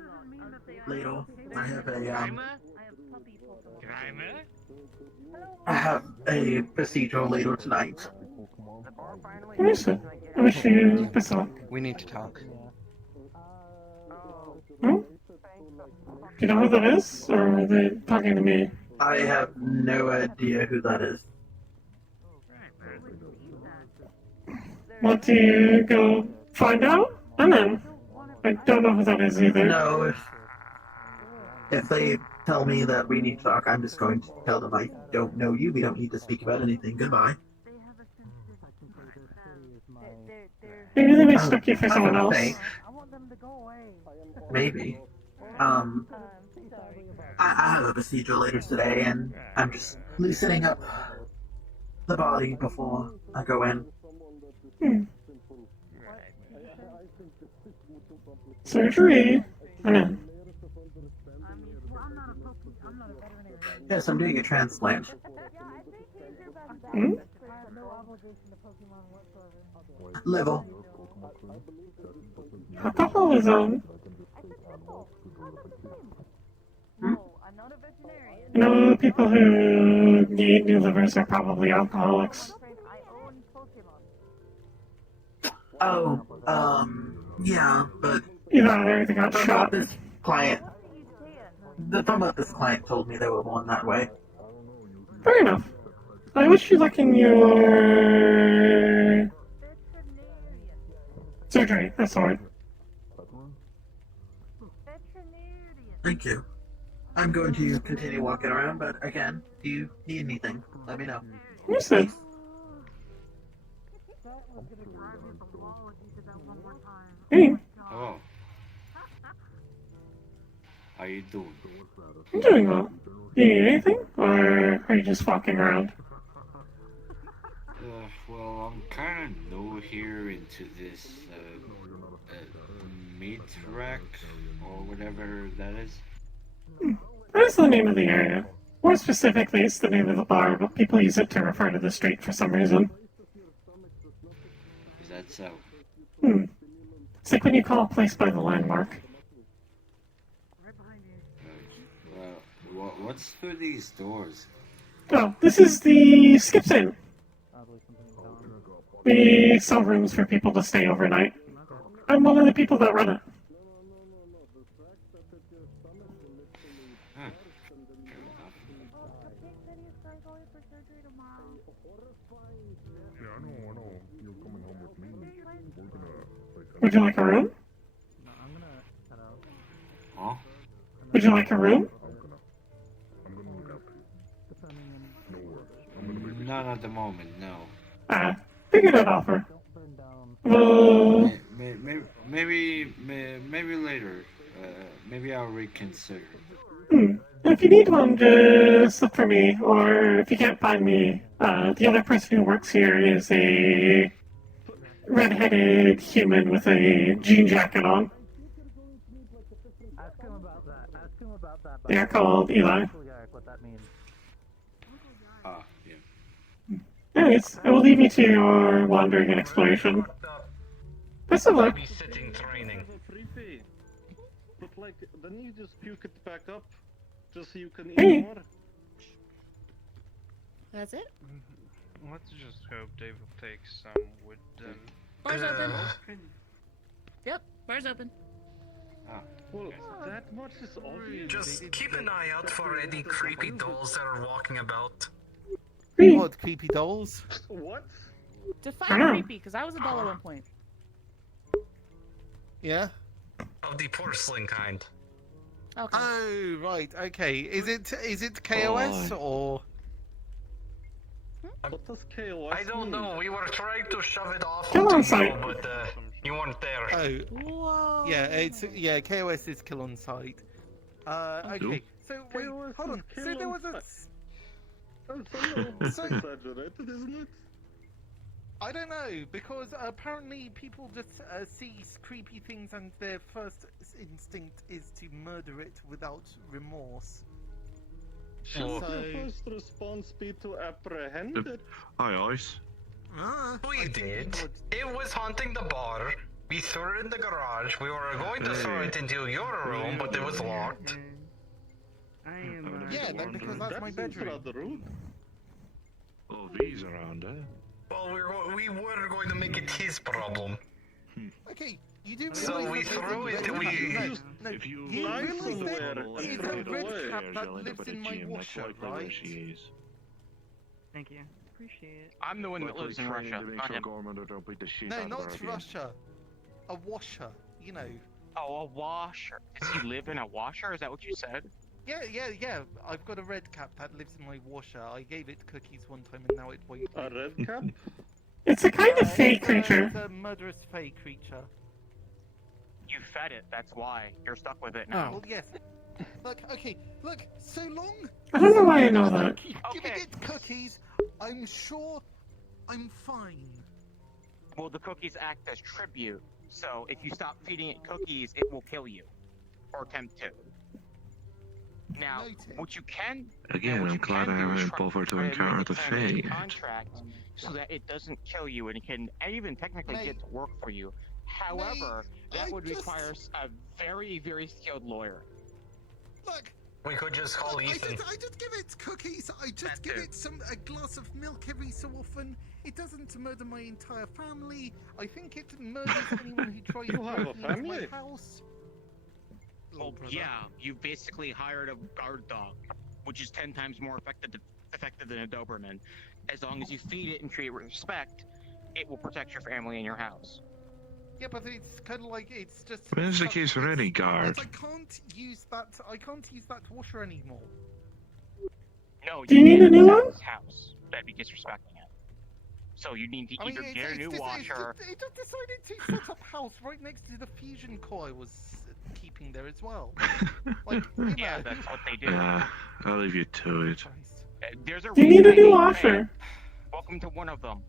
later. I have a I have a procedure later tonight. Understood. I wish you best of luck. We need to talk. Hmm? Do you know who that is? Or are they talking to me? I have no idea who that is. Want to go find out? I'm in. I don't know who that is either. No, if they tell me that we need to talk, I'm just going to tell them I don't know you. We don't need to speak about anything. Goodbye. Maybe they mistook you for someone else. Maybe. I have a procedure later today, and I'm just loosening up the body before I go in. Surgery. I'm in. Yes, I'm doing a transplant. Hmm? Liver. Alcoholism. You know, people who need new livers are probably alcoholics. Oh, yeah, but... Either they got shot. This client... The thumb of this client told me they were born that way. Fair enough. I wish you luck in your... surgery, that's all right. Thank you. I'm going to continue walking around, but again, if you need anything, let me know. Understood. Hey. Oh. How you doing? I'm doing well. You need anything? Or are you just walking around? Well, I'm kind of new here into this meat rack or whatever that is. That is the name of the area. More specifically, it's the name of the bar, but people use it to refer to the street for some reason. Is that so? It's like when you call a place by the landmark. What's through these doors? Oh, this is the Skip's Inn. We sell rooms for people to stay overnight. I'm one of the people that run it. Would you like a room? Huh? Would you like a room? Not at the moment, no. Figured I'd offer. Well... Maybe later. Maybe I'll reconsider. If you need one, just look for me, or if you can't find me, the other person who works here is a red-headed human with a jean jacket on. They're called Eli. Yeah. Anyways, I will leave you to your wandering and exploration. Best of luck. Babysitting training. Creepy. But like, then you just puke it back up, just so you can eat Hey. more. That's it? Let's just hope Dave will take some wood then. Bar's open. Yep, bar's open. Well, that much is obvious. Just keep an eye out for any creepy dolls that are walking about. What, creepy dolls? What? Define creepy, because I was a doll at one point. Yeah? Of the porcelain kind. Okay. Oh, right, okay. Is it KOS or... What does KOS I don't know, we were trying to shove it off Kill onto on you, sight. but you weren't there. Oh. Whoa. Yeah, KOS is kill on sight. Okay. So wait, hold on. So there was a... That's exaggerated, isn't it? I don't know, because apparently people just see creepy things and their first instinct is to murder it without remorse. Shouldn't your first response be to apprehend it? Aye, Ice. We did. It was haunting the bar. We threw it in the garage. We were going to throw it into your room, but it was locked. Yeah, no, because that's my bedroom. Oh, V's around, eh? Well, we were going to make it his problem. Okay, you do realize So we threw it. No, If you you lie realize somewhere that and it's throw a it red away, cap that you'll end lives up at in the my gym. That's washer, likely where right? she is. Thank you. Appreciate it. I'm the one that Likely lives in trained Russia, to make not sure him. Gorman don't beat the shit No, out of her not again. Russia. A washer, you know. Oh, a washer. Does he live in a washer? Is that what you said? Yeah. I've got a red cap that lives in my washer. I gave it cookies one time and now it won't. A red cap? It's a kind of fey creature. It's a murderous fey creature. You fed it, that's why. You're stuck with it now. Well, yes. Look, so long. I don't know why I know that. Giving it cookies, I'm sure I'm fine. Well, the cookies act as tribute, so if you stop feeding it cookies, it will kill you. Or attempt to. Now, what you can... Again, I'm glad I haven't bothered to encounter the Fae yet. Contract so that it doesn't kill you and it can even technically get to work for you. However, that would require a very, very skilled lawyer. Look, We could just call Ethan. I just give it cookies. I just give it a glass of milk every so often. It doesn't murder my entire family. I think it murders anyone who tries to break into my house. Well, yeah, you basically hired a guard dog, which is 10 times more effective than a Doberman. As long as you feed it and treat it with respect, it will protect your family and your house. Yeah, but it's kind of like it's just. Well, that's the case for any guard. I can't use that. I can't use that washer anymore. No, Do you need a new one? House. That'd be disrespecting it. So you need to I mean, either get a new washer. It just decided to set up house right next to the fusion core I was keeping there as well. Like, Yeah, that's what they do. Yeah, I'll leave you to it. There's a You need a reason new they washer. pay. Welcome to one of them.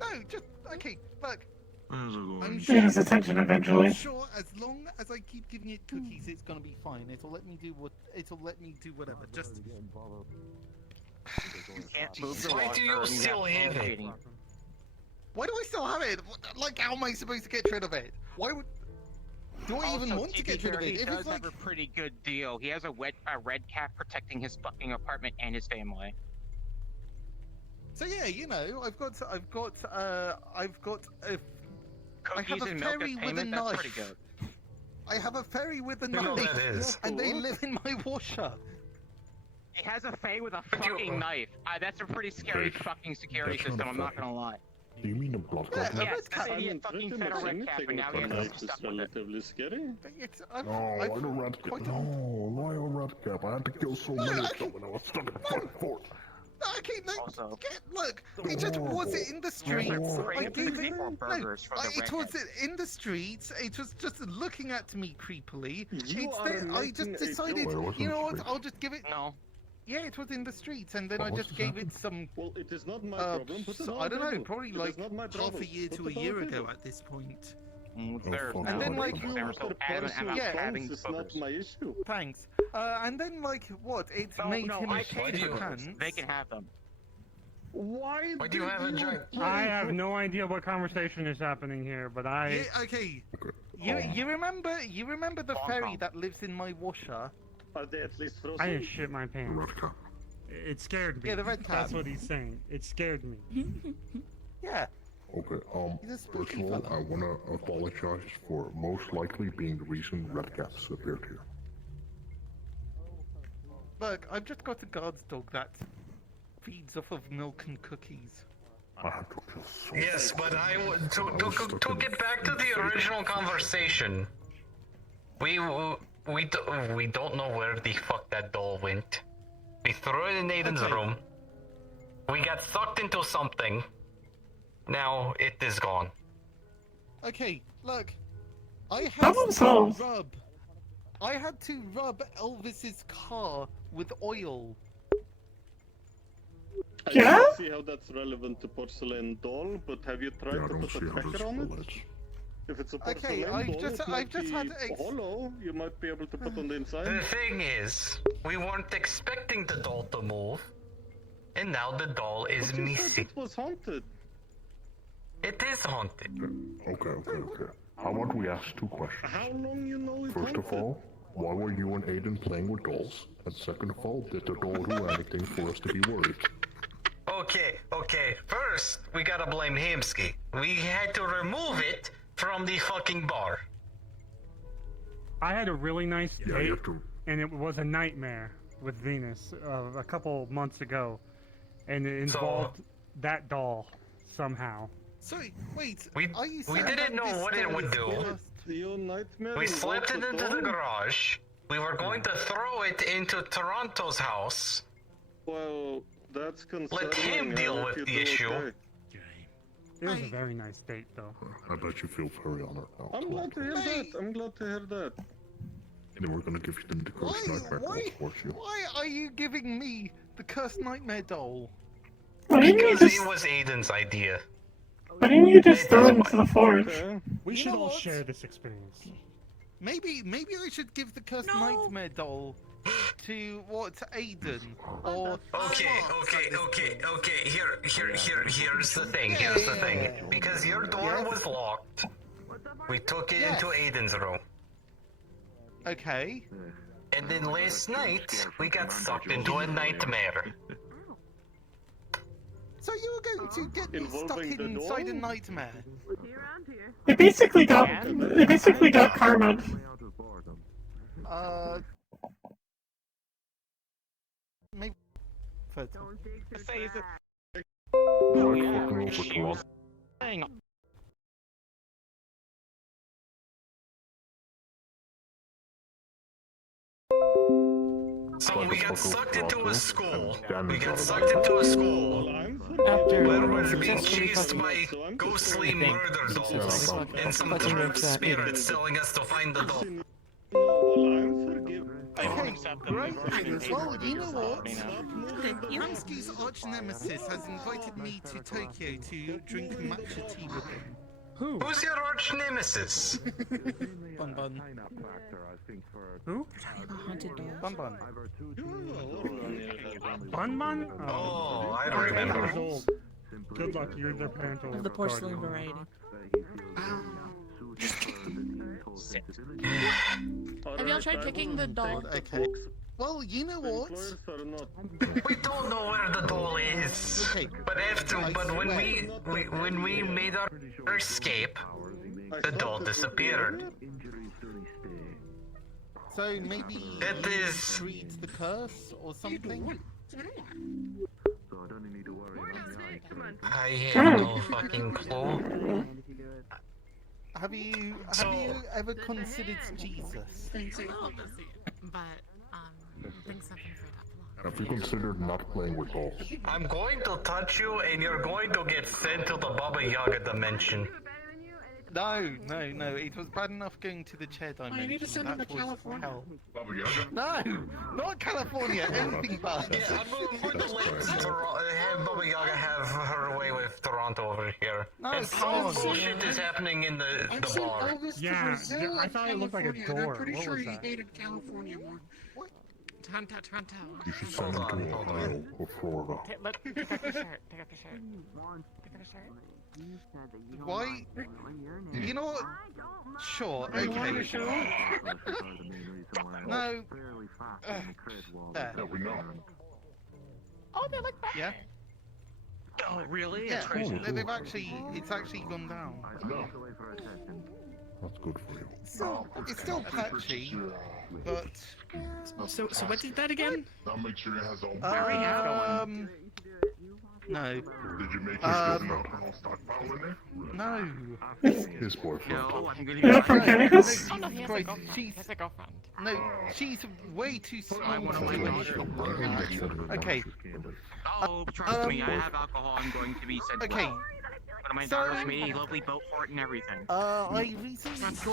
No, just okay. Look, How's it going? I'm Pay his attention eventually. I'm sure as long as I keep giving it cookies, it's gonna be fine. It'll let me do whatever. Just. Can't move the Why washer. do you and still have have it? feeding. Why do I still have it? Like, how am I supposed to get rid of it? Why would? Do I even Also, want to be get rid of fair, it? He If does it's like, have a pretty good deal. He has a red cap protecting his fucking apartment and his family. so yeah, you know, I've got a. I have Cookies a and milk fairy as with a payment, that's pretty knife. good. I have a fairy with a You know knife, that is. and they live in my washer. He has a fae with a fucking knife. That's a pretty scary fucking security That's not system, a I'm not fae. gonna lie. Do you mean a blood Yeah, clot? Yes, this idiot fucking fed a red cap and now he has to Knife be is stuck with it. relatively scary. It's, No, I don't red cap. No, why a red cap? I had to kill so many of them when I was stuck in the fucking fort. Okay, no, Also, look, it just was in the streets. I gave it, no, it was in the streets. It was just looking at me creepily. You It's are there, I making just a decided, joke. you know what? I'll just give it. No. Yeah, it was in the streets, and then What I was just gave it some. Well, it is not my problem. Put it So, on I don't know, table. probably It is like not my half problem. a year Put to a it on year table. ago at this point. And then like, they were so adamant about yeah, having It's boogers. not my issue. thanks. And then like, what? It's No, made no, him I a paid shit for of those. pants. They can have them. Why do you have a giant? I have no idea what conversation is happening here, but I. Yeah, okay. You remember the fairy that lives in my washer? Are they at least frozen? I didn't shit my pants. It scared me. Yeah, the red cap. That's what he's saying. It scared me. Yeah. Okay, first of all, I wanna apologize for most likely being the reason Red Caps appeared here. Look, I've just got a guard's dog that feeds off of milk and cookies. I have to just... Yes, but to get back to the original conversation, we don't know where the fuck that doll went. We threw it in Aiden's room. We got sucked into something. Now it is gone. Okay, look. I had to rub Elvis's car with oil. I Yeah? don't see how that's relevant to porcelain doll, but have you tried to put a tracker on it? If it's a porcelain doll, I've just had hollow, you might be able to put on the inside. The thing is, we weren't expecting the doll to move, and now the doll is But you said missing. it was haunted. It is haunted. Okay. How about we ask two questions? How long you know it First of all, why were you and Aiden playing with dolls? And second of all, did the doll do anything for us to be worried? Okay. First, we gotta blame Hamsky. We had to remove it from the fucking bar. I had a really nice Yeah, date, you have to... and it was a nightmare with Venus a couple months ago, and it involved that doll somehow. Sorry, wait. We didn't know what it would do. We slapped it into the garage. We were going to throw it into Toronto's house. Well, that's concerning. Let him deal with the issue. It was a very nice date, though. I bet you feel very honored now. I'm glad to hear that. Then we're gonna give you the cursed nightmare doll for you. Why are you giving me the cursed nightmare doll? Because it was Aiden's idea. Why didn't you just throw it into the forge? We should all share this experience. Maybe I should give the cursed nightmare doll to Aiden or. Okay. Here's the thing. Because your door was locked, we took it into Aiden's room. Okay. And then last night, we got sucked into a nightmare. So you were going to get me stuck inside a nightmare? It basically got karma. Maybe. Hang on. So we got sucked into a school. Where we're being chased by ghostly murder dolls and some corrupt spirits telling us to find the doll. Well, you know what? Ramsky's arch nemesis has invited me to Tokyo to drink matcha tea with him. Who's your arch nemesis? Bun Bun. Who? Bun Bun. Bun Bun? Oh, I don't remember. Good luck, you're the parental Of the porcelain guardian. variety. Have y'all tried picking the doll? Okay. Well, you know what? We don't know where the doll is. But when we made our escape, the doll disappeared. So maybe it is treat the curse or something. I have no fucking clue. Have you ever considered Jesus? Have you considered not playing with dolls? I'm going to touch you and you're going to get sent to the Baba Yaga dimension. No. It was bad enough going to the chair dimension. you need to send him That to was California. hell. No, not California. Anything bad. Yeah, I'm going to have Baba Yaga have her way with Toronto over here. No, and some bullshit is happening in the bar. Yeah, I thought it looked like a door. I'm pretty What sure was he that? hated California more. You should send him to Ohio or Florida. Take off your shirt. Take off your shirt. Take off your shirt. Why? You know what? Sure, okay. No. There. Yeah, we know. Oh, they look bad. Yeah? Oh, really? Yeah, That's crazy. it's actually gone down. No. That's good for you. It's still patchy, but... So what did that again? Now make sure it has all No. Did you make his girlfriend stockpile in there? No. His boyfriend. No, I'm gonna You're from Canada's? Oh no, he has a Christ, girlfriend. He has a girlfriend. No, she's way too small. I want to wait. Okay. Oh, trust me, I have alcohol. I'm going to be sent to Okay. One of my daughters made a lovely boat for it and everything. I recently got The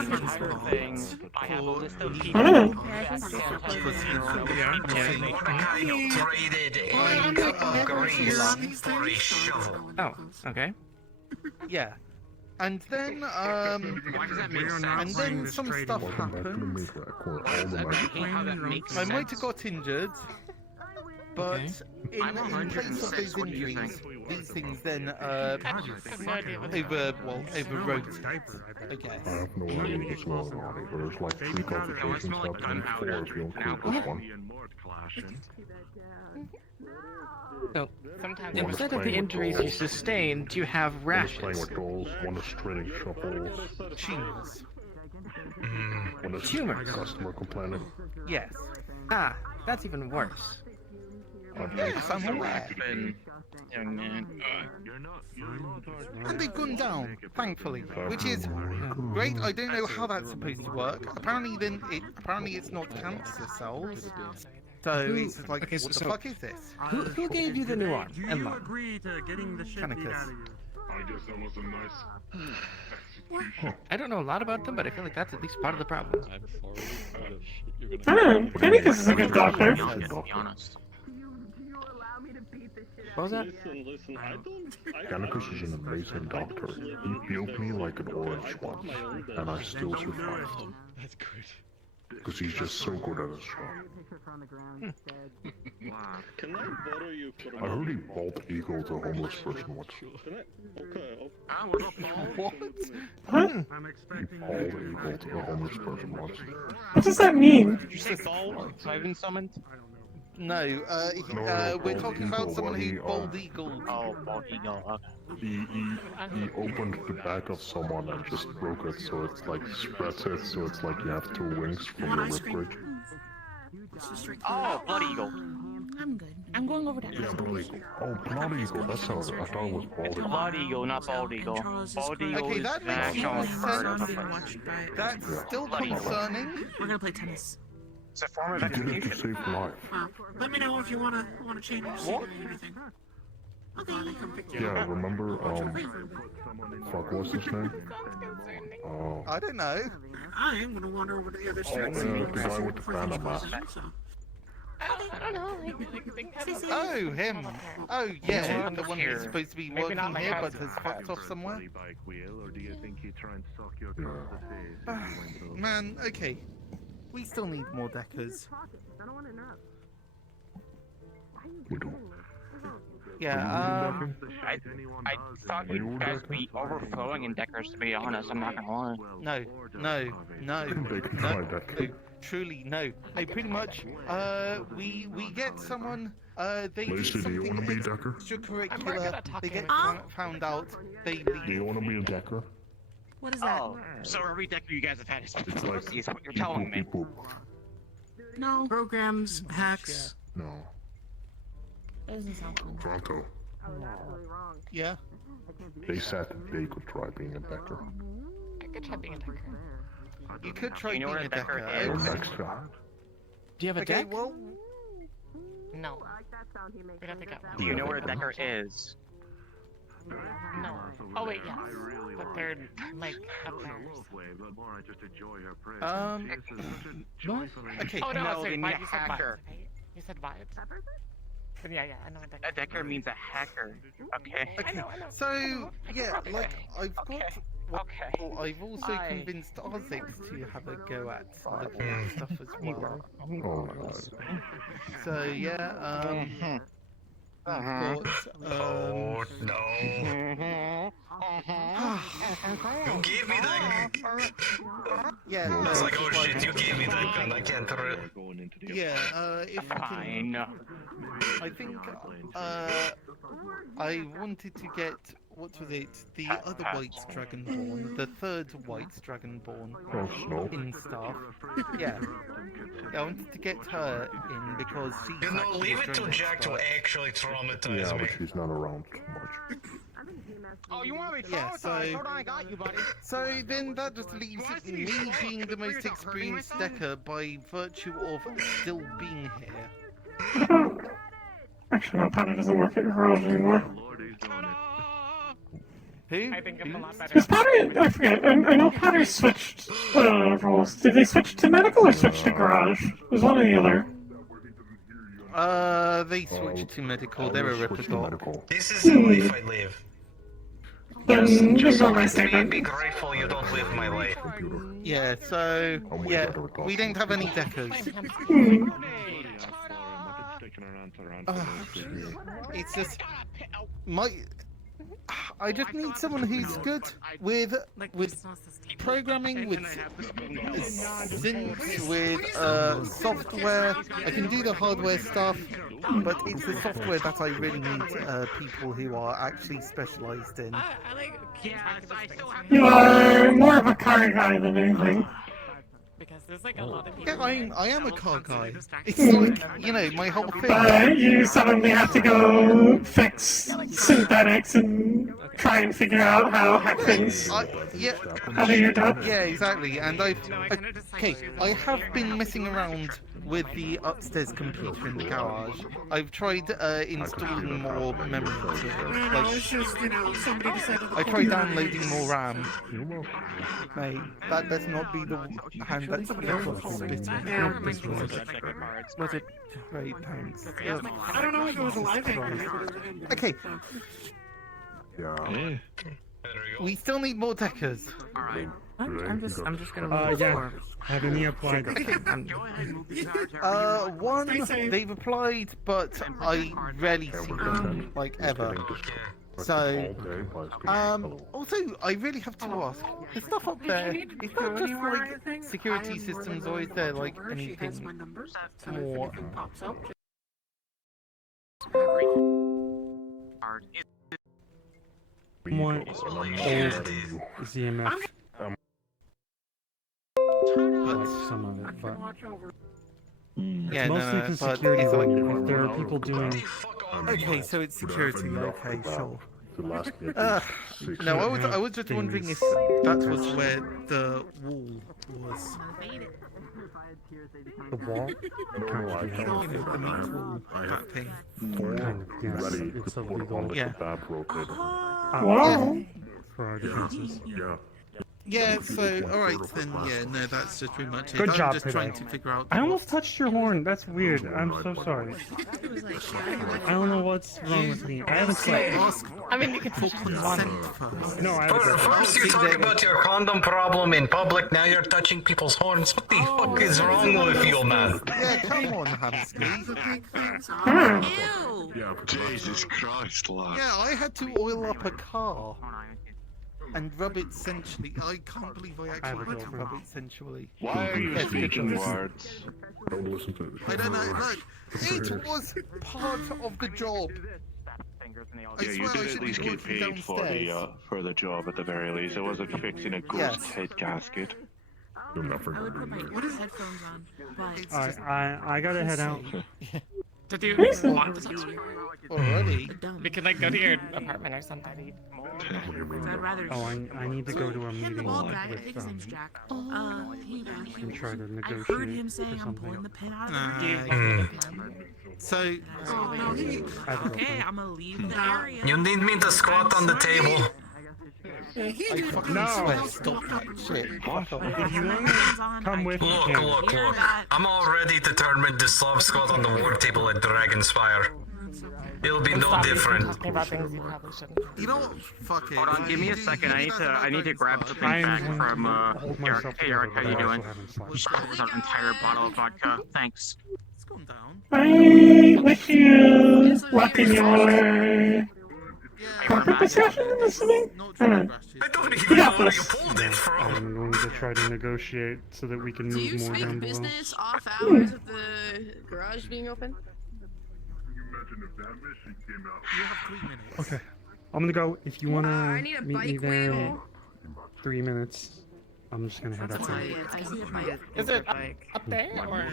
entire thing. I have a list of people Oh. who actually Oh, okay. Yeah. And then, Why does that make sense? and then some stuff happened. I might have got injured, but in place of those injuries, these things then overrode it, I guess. I have no idea what's going on. There's like 3 complications happening, 4 if you include this one. So, Sometimes One is instead of the playing with injuries you dolls. sustained, you have One is rashes. playing with dolls, one is trading shuffles, Tumors. one is Tumors. customer complaining. Yes. Ah, that's even worse. Yes, I'm aware. And they've gone down, thankfully, which is great. I don't know how that's supposed to work. Apparently it's not cancer cells. So it's like, okay, what the fuck is this? Who gave you the new arm? Emma. agree to getting the shit beat Canicus. out of you. I guess that was a nice execution. I don't know a lot about them, but I feel like that's at least part of the problem. Panicus is a good doctor. Be honest. What was that? Listen, I don't... Canicus is an amazing doctor. He peeled me like an orange once, and I still survived. That's good. Because he's just so good at his job. Can I borrow you for a I heard he bald eagled a homeless person once. Can I? Okay. What? I'm He expecting bald eagled a homeless person once. What does that mean? Did you say bald? So I've been summoned? No, we're talking about someone who bald eagled. Oh, bald eagle. Okay. He opened the back of someone and just broke it, so it's like spreads it, so it's like you have 2 wings from your rib bridge. Oh, blood eagle. I'm good. I'm going over there. Yeah, blood eagle. Oh, blood eagle. That sounds. I thought it was bald eagle. Blood eagle, not bald eagle. Bald eagle Okay, is that the makes actual more bird of the sense. first. That's still Blood eagle. concerning. We're gonna play tennis. It's a form of He did it to execution. save life. Let me know if you wanna change your seat or anything. Okay, come pick you Yeah, up. remember, fuck, what's his name? Oh, I don't know. I am gonna wander over to the other oh, side. the guy with the panda mask. I don't know. Oh, him. Oh, yeah, the one Here. who's supposed to be Maybe working not my here but cousin. has fucked off somewhere. Man, okay. We still need more deckers. We do. Yeah, I thought you guys would be overflowing in deckers, to be honest. I'm not gonna lie. no, They can try that. truly no. No, pretty much, we get someone, they do Lacey, do you something want to be a decker? extracurricular, they get found out, they Do leave. you want to be a decker? What is that? Oh, so every decker you guys have had is It's like pussy, is what you're telling me. beep, boop. No. Programs, hacks. No. That doesn't sound fun. Toronto. Yeah. They said they could try being a decker. I could try being a decker. You could try You know being what a a decker decker. Or is? next time. Do you have a Okay, deck? well, No. We'd have to get one. Do you know what a decker is? No. Oh wait, yes. But they're like upstairs. what? Okay, No, Oh no, sorry, they mean a you said hacker. vibes, right? You said vibes. But yeah, I know what A decker means a hacker. Okay. okay. So, yeah, like, I've got Well, I've also convinced Ozix to have a go at looking at stuff as well. So yeah, we've got Oh no. You gave me that. Yeah, I was like, oh shit, you gave me that gun. I can't throw it. Yeah, if we can, I think I wanted to get, what was it, the other White Dragonborn, the third White Dragonborn in staff. Yeah. I wanted to get her in because she's You know, actually leave a it to drone Jack to expert. actually traumatize Yeah, me. but she's not around too much. Oh, you want to be Yeah, traumatized? Hold on, I got you, buddy. So then that just leaves me being the most experienced decker by virtue of still being here. Actually, no, Powder doesn't work at your garage anymore. Who? I think I'm a lot better. Because Powder, I forget, I know Powder switched roles. Did they switch to medical or switch to garage? It was one or the other. They switched to medical. They're a Ripper. This is a life I live. Then Just ignore my be statement. grateful you don't live my life. Yeah, so, yeah, we don't have any deckers. It's just, I just need someone who's good with programming, with syncs, with software. I can do the hardware stuff, but it's the software that I really need people who are actually specialised in. You are more of a car guy than anything. Because there's like a lot of people. Yeah, I am a car guy. It's like, you know, my whole thing. You suddenly have to go fix synthetics and try and figure out how to hack things. How do you do it? Yeah, exactly. And I have been messing around with the upstairs computer in the garage. I've tried installing more memory to it. I tried downloading more RAM. Mate, that better not be the hand that's spitting. Was it? Great, thanks. I don't know if it was live. Okay. Yeah. We still need more deckers. Alright. I'm just gonna move yeah. forward. Have any applied? One, they've applied, but I rarely see them, like, ever. So, also, I really have to ask, the stuff up there, is that just, like, security systems, or is there, like, anything more? More old ZMF. Like some of it, but Yeah, it's mostly for security. it's like, if there are people doing. Okay, so it's security. Okay, sure. Uh, No, I was just wondering if that was where the wall was. The wall? The meat wall, that thing. Yes, ready it's to put illegal. on Yeah. the kebab rotator. Wow. For our defenses. Yeah. Yeah, so, alright then, yeah, no, that's just pretty much it. Good job I'm just today. trying to figure out... I almost touched your horn. That's weird. I'm so sorry. I don't know what's wrong with me. I haven't slept. I mean, you can touch consent first. No, I haven't. First you talk about your condom problem in public, now you're touching people's horns. What the fuck is wrong with you, man? Yeah, come on, Hamsky. Yeah, Jesus Christ, lad. Yeah, I had to oil up a car. And rub it sensually. I can't believe I actually had to rub it sensually. Why are you Yes, speaking because- words? Don't listen to it. I don't know, look, it was part of the job. I Yeah, you swear I did at should least be get working paid downstairs. for the job at the very least. It wasn't fixing a ghost head gasket. You'll never I would put my headphones on, but Alright, I gotta head out. To do what? Already? We could like go to your apartment or something. I'd rather. Oh, I need to go to a meeting Bald guy, I think his with name's Jack. He and try to I negotiate heard him for saying I'm something. pulling the pin out of So, Oh no, okay, I'm gonna leave the area. You need me to squat on the table. I fucking No. swear, stop that shit. Fuck off. If you want to come with me, Look. I'm already determined to soft squat on the war table at Dragonspire. It'll be And no stop me from different. talking about things you probably shouldn't. You know what? Fuck it. Hold on, give me a second. I need to grab something I am back going from to hold Eric. myself Hey together, Eric, how but you I doing? also haven't slept. You spilled an entire bottle of vodka. Thanks. It's gone down. I wish you luck in your competition listening. I don't even know where you pulled it from. I'm going to try to negotiate so that we can Do move you more down speak below. business off hours of the garage being open? You have 3 minutes. Okay, I'm gonna go. If you wanna I need a meet me bike there in wheel. 3 minutes, I'm just gonna head up there. I see a bike. Is it up there or?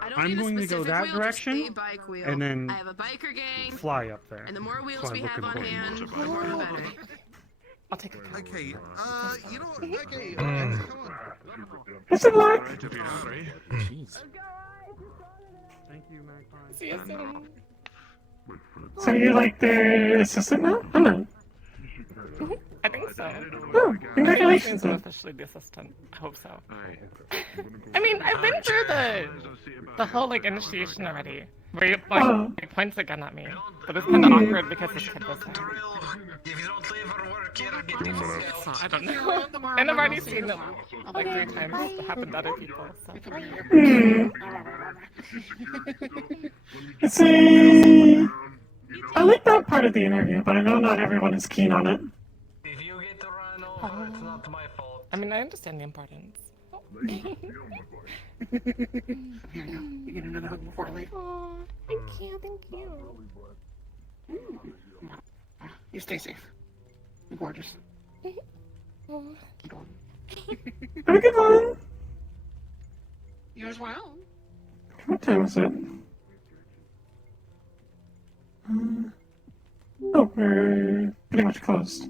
I don't I'm need a going to go specific that wheel, just direction, a bike wheel. and then I have a biker gang. fly up there. And the more wheels Fly we have looking on for you. hand, the more the better. I'll take it. Okay, you know what? Okay, Mm. come on. Best of luck. Jeez. Thank you, Magpie. See you soon. So you're like their assistant now? Hello. I think so. Oh, congratulations. I'm officially the assistant. I hope so. I mean, I've been through the whole like initiation already, where you like points a gun at me, but it's kind of awkward because this kid was there. So, I don't know. And I've already seen it like 3 times happen to other people. So. See, I like that part of the interview, but I know not everyone is keen on it. It's not my fault. I mean, I understand the importance. You get another hug before I leave. Oh, thank you, thank you. You stay safe. You're gorgeous. Oh. Have a good one. You as well. What time is it? Oh, we're pretty much closed.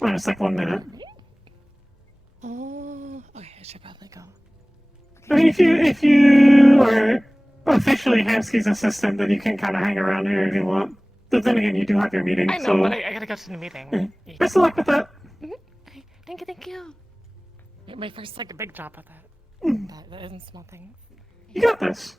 Oh, it's like 1 minute. Oh, okay, I should probably go. I mean, if you are officially Hamsky's assistant, then you can kind of hang around here if you want. But then again, you do have your meeting, I know, so... but I gotta go to the meeting. Yeah. Best of luck with that. Okay, thank you, thank you. My first, like, a big job with that. That isn't small things. You got this.